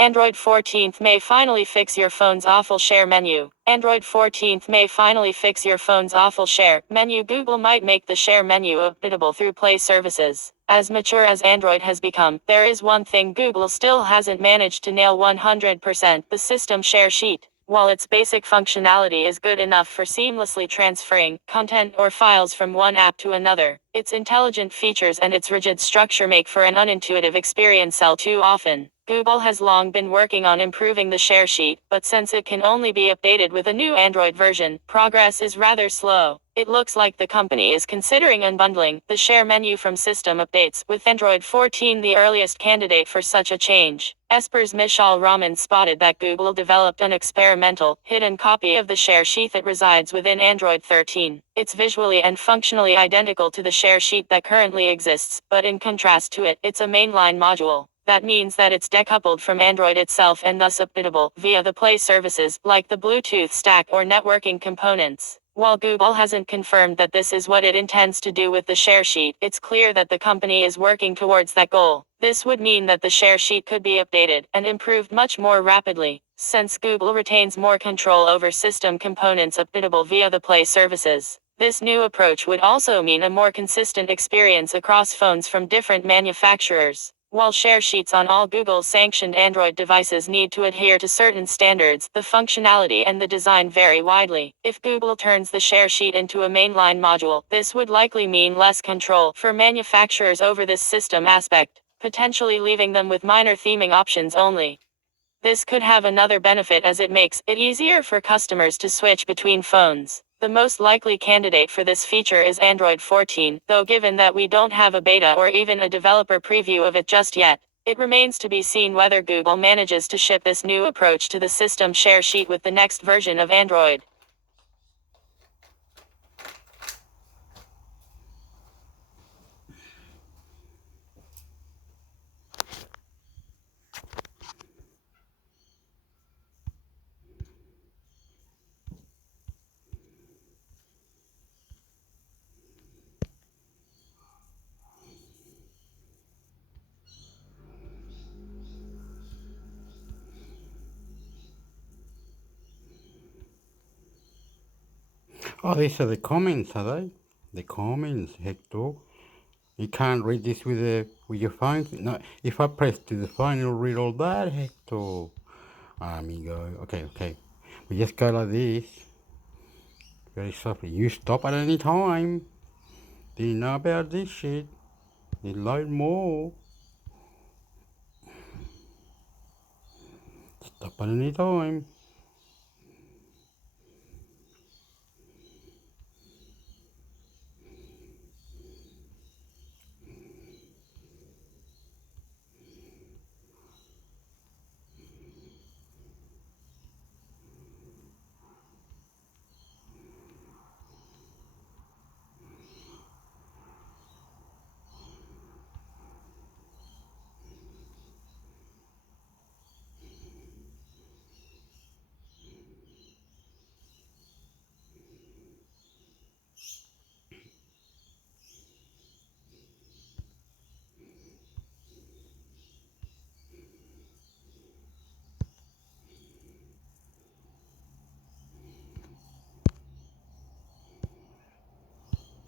Android 14th may finally fix your phone's awful share menu. Android 14th may finally fix your phone's awful share menu. Google might make the share menu updatable through Play services. As mature as Android has become, there is one thing Google still hasn't managed to nail 100%, the system share sheet. While its basic functionality is good enough for seamlessly transferring content or files from one app to another, its intelligent features and its rigid structure make for an unintuitive experience all too often. Google has long been working on improving the share sheet, but since it can only be updated with a new Android version, progress is rather slow. It looks like the company is considering unbundling the share menu from system updates, with Android 14 the earliest candidate for such a change. Esper's Mishal Rahman spotted that Google developed an experimental, hidden copy of the share sheet that resides within Android 13. It's visually and functionally identical to the share sheet that currently exists, but in contrast to it, it's a mainline module. That means that it's decoupled from Android itself and thus updatable via the Play services, like the Bluetooth stack or networking components. While Google hasn't confirmed that this is what it intends to do with the share sheet, it's clear that the company is working towards that goal. This would mean that the share sheet could be updated and improved much more rapidly, since Google retains more control over system components updatable via the Play services. This new approach would also mean a more consistent experience across phones from different manufacturers. While share sheets on all Google-sanctioned Android devices need to adhere to certain standards, the functionality and the design vary widely. If Google turns the share sheet into a mainline module, this would likely mean less control for manufacturers over this system aspect. potentially leaving them with minor theming options only. This could have another benefit as it makes it easier for customers to switch between phones. The most likely candidate for this feature is Android 14, though given that we don't have a beta or even a developer preview of it just yet, it remains to be seen whether Google manages to ship this new approach to the system share sheet with the next version of Android. Oh, these are the comments, are they? The comments, Hector. You can't read this with your phone. No, if I press to the phone, it'll read all that, Hector. Amigo. Okay. We just go like this. Very softly. You stop at any time. Do you know about this shit? You load more. Stop at any time.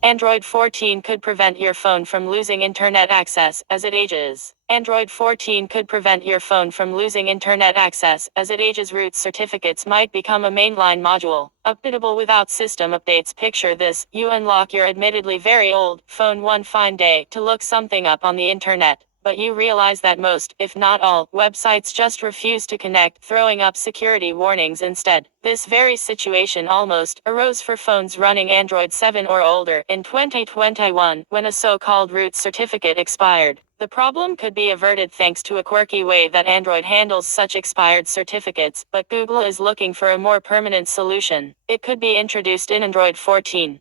Android 14 could prevent your phone from losing internet access as it ages. Android 14 could prevent your phone from losing internet access as it ages. Root certificates might become a mainline module, updatable without system updates. Picture this: you unlock your admittedly very old phone one fine day to look something up on the internet. But you realize that most, if not all, websites just refuse to connect, throwing up security warnings instead. This very situation almost arose for phones running Android 7 or older in 2021, when a so-called root certificate expired. The problem could be averted thanks to a quirky way that Android handles such expired certificates, but Google is looking for a more permanent solution. It could be introduced in Android 14.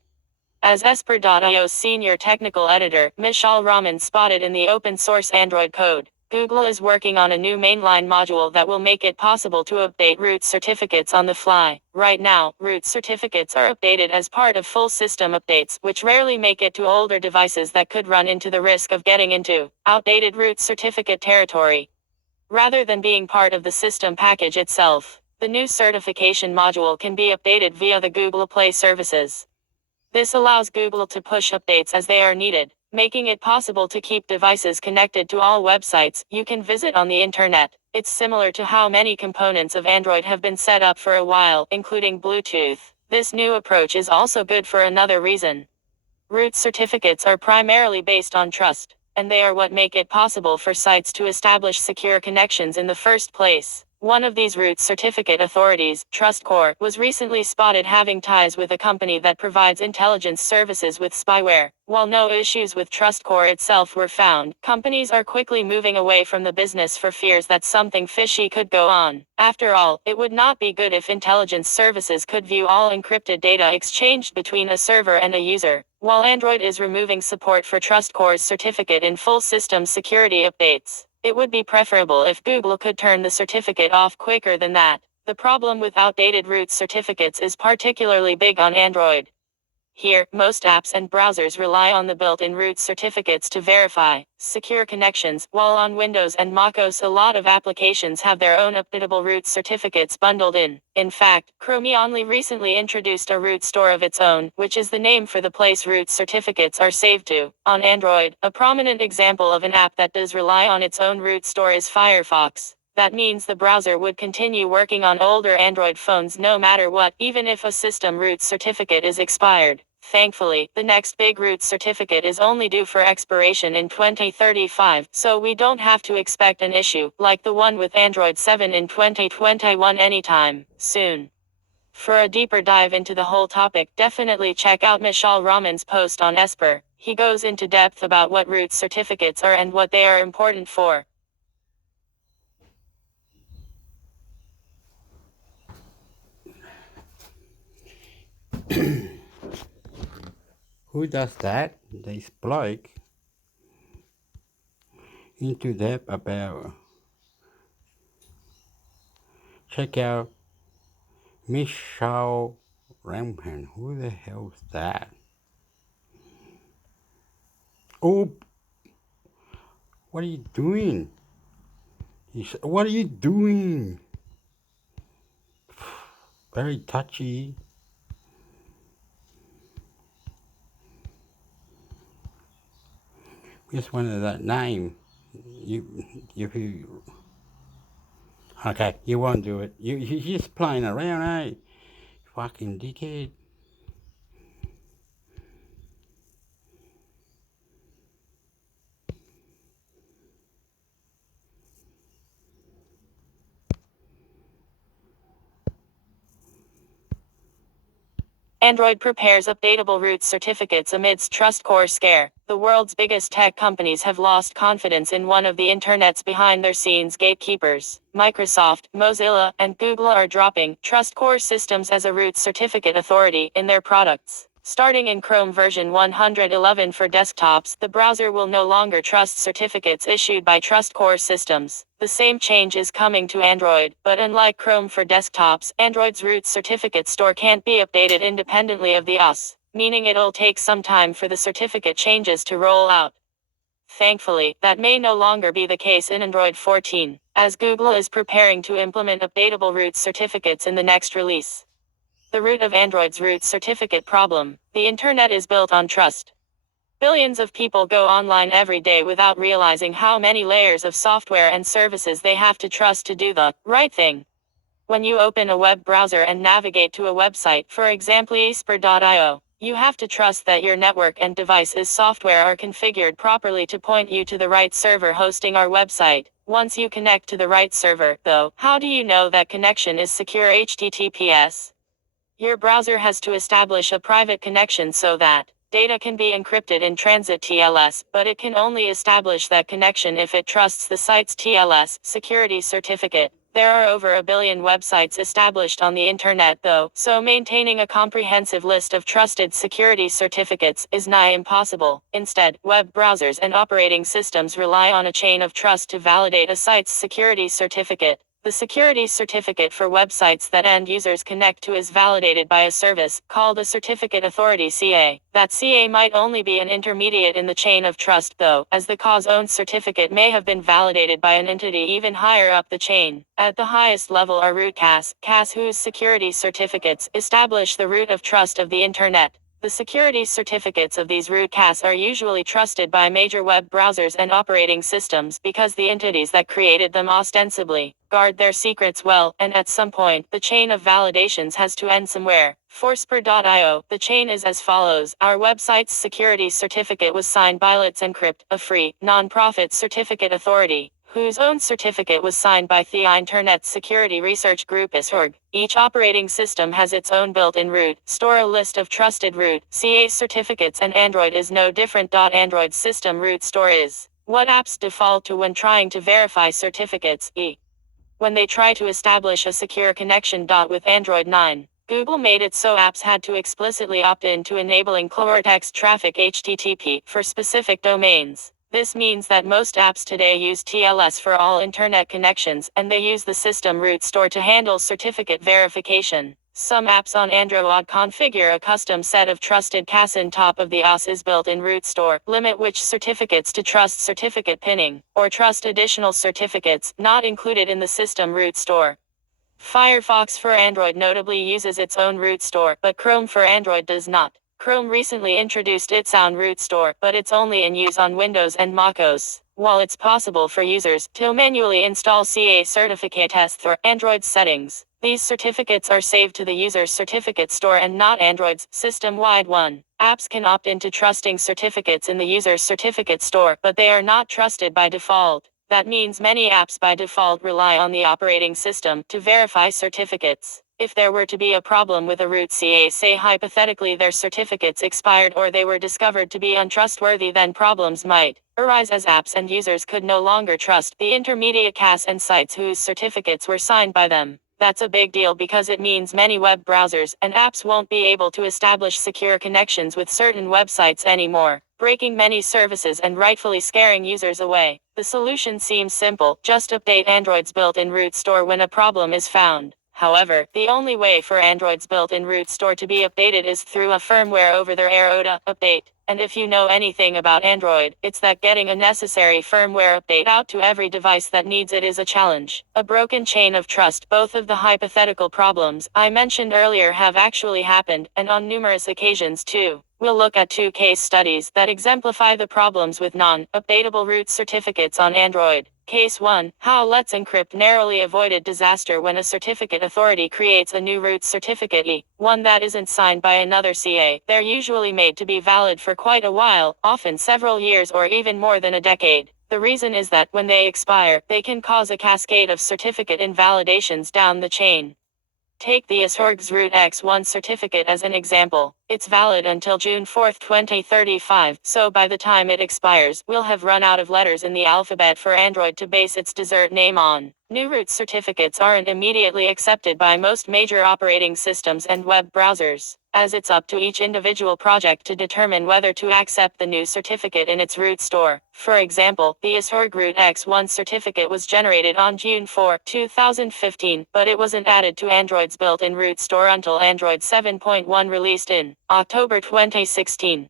As Esper.io's senior technical editor, Mishal Raman spotted in the open-source Android code, Google is working on a new mainline module that will make it possible to update root certificates on the fly. Right now, root certificates are updated as part of full system updates, which rarely make it to older devices that could run into the risk of getting into outdated root certificate territory. Rather than being part of the system package itself, the new certification module can be updated via the Google Play services. This allows Google to push updates as they are needed, making it possible to keep devices connected to all websites you can visit on the internet. It's similar to how many components of Android have been set up for a while, including Bluetooth. This new approach is also good for another reason. Root certificates are primarily based on trust, and they are what make it possible for sites to establish secure connections in the first place. One of these root certificate authorities, TrustCore, was recently spotted having ties with a company that provides intelligence services with spyware. While no issues with TrustCore itself were found, companies are quickly moving away from the business for fears that something fishy could go on. After all, it would not be good if intelligence services could view all encrypted data exchanged between a server and a user. While Android is removing support for TrustCore's certificate in full system security updates, it would be preferable if Google could turn the certificate off quicker than that. The problem with outdated root certificates is particularly big on Android. Here, most apps and browsers rely on the built-in root certificates to verify secure connections, while on Windows and macOS a lot of applications have their own updatable root certificates bundled in. In fact, Chrome only recently introduced a root store of its own, which is the name for the place root certificates are saved to. On Android, a prominent example of an app that does rely on its own root store is Firefox. That means the browser would continue working on older Android phones no matter what, even if a system root certificate is expired. Thankfully, the next big root certificate is only due for expiration in 2035, so we don't have to expect an issue like the one with Android 7 in 2021 anytime soon. For a deeper dive into the whole topic, definitely check out Mishal Rahman's post on Esper. He goes into depth about what root certificates are and what they are important for. Who does that? They explain into depth about. Check out Mishal Rahman. Who the hell is that? Oh, what are you doing? What are you doing? Very touchy. Just wanted that name. If you. Okay, you won't do it. You're just playing around, eh? Fucking dickhead. Android prepares updatable root certificates amidst trust core scare. The world's biggest tech companies have lost confidence in one of the internet's behind-the-scenes gatekeepers. Microsoft, Mozilla, and Google are dropping trust core systems as a root certificate authority in their products. Starting in Chrome version 111 for desktops, the browser will no longer trust certificates issued by trust core systems. The same change is coming to Android, but unlike Chrome for desktops, Android's root certificate store can't be updated independently of the OS, meaning it'll take some time for the certificate changes to roll out. Thankfully, that may no longer be the case in Android 14, as Google is preparing to implement updatable root certificates in the next release. The root of Android's root certificate problem. The internet is built on trust. Billions of people go online every day without realizing how many layers of software and services they have to trust to do the right thing. When you open a web browser and navigate to a website, for example esper.io, you have to trust that your network and device's software are configured properly to point you to the right server hosting our website. Once you connect to the right server, though, how do you know that connection is secure? HTTPS. Your browser has to establish a private connection so that data can be encrypted in transit TLS, but it can only establish that connection if it trusts the site's TLS security certificate. There are over 1 billion websites established on the internet though, so maintaining a comprehensive list of trusted security certificates is nigh impossible. Instead, web browsers and operating systems rely on a chain of trust to validate a site's security certificate. The security certificate for websites that end users connect to is validated by a service called a certificate authority CA. That CA might only be an intermediate in the chain of trust though, as the cause owned certificate may have been validated by an entity even higher up the chain. At the highest level are root CAS, whose security certificates establish the root of trust of the internet. The security certificates of these root CAS are usually trusted by major web browsers and operating systems because the entities that created them ostensibly guard their secrets well, and at some point, the chain of validations has to end somewhere. For Spur.io, the chain is as follows. Our website's security certificate was signed by Let's Encrypt, a free, non-profit certificate authority, whose own certificate was signed by the Internet Security Research Group (ISRG). Each operating system has its own built-in root store, a list of trusted root CA certificates, and Android is no different. Android's system root store is what apps default to when trying to verify certificates, when they try to establish a secure connection. With Android 9, Google made it so apps had to explicitly opt in to enabling clear-text traffic HTTP for specific domains. This means that most apps today use TLS for all internet connections, and they use the system root store to handle certificate verification. Some apps on Android configure a custom set of trusted CAS on top of the OS's built-in root store, limit which certificates to trust certificate pinning, or trust additional certificates not included in the system root store. Firefox for Android notably uses its own root store, but Chrome for Android does not. Chrome recently introduced its own root store, but it's only in use on Windows and macOS. While it's possible for users to manually install CA certificate tests for Android settings, These certificates are saved to the user's certificate store and not Android's system-wide one. Apps can opt into trusting certificates in the user's certificate store, but they are not trusted by default. That means many apps by default rely on the operating system to verify certificates. If there were to be a problem with a root CA, say hypothetically their certificates expired or they were discovered to be untrustworthy, then problems might arise as apps and users could no longer trust the intermediate CAS and sites whose certificates were signed by them. That's a big deal because it means many web browsers and apps won't be able to establish secure connections with certain websites anymore, breaking many services and rightfully scaring users away. The solution seems simple: just update Android's built-in root store when a problem is found. However, the only way for Android's built-in root store to be updated is through a firmware over-the-air OTA update. And if you know anything about Android, it's that getting a necessary firmware update out to every device that needs it is a challenge. A broken chain of trust. Both of the hypothetical problems I mentioned earlier have actually happened, and on numerous occasions too. We'll look at 2 case studies that exemplify the problems with non-updatable root certificates on Android. Case 1. How Let's Encrypt narrowly avoided disaster when a certificate authority creates a new root certificate, one that isn't signed by another CA. They're usually made to be valid for quite a while, often several years or even more than a decade. The reason is that when they expire, they can cause a cascade of certificate invalidations down the chain. Take the ISORG's Root X1 certificate as an example. It's valid until June 4, 2035, so by the time it expires, we'll have run out of letters in the alphabet for Android to base its dessert name on. New root certificates aren't immediately accepted by most major operating systems and web browsers, as it's up to each individual project to determine whether to accept the new certificate in its root store. For example, the ISORG Root X1 certificate was generated on June 4, 2015, but it wasn't added to Android's built-in root store until Android 7.1 released in October 2016.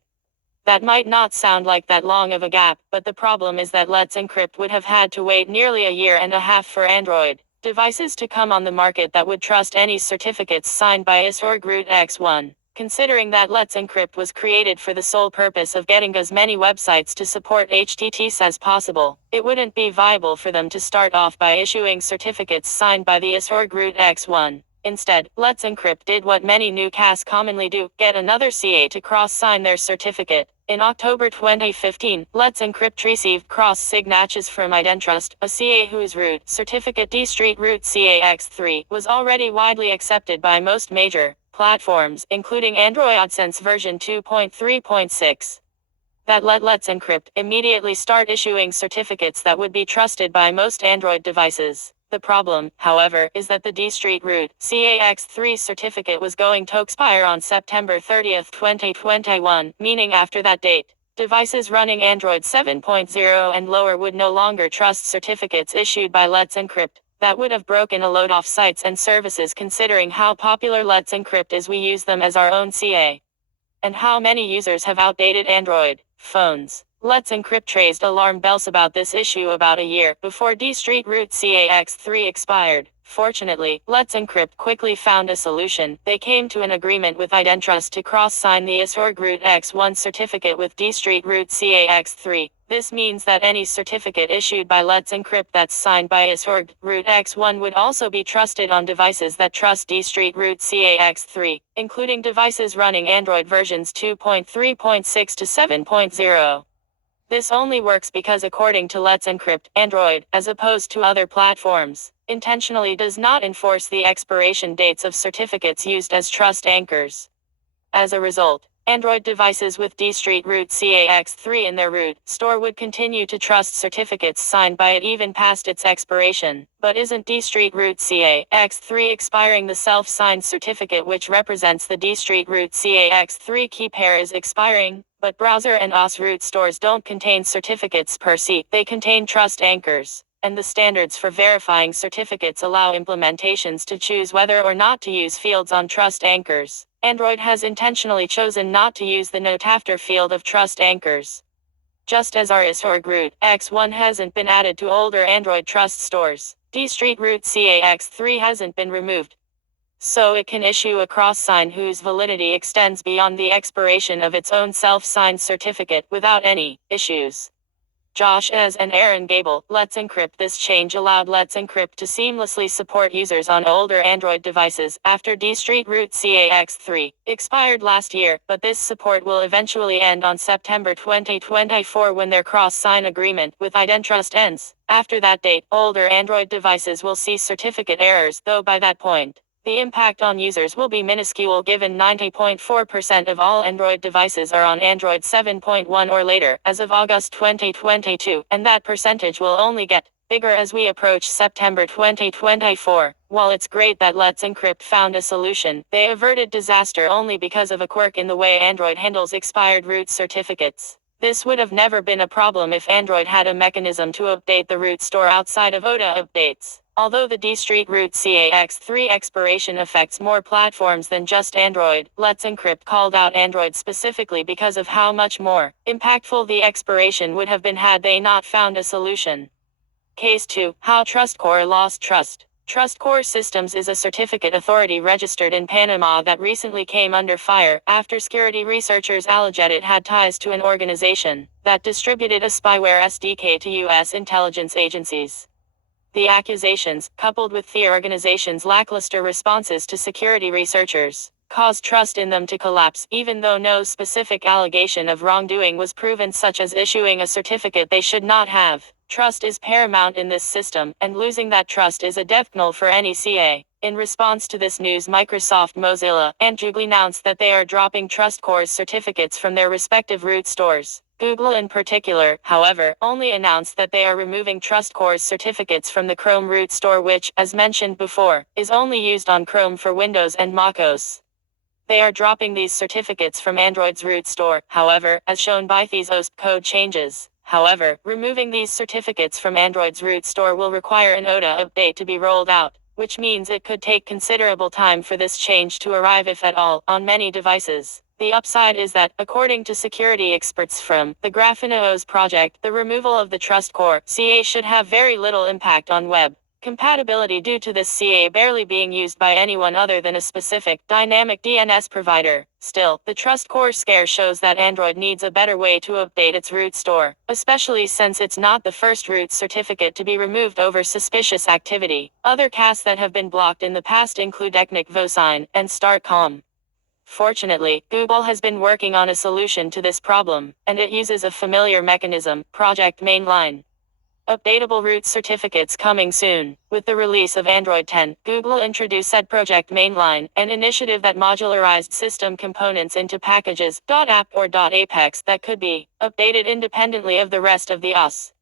That might not sound like that long of a gap, but the problem is that Let's Encrypt would have had to wait nearly a year and a half for Android devices to come on the market that would trust any certificates signed by ISORG Root X1. Considering that Let's Encrypt was created for the sole purpose of getting as many websites to support HTTPS as possible, it wouldn't be viable for them to start off by issuing certificates signed by the ISORG Root X1. Instead, Let's Encrypt did what many new CAS commonly do: get another CA to cross-sign their certificate. In October 2015, Let's Encrypt received cross-signatures from Identrust, a CA whose root certificate dstreet root CAX3 was already widely accepted by most major platforms, including Android AdSense version 2.3.6. That let Let's Encrypt immediately start issuing certificates that would be trusted by most Android devices. The problem, however, is that the dstreet root CAX3 certificate was going to expire on September 30, 2021, meaning after that date, devices running Android 7.0 and lower would no longer trust certificates issued by Let's Encrypt. That would have broken a load off sites and services, considering how popular Let's Encrypt is. We use them as our own CA. And how many users have outdated Android phones. Let's Encrypt raised alarm bells about this issue about a year before dstreet root CAX3 expired. Fortunately, Let's Encrypt quickly found a solution. They came to an agreement with Identrust to cross-sign the ISORG Root X1 certificate with dstreet root CAX3. This means that any certificate issued by Let's Encrypt that's signed by ISORG Root X1 would also be trusted on devices that trust dstreet root CAX3, including devices running Android versions 2.3.6 to 7.0. This only works because, according to Let's Encrypt, Android, as opposed to other platforms, intentionally does not enforce the expiration dates of certificates used as trust anchors. As a result, Android devices with dstreet root CAX3 in their root store would continue to trust certificates signed by it even past its expiration. But isn't dstreet root CAX3 expiring? The self-signed certificate, which represents the dstreet root CAX3 key pair, is expiring. But browser and OS root stores don't contain certificates per se, they contain trust anchors. And the standards for verifying certificates allow implementations to choose whether or not to use fields on trust anchors. Android has intentionally chosen not to use the note after field of trust anchors. Just as our ISORG Root X1 hasn't been added to older Android trust stores, dstreet root CAX3 hasn't been removed. So it can issue a cross-sign whose validity extends beyond the expiration of its own self-signed certificate without any issues. Josh Ez and Aaron Gable. Let's Encrypt. This change allowed Let's Encrypt to seamlessly support users on older Android devices after D-Street Root CAX3 expired last year, but this support will eventually end on September 2024 when their cross-sign agreement with IdenTrust ends. After that date, older Android devices will see certificate errors, though by that point, the impact on users will be minuscule given 90.4% of all Android devices are on Android 7.1 or later as of August 2022, and that percentage will only get bigger as we approach September 2024. While it's great that Let's Encrypt found a solution, they averted disaster only because of a quirk in the way Android handles expired root certificates. This would have never been a problem if Android had a mechanism to update the root store outside of OTA updates. Although the D-Street Root CAX3 expiration affects more platforms than just Android, Let's Encrypt called out Android specifically because of how much more impactful the expiration would have been had they not found a solution. Case 2. How TrustCore Lost Trust. TrustCore Systems is a certificate authority registered in Panama that recently came under fire after security researchers alleged it had ties to an organization that distributed a spyware SDK to U.S. intelligence agencies. The accusations, coupled with the organization's lackluster responses to security researchers, caused trust in them to collapse, even though no specific allegation of wrongdoing was proven, such as issuing a certificate they should not have. Trust is paramount in this system, and losing that trust is a death knell for any CA. In response to this news, Microsoft, Mozilla, and Google announced that they are dropping TrustCore's certificates from their respective root stores. Google in particular, however, only announced that they are removing TrustCore's certificates from the Chrome root store, which, as mentioned before, is only used on Chrome for Windows and macOS. They are dropping these certificates from Android's root store, however, as shown by these OSP code changes. However, removing these certificates from Android's root store will require an OTA update to be rolled out, which means it could take considerable time for this change to arrive, if at all, on many devices. The upside is that, according to security experts from the Graphene-OS project, the removal of the TrustCore CA should have very little impact on web compatibility due to this CA barely being used by anyone other than a specific dynamic DNS provider. Still, the TrustCore scare shows that Android needs a better way to update its root store, especially since it's not the first root certificate to be removed over suspicious activity. Other casts that have been blocked in the past include Ecnic Vosign and Startcom. Fortunately, Google has been working on a solution to this problem, and it uses a familiar mechanism, Project Mainline. Updatable root certificates coming soon. With the release of Android 10, Google introduced said Project Mainline, an initiative that modularized system components into packages, .app or .apex, that could be updated independently of the rest of the OS.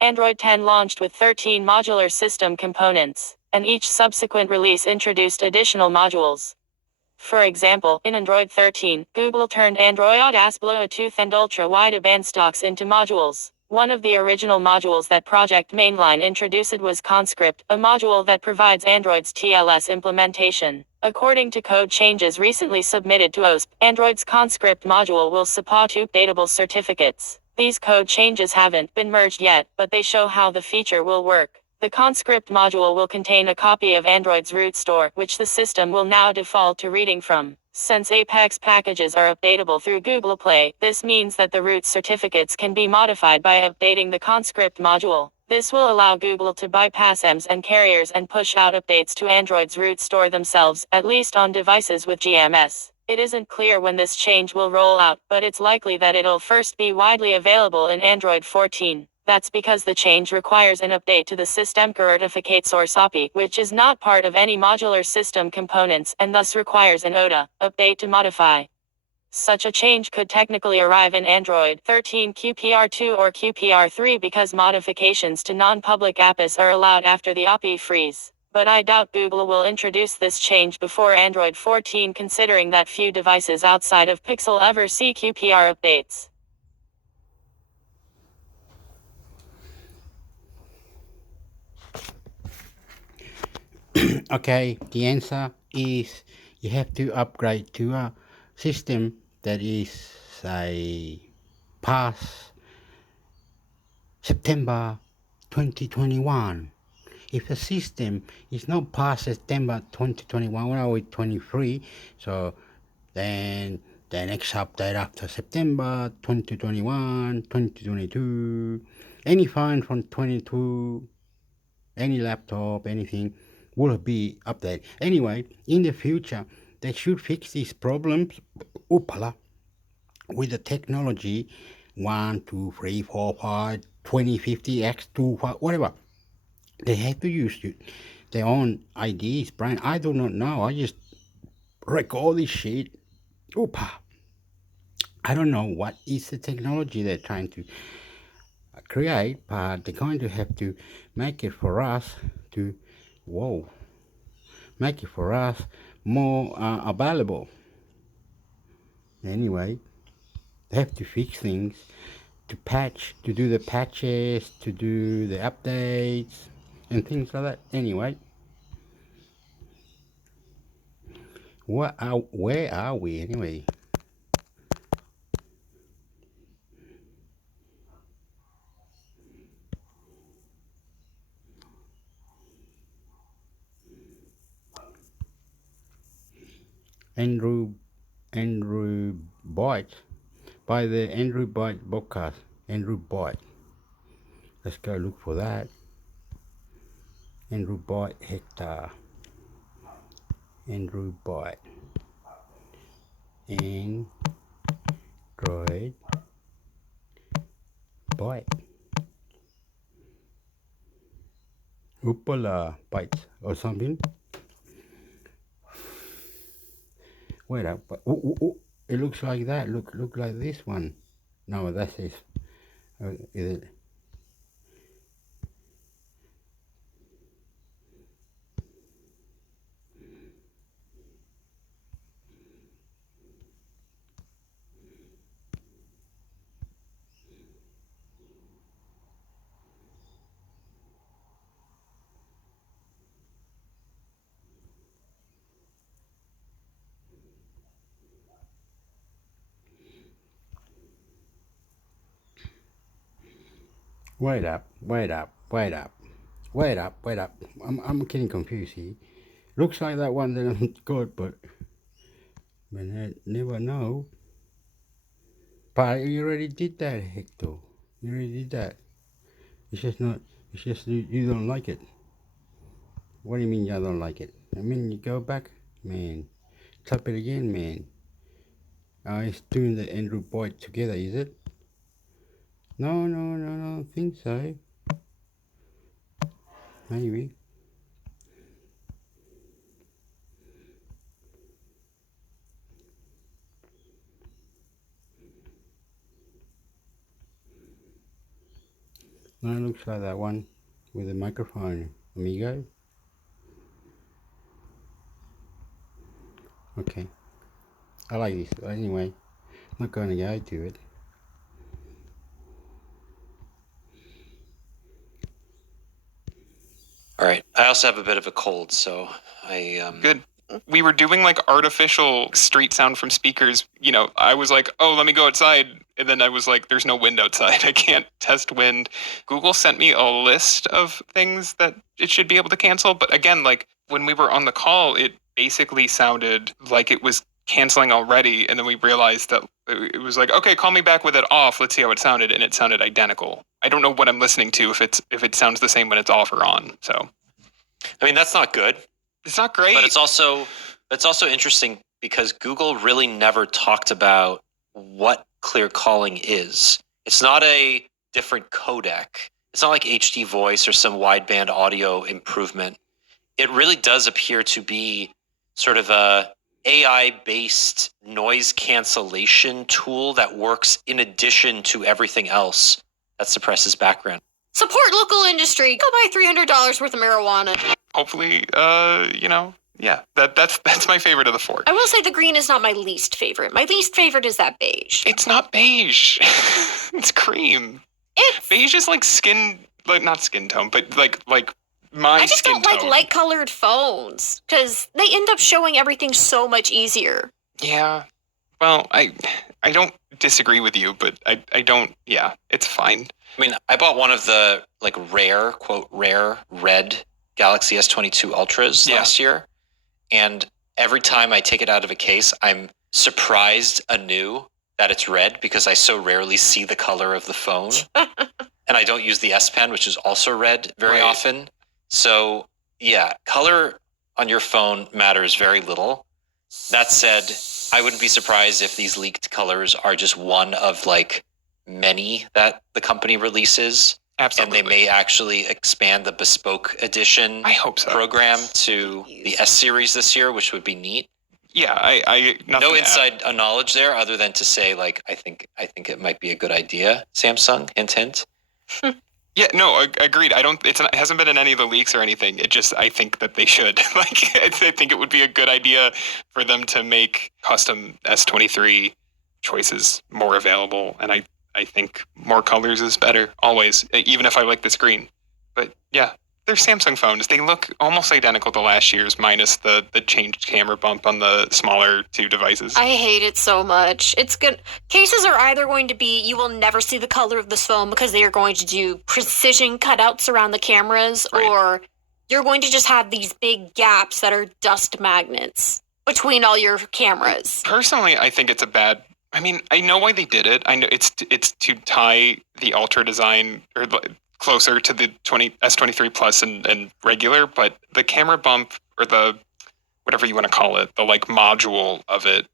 Android 10 launched with 13 modular system components, and each subsequent release introduced additional modules. For example, in Android 13, Google turned Android Auto Bluetooth and ultra-wideband stocks into modules. One of the original modules that Project Mainline introduced was Conscript, a module that provides Android's TLS implementation. According to code changes recently submitted to OSP, Android's Conscript module will support updatable certificates. These code changes haven't been merged yet, but they show how the feature will work. The Conscript module will contain a copy of Android's root store, which the system will now default to reading from. Since Apex packages are updatable through Google Play, this means that the root certificates can be modified by updating the Conscript module. This will allow Google to bypass EMS and carriers and push out updates to Android's root store themselves, at least on devices with GMS. It isn't clear when this change will roll out, but it's likely that it'll first be widely available in Android 14. That's because the change requires an update to the System Certificate Source API, which is not part of any modular system components and thus requires an OTA update to modify. Such a change could technically arrive in Android 13 QPR2 or QPR3 because modifications to non-public apps are allowed after the API freeze. But I doubt Google will introduce this change before Android 14, considering that few devices outside of Pixel ever see QPR updates. Okay, the answer is you have to upgrade to a system that is, say, past September 2021. If the system is not past September 2021, we're always 23, so then the next update after September 2021, 2022, Any phone from 22, any laptop, anything will be updated. Anyway, in the future, they should fix these problems with the technology 1, 2, 3, 4, 5, 20, 50, X, 2, 5, whatever. They have to use their own ideas, brain. I do not know. I just record this shit. I don't know what is the technology they're trying to create, but they're going to have to make it for us to, make it for us more available. Anyway, they have to fix things, to patch, to do the patches, to do the updates, and things like that. Anyway, where are we anyway? Andrew Boyd, by the Andrew Boyd podcast. Andrew Boyd. Let's go look for that. Andrew Boyd, hector. Andrew Boyd. Android Boyd. Uppala bytes or something. Wait up. It looks like that. Look like this one. No, that's it. Is it? Wait up. I'm getting confused here. Looks like that one that I'm good, but I never know. But you already did that, Hector. You already did that. It's just you don't like it. What do you mean I don't like it? I mean, you go back, man. Type it again, man. It's doing the Andrew Boyd together, is it? No, I don't think so. Maybe. No, it looks like that one with the microphone, amigo. Okay. I like this. Anyway, I'm not going to go to it. All right. I also have a bit of a cold, so I Good. We were doing like artificial street sound from speakers. You know, I was like, oh, let me go outside. And then I was like, there's no wind outside. I can't test wind. Google sent me a list of things that it should be able to cancel. But again, like when we were on the call, it basically sounded like it was canceling already. And then we realized that it was like, okay, call me back with it off. Let's see how it sounded. And it sounded identical. I don't know what I'm listening to if it sounds the same when it's off or on. So, I mean, that's not good. It's not great. But it's also interesting because Google really never talked about what clear calling is. It's not a different codec. It's not like HD voice or some wideband audio improvement. It really does appear to be sort of a AI-based noise cancellation tool that works in addition to everything else that suppresses background. Support local industry. Go buy $300 worth of marijuana. Hopefully, yeah, that's my favorite of the four. I will say the green is not my least favorite. My least favorite is that beige. It's not beige. It's cream. Beige is like skin, like not skin tone, but like my I just skin don't tone. like light-colored phones because they end up showing everything so much easier. Yeah. Well, I don't disagree with you, but I don't. Yeah, it's fine. I mean, I bought one of the like rare, quote, rare red Galaxy S22 Ultras last year. And every time I take it out of a case, I'm surprised anew that it's red because I so rarely see the color of the phone. and I don't use the S Pen, which is also red very often. So yeah, color on your phone matters very little. That said, I wouldn't be surprised if these leaked colors are just one of like many that the company releases. Absolutely. And they may actually expand the bespoke edition program to the S series this year, which would be neat. Yeah, I no inside knowledge there other than to say like I think it might be a good idea. Samsung, hint hint. Yeah, no, agreed. It hasn't been in any of the leaks or anything. I think that they should. I think it would be a good idea for them to make custom S23 choices more available. And I think more colors is better, always, even if I like this green. But yeah, they're Samsung phones. They look almost identical to last year's, minus the changed camera bump on the smaller two devices. I hate it so much. It's good. Cases are either going to be, you will never see the color of this phone because they are going to do precision cutouts around the cameras, or you're going to just have these big gaps that are dust magnets between all your cameras. Personally, I think it's a bad... I mean, I know why they did it. I know it's to tie the Ultra design or closer to the S23 Plus and regular, but the camera bump or the whatever you want to call it, the like module of it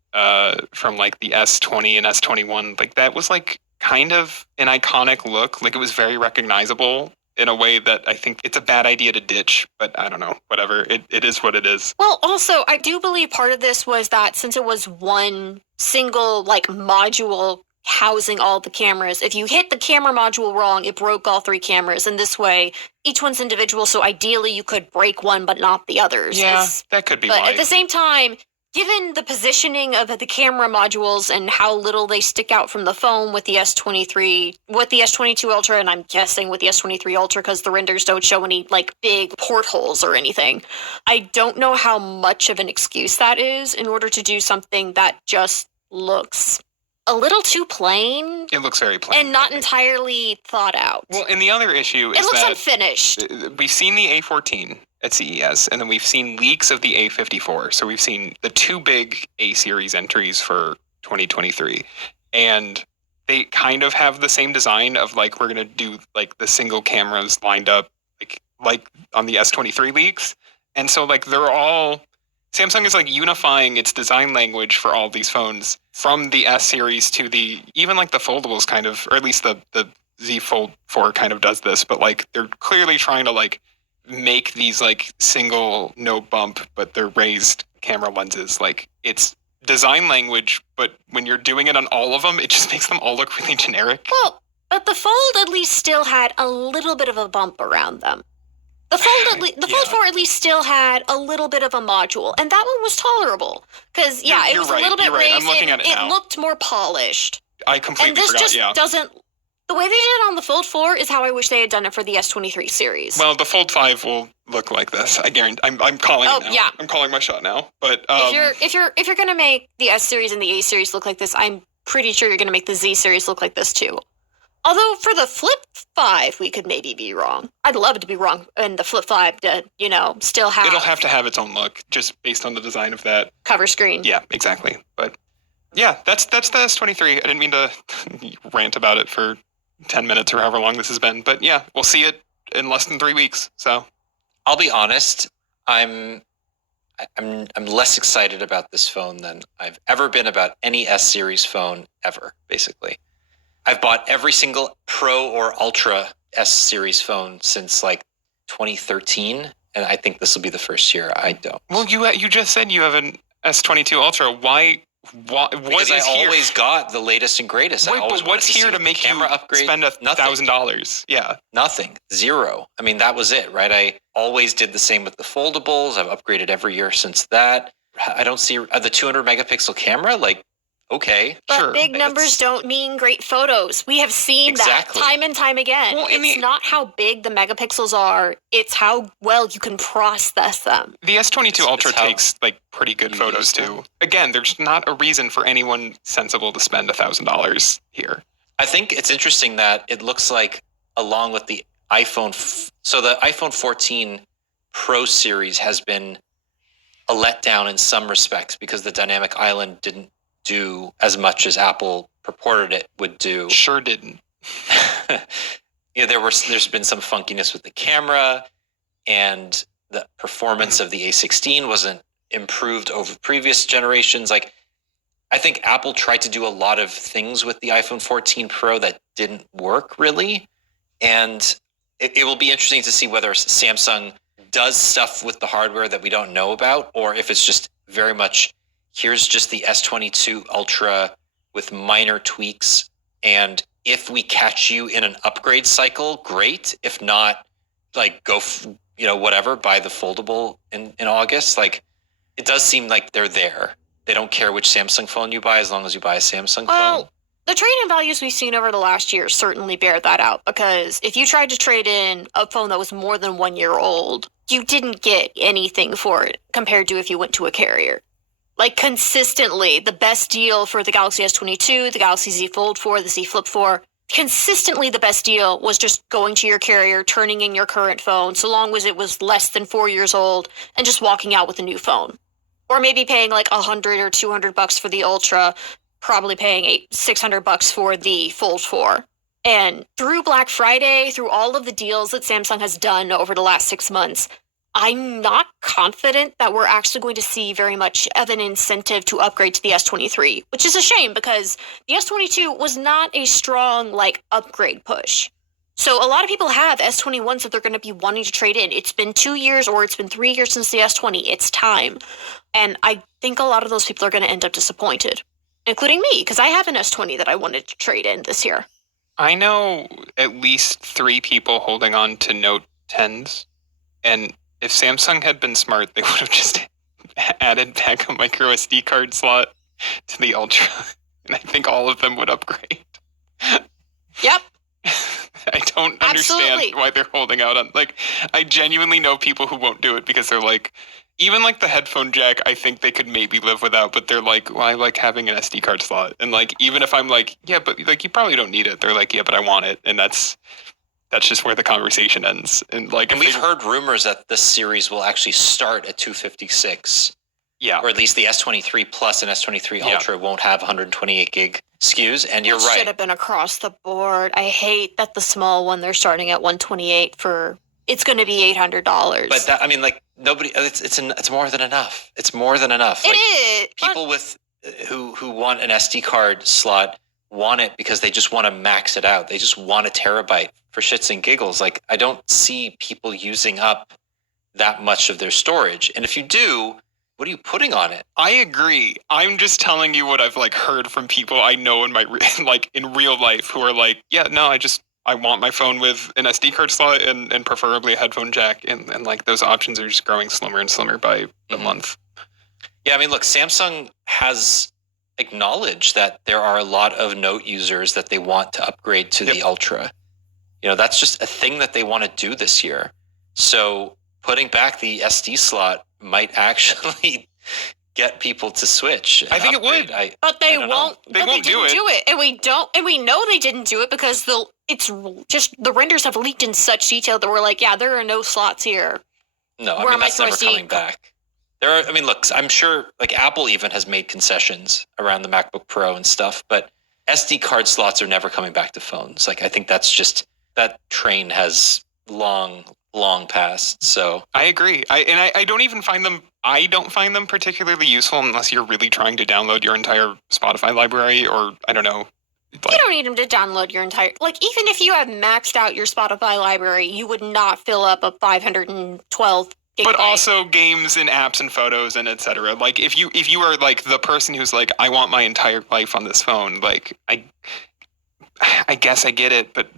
from like the S20 and S21, like that was like kind of an iconic look. Like it was very recognizable in a way that I think it's a bad idea to ditch, but I don't know, whatever. It is what it is. Well, also, I do believe part of this was that since it was one single like module housing all the cameras, if you hit the camera module wrong, it broke all three cameras, and this way each one's individual, so ideally you could break one but not the others. Yeah, that could be but why. At the same time, given the positioning of the camera modules and how little they stick out from the phone with the S23, with the S22 Ultra, and I'm guessing with the S23 Ultra because the renders don't show any like big portholes or anything, I don't know how much of an excuse that is in order to do something that just looks a little too plain. It looks very plain. And not entirely thought out. Well, and the other issue is it looks that unfinished. We've seen the A14 at CES, and then we've seen leaks of the A54. So we've seen the two big A-series entries for 2023. And they kind of have the same design of like, we're going to do like the single cameras lined up like on the S23 leaks. And so like they're all... Samsung is like unifying its design language for all these phones from the S series to the, even like the foldables kind of, or at least the Z Fold 4 kind of does this, but like they're clearly trying to like make these like single no bump, but they're raised camera lenses. Like it's design language, but when you're doing it on all of them, it just makes them all look really generic. Well, but the Fold at least still had a little bit of a bump around them. The Fold 4 at least still had a little bit of a module, and that one was tolerable. Because, it was a little bit raised. I'm looking at it now. It looked more polished. I completely forgot, And this just doesn't... The way they did it on the Fold 4 is how I wish they had done it for the S23 series. Well, the Fold 5 will look like this. I guarantee. I'm calling it now. Yeah. I'm calling my shot now. But if you're going to make the S series and the A series look like this, I'm pretty sure you're going to make the Z series look like this, too. Although for the Flip 5, we could maybe be wrong. I'd love to be wrong, and the Flip 5 to, still have... It'll have to have its own look, just based on the design of that. Cover screen. Yeah, exactly. But, yeah, that's the S23. I didn't mean to rant about it for 10 minutes or however long this has been. But, yeah, we'll see it in less than 3 weeks, so... I'll be honest, I'm less excited about this phone than I've ever been about any S-series phone ever, basically. I've bought every single Pro or Ultra S-series phone since like 2013, and I think this will be the first year I don't. Well, you just said you have an S22 Ultra. Why what because is I here? always got the latest and greatest. Wait, but what's here to make you spend $1,000? Yeah, nothing, zero. I mean, that was it, right? I always did the same with the foldables. I've upgraded every year since that. I don't see the 200 megapixel camera, like. Okay, but sure. Big numbers don't mean great photos. We have seen that time and time again. Well, it's not how big the megapixels are, it's how well you can process them. The S22 Ultra takes like pretty good photos too. Again, there's not a reason for anyone sensible to spend $1,000 here. I think it's interesting that it looks like along with the iPhone, so the iPhone 14 Pro series has been a letdown in some respects because the dynamic island didn't do as much as Apple purported it would do. Sure didn't. there's been some funkiness with the camera, and the performance of the A16 wasn't improved over previous generations. Like, I think Apple tried to do a lot of things with the iPhone 14 Pro that didn't work really. And it will be interesting to see whether Samsung does stuff with the hardware that we don't know about, or if it's just very much, here's just the S22 Ultra with minor tweaks. And if we catch you in an upgrade cycle, great. If not, like, go, whatever, buy the foldable in August. Like, it does seem like they're there. They don't care which Samsung phone you buy as long as you buy a Samsung phone. The trade-in values we've seen over the last year certainly bear that out, because if you tried to trade in a phone that was more than 1 year old, you didn't get anything for it compared to if you went to a carrier. Like, consistently, the best deal for the Galaxy S22, the Galaxy Z Fold 4, the Z Flip 4, consistently the best deal was just going to your carrier, turning in your current phone, so long as it was less than 4 years old, and just walking out with a new phone. Or maybe paying like $100 or $200 for the Ultra, probably paying $600 for the Fold 4. And through Black Friday, through all of the deals that Samsung has done over the last 6 months, I'm not confident that we're actually going to see very much of an incentive to upgrade to the S23, which is a shame because the S22 was not a strong, upgrade push. So a lot of people have S21s that they're going to be wanting to trade in. It's been 2 years or it's been 3 years since the S20. It's time. And I think a lot of those people are going to end up disappointed, including me, because I have an S20 that I wanted to trade in this year. I know at least 3 people holding on to Note 10s, and if Samsung had been smart, they would have just added back a micro SD card slot to the Ultra, and I think all of them would upgrade. Yep. I don't understand why they're holding out on, I genuinely know people who won't do it because they're like, even the headphone jack, I think they could maybe live without, but they're like, well, I like having an SD card slot. And even if I'm like, yeah, but you probably don't need it. They're like, yeah, but I want it. And that's just where the conversation ends. And we've heard rumors that this series will actually start at 256. Yeah. Or at least the S23 Plus and S23 Ultra won't have 128 gig SKUs. And you're right. Should have been across the board. I hate that the small one, they're starting at 128 for, it's going to be $800. But that, nobody, it's more than enough. It's more than enough. It is. People who want an SD card slot want it because they just want to max it out. They just want a terabyte for shits and giggles. I don't see people using up that much of their storage. And if you do, what are you putting on it? I agree. I'm just telling you what I've heard from people I know in my in real life who are like, yeah, no, I want my phone with an SD card slot and preferably a headphone jack, and those options are just growing slimmer and slimmer by the month. Yeah, look, Samsung has acknowledged that there are a lot of Note users that they want to upgrade to the Ultra. That's just a thing that they want to do this year. So putting back the SD slot might actually get people to switch. I think upgrade. it would. But they won't. They won't do it. And we know they didn't do it because it's just the renders have leaked in such detail that we're like, yeah, there are no slots here. No, that's never coming back. There are, look, I'm sure Apple even has made concessions around the MacBook Pro and stuff, but SD card slots are never coming back to phones. I think that's just, that train has long passed. So I agree. I don't even find them. I don't find them particularly useful unless you're really trying to download your entire Spotify library, or I don't know. You don't need them to download your entire. Even if you have maxed out your Spotify library, you would not fill up a 512 gigabyte. But also games and apps and photos and etc. If you are the person who's I want my entire life on this phone, I guess I get it, but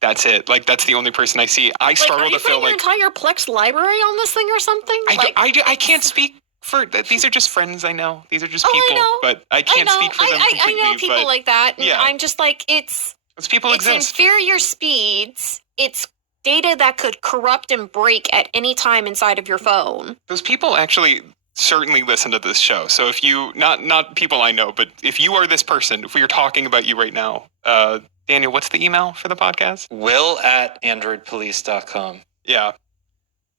that's it. That's the only person I see. I struggle to feel your entire Plex library on this thing or something? I can't speak for these are just friends I know. These are just people, but I can't speak for them completely. I know people like that. And I'm just it's people exist. It's inferior speeds. It's data that could corrupt and break at any time inside of your phone. Those people actually certainly listen to this show. So if you, not people I know, but if you are this person, if we are talking about you right now, Daniel, what's the email for the podcast? Will@androidpolice.com. Yeah.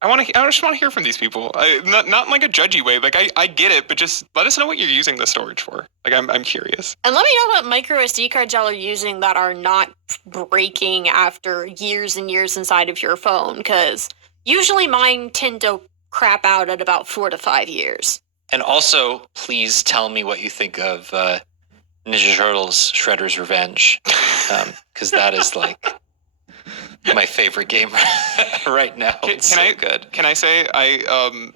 I just want to hear from these people. Not in like a judgy way. Like I get it, but just let us know what you're using the storage for. Like I'm curious. And let me know what micro SD cards y'all are using that are not breaking after years and years inside of your phone, because usually mine tend to crap out at about 4 to 5 years. And also, please tell me what you think of Ninja Turtles Shredder's Revenge, because that is like my favorite game right now. It's so good. Can I say I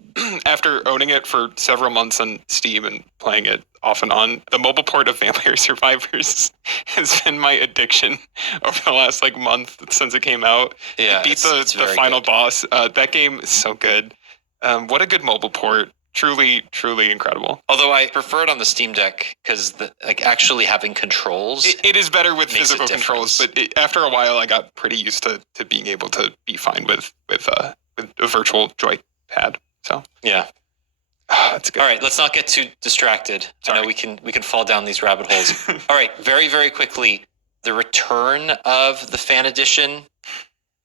after owning it for several months on Steam and playing it off and on, the mobile port of Vampire Survivors has been my addiction over the last like month since it came out. Yeah, I beat the final boss. That game is so good. What a good mobile port. Truly, truly incredible. Although I prefer it on the Steam Deck because like actually having controls. It is better with physical controls, but after a while, I got pretty used to being able to be fine with a virtual joypad. So yeah, that's good. All right, let's not get too distracted. I know we can fall down these rabbit holes. All right, very, very quickly, the return of the fan edition.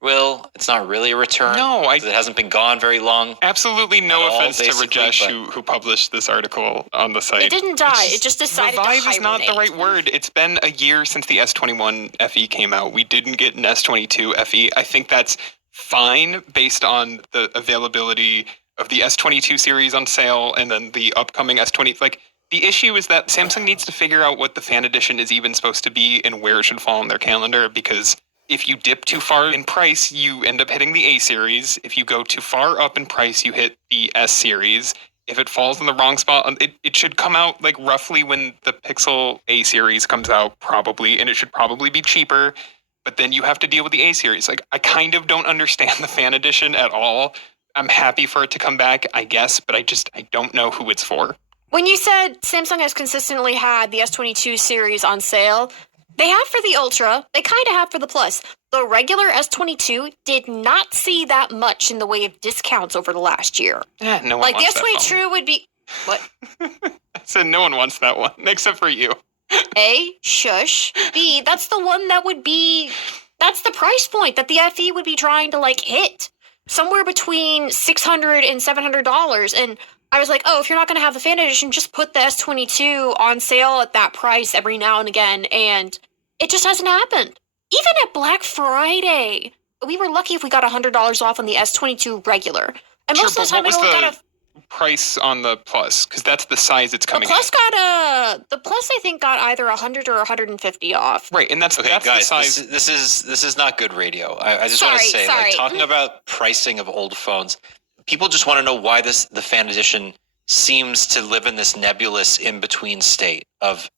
Will, it's not really a return. No, it hasn't been gone very long. Absolutely no offense to Rajesh who published this article on the site. It didn't die. It just decided to hibernate. Revive is not the right word. It's been a year since the S21 FE came out. We didn't get an S22 FE. I think that's fine based on the availability of the S22 series on sale and then the upcoming S20. Like, the issue is that Samsung needs to figure out what the fan edition is even supposed to be and where it should fall in their calendar, because if you dip too far in price, you end up hitting the A series. If you go too far up in price, you hit the S series. If it falls in the wrong spot, it should come out like roughly when the Pixel A series comes out, probably, and it should probably be cheaper. But then you have to deal with the A series. Like, I kind of don't understand the fan edition at all. I'm happy for it to come back, I guess, but I don't know who it's for. When you said Samsung has consistently had the S22 series on sale, they have for the Ultra, they kind of have for the Plus. The regular S22 did not see that much in the way of discounts over the last year. Yeah, no one like wants the S22 would be... What? I said no one wants that one, except for you. A, shush. B, that's the one that would be... That's the price point that the FE would be trying to, like, hit. Somewhere between $600 and $700. And I was like, oh, if you're not going to have the fan edition, just put the S22 on sale at that price every now and again. And it just hasn't happened. Even at Black Friday, we were lucky if we got $100 off on the S22 regular. And most of the time, what was the price on the Plus? Because that's the size it's coming in. The Plus I think got either 100 or 150 off. Right, and that's guys, the size. This is not good radio. I just want to say, like, talking about pricing of old phones, people just want to know why the fan edition seems to live in this nebulous in-between state of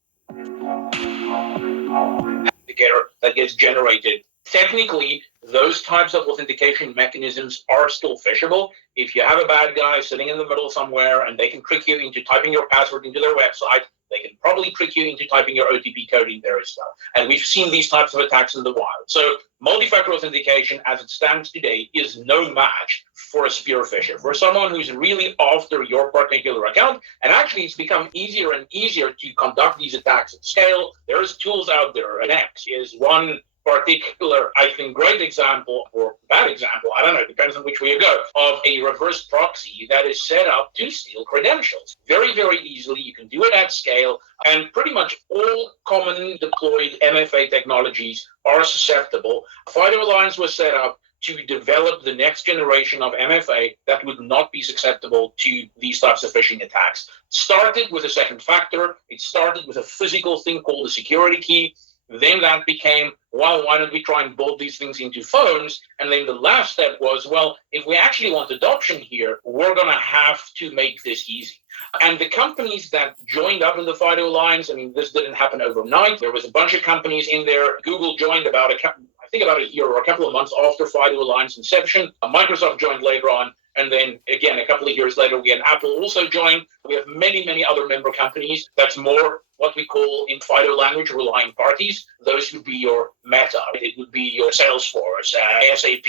that gets generated. Technically, those types of authentication mechanisms are still phishable. If you have a bad guy sitting in the middle somewhere and they can trick you into typing your password into their website, they can probably trick you into typing your OTP code in there as well. And we've seen these types of attacks in the wild. So multi-factor authentication as it stands today is no match for a spear phisher, for someone who's really after your particular account. And actually, it's become easier and easier to conduct these attacks at scale. There's tools out there. And X is one particular, I think, great example, or bad example, I don't know, depends on which way you go, of a reverse proxy that is set up to steal credentials. Very, very easily, you can do it at scale, and pretty much all common deployed MFA technologies are susceptible. FIDO Alliance was set up to develop the next generation of MFA that would not be susceptible to these types of phishing attacks. Started with a second factor. It started with a physical thing called a security key. Then that became, well, why don't we try and build these things into phones? And then the last step was, well, if we actually want adoption here, we're going to have to make this easy. And the companies that joined up in the FIDO Alliance, I mean, this didn't happen overnight. There was a bunch of companies in there. Google joined about a year or a couple of months after FIDO Alliance inception. Microsoft joined later on. And then, again, a couple of years later, we had Apple also join. We have many, many other member companies. That's more what we call in FIDO language relying parties. Those would be your Meta. It would be your Salesforce, SAP,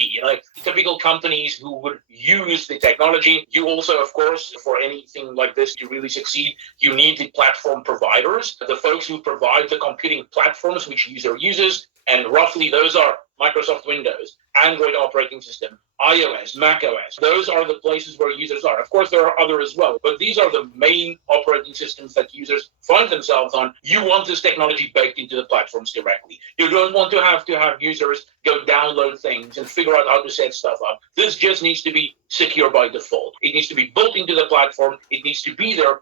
typical companies who would use the technology. You also, of course, for anything like this to really succeed, you need the platform providers, the folks who provide the computing platforms which user uses. And roughly those are Microsoft Windows, Android operating system, iOS, macOS. Those are the places where users are. Of course, there are other as well, but these are the main operating systems that users find themselves on. You want this technology baked into the platforms directly. You don't want to have users go download things and figure out how to set stuff up. This just needs to be secure by default. It needs to be built into the platform. It needs to be there.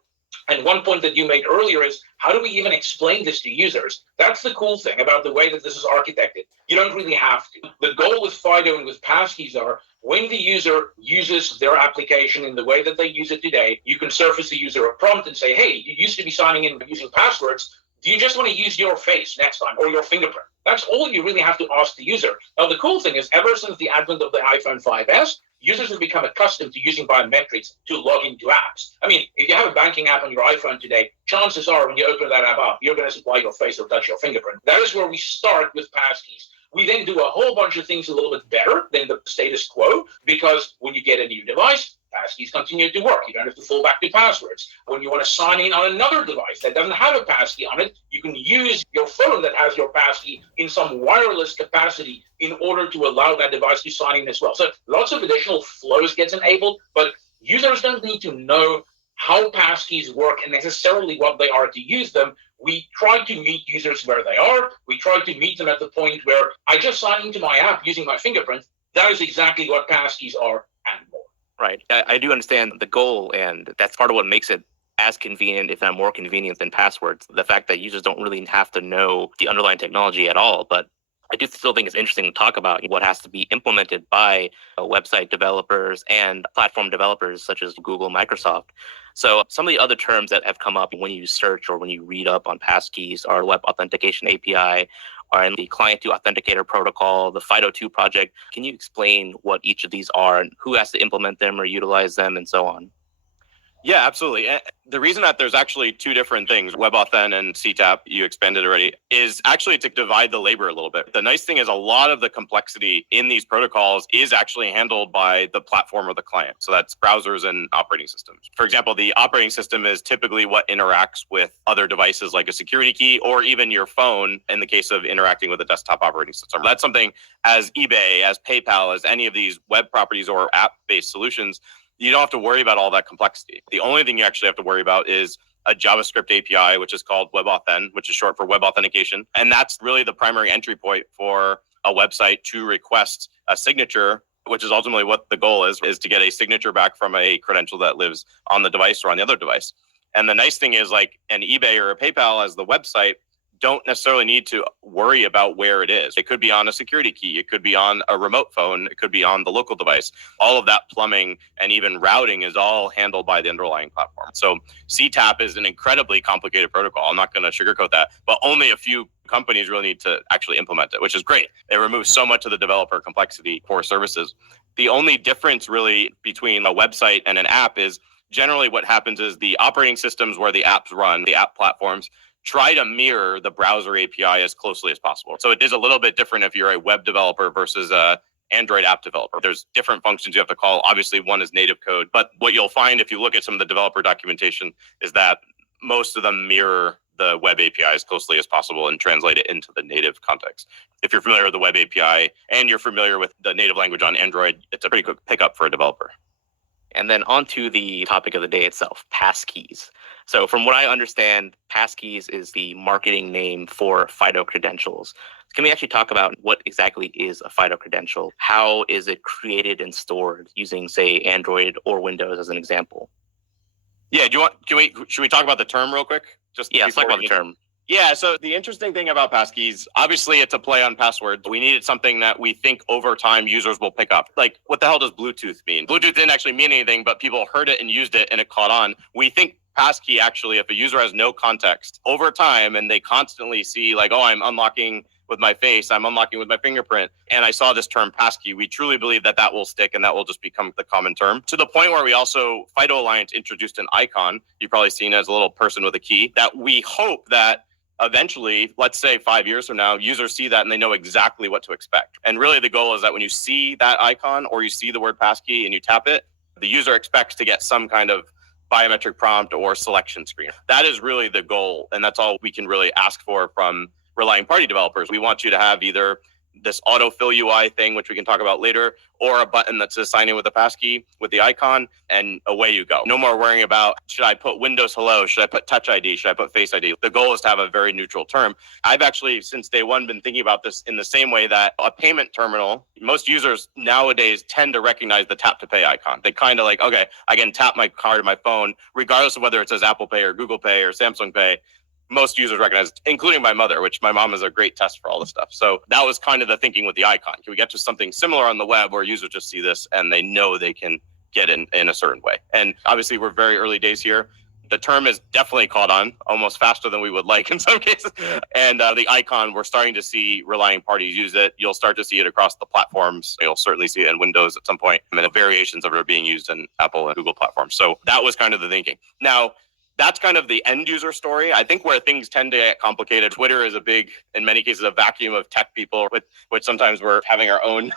And one point that you made earlier is, how do we even explain this to users? That's the cool thing about the way that this is architected. You don't really have to. The goal with FIDO and with passkeys are, when the user uses their application in the way that they use it today, you can surface the user a prompt and say, hey, you used to be signing in using passwords. Do you just want to use your face next time, or your fingerprint? That's all you really have to ask the user. Now, the cool thing is, ever since the advent of the iPhone 5S, users have become accustomed to using biometrics to log into apps. I mean, if you have a banking app on your iPhone today, chances are when you open that app up, you're going to supply your face or touch your fingerprint. That is where we start with passkeys. We then do a whole bunch of things a little bit better than the status quo, because when you get a new device, passkeys continue to work. You don't have to fall back to passwords. When you want to sign in on another device that doesn't have a passkey on it, you can use your phone that has your passkey in some wireless capacity in order to allow that device to sign in as well. So lots of additional flows gets enabled, but users don't need to know how passkeys work and necessarily what they are to use them. We try to meet users where they are. We try to meet them at the point where I just sign into my app using my fingerprint. That is exactly what passkeys are and more. Right. I do understand the goal, and that's part of what makes it as convenient, if not more convenient, than passwords. The fact that users don't really have to know the underlying technology at all. But I do still think it's interesting to talk about what has to be implemented by website developers and platform developers such as Google, Microsoft. So some of the other terms that have come up when you search or when you read up on passkeys are Web Authentication API, or in the Client to Authenticator Protocol, the FIDO2 project. Can you explain what each of these are and who has to implement them or utilize them and so on? Yeah, absolutely. The reason that there's actually two different things, WebAuthn and CTAP, you expanded already, is actually to divide the labor a little bit. The nice thing is a lot of the complexity in these protocols is actually handled by the platform or the client. So that's browsers and operating systems. For example, the operating system is typically what interacts with other devices like a security key or even your phone in the case of interacting with a desktop operating system. That's something as eBay, as PayPal, as any of these web properties or app-based solutions, you don't have to worry about all that complexity. The only thing you actually have to worry about is a JavaScript API, which is called WebAuthn, which is short for Web Authentication. And that's really the primary entry point for a website to request a signature, which is ultimately what the goal is to get a signature back from a credential that lives on the device or on the other device. And the nice thing is, like an eBay or a PayPal as the website, don't necessarily need to worry about where it is. It could be on a security key. It could be on a remote phone. It could be on the local device. All of that plumbing and even routing is all handled by the underlying platform. So CTAP is an incredibly complicated protocol. I'm not going to sugarcoat that, but only a few companies really need to actually implement it, which is great. It removes so much of the developer complexity for services. The only difference really between a website and an app is generally what happens is the operating systems where the apps run, the app platforms, try to mirror the browser API as closely as possible. So it is a little bit different if you're a web developer versus a Android app developer. There's different functions you have to call. Obviously, one is native code. But what you'll find if you look at some of the developer documentation is that most of them mirror the web API as closely as possible and translate it into the native context. If you're familiar with the web API and you're familiar with the native language on Android, it's a pretty quick pickup for a developer. And then on to the topic of the day itself, passkeys. So from what I understand, passkeys is the marketing name for FIDO credentials. Can we actually talk about what exactly is a FIDO credential? How is it created and stored using, say, Android or Windows as an example? Yeah, should we talk about the term real quick? Let's talk about the term. Yeah, so the interesting thing about passkeys, obviously it's a play on passwords. We needed something that we think over time users will pick up. Like, what the hell does Bluetooth mean? Bluetooth didn't actually mean anything, but people heard it and used it and it caught on. We think passkey actually, if a user has no context over time and they constantly see like, oh, I'm unlocking with my face, I'm unlocking with my fingerprint, and I saw this term passkey, we truly believe that will stick and that will just become the common term. To the point where we also, FIDO Alliance introduced an icon, you've probably seen as a little person with a key, that we hope that eventually, let's say 5 years from now, users see that and they know exactly what to expect. And really the goal is that when you see that icon or you see the word passkey and you tap it, the user expects to get some kind of biometric prompt or selection screen. That is really the goal. And that's all we can really ask for from relying party developers. We want you to have either this autofill UI thing, which we can talk about later, or a button that says sign in with a passkey with the icon, and away you go. No more worrying about, should I put Windows Hello? Should I put Touch ID? Should I put Face ID? The goal is to have a very neutral term. I've actually, since day one, been thinking about this in the same way that a payment terminal, most users nowadays tend to recognize the tap to pay icon. They kind of like, okay, I can tap my card on my phone, regardless of whether it says Apple Pay or Google Pay or Samsung Pay. Most users recognize it, including my mother, which my mom is a great test for all this stuff. So that was kind of the thinking with the icon. Can we get to something similar on the web where users just see this and they know they can get in a certain way? And obviously we're very early days here. The term is definitely caught on almost faster than we would like in some cases. Yeah. And the icon, we're starting to see relying parties use it. You'll start to see it across the platforms. You'll certainly see it in Windows at some point. And the variations of it are being used in Apple and Google platforms. So that was kind of the thinking. Now, that's kind of the end user story. I think where things tend to get complicated, Twitter is a big, in many cases, a vacuum of tech people, which sometimes we're having our own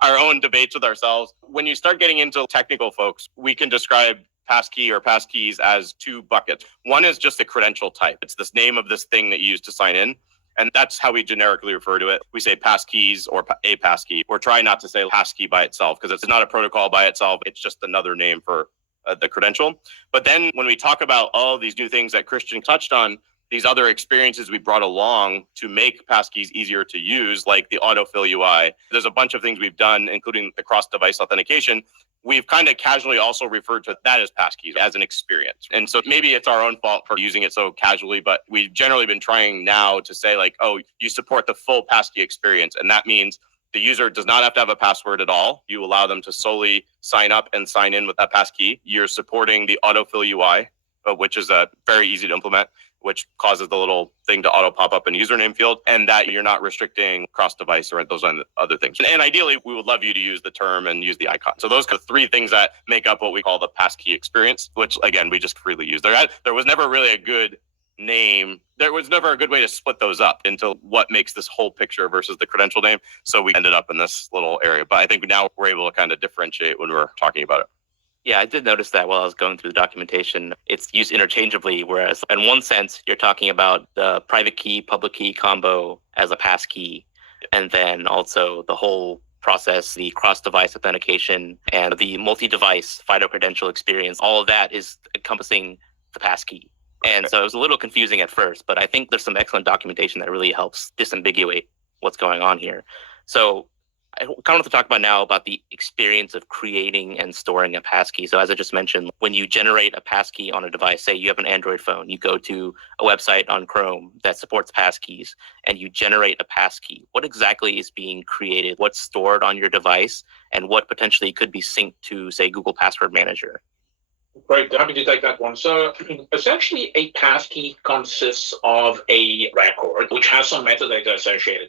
our own debates with ourselves. When you start getting into technical folks, we can describe passkey or passkeys as two buckets. One is just the credential type. It's this name of this thing that you use to sign in. And that's how we generically refer to it. We say passkeys or a passkey. We're trying not to say passkey by itself because it's not a protocol by itself. It's just another name for the credential. But then when we talk about all these new things that Christian touched on, these other experiences we brought along to make passkeys easier to use, like the autofill UI, there's a bunch of things we've done, including the cross-device authentication. We've kind of casually also referred to that as passkeys, as an experience. And so maybe it's our own fault for using it so casually, but we've generally been trying now to say like, oh, you support the full passkey experience. And that means the user does not have to have a password at all. You allow them to solely sign up and sign in with that passkey. You're supporting the autofill UI, which is very easy to implement, which causes the little thing to auto pop up in username field, and that you're not restricting cross-device or those other things. And ideally, we would love you to use the term and use the icon. So those are three things that make up what we call the passkey experience, which again, we just freely use. There was never really a good name. There was never a good way to split those up into what makes this whole picture versus the credential name. So we ended up in this little area. But I think now we're able to kind of differentiate when we're talking about it. Yeah, I did notice that while I was going through the documentation. It's used interchangeably, whereas in one sense, you're talking about the private key, public key combo as a passkey, and then also the whole process, the cross-device authentication, and the multi-device FIDO credential experience. All of that is encompassing the passkey. And so it was a little confusing at first, but I think there's some excellent documentation that really helps disambiguate what's going on here. So I kind of want to talk about now about the experience of creating and storing a passkey. So as I just mentioned, when you generate a passkey on a device, say you have an Android phone, you go to a website on Chrome that supports passkeys and you generate a passkey. What exactly is being created? What's stored on your device and what potentially could be synced to, say, Google Password Manager? Great, happy to take that one. So essentially a passkey consists of a record which has some metadata associated.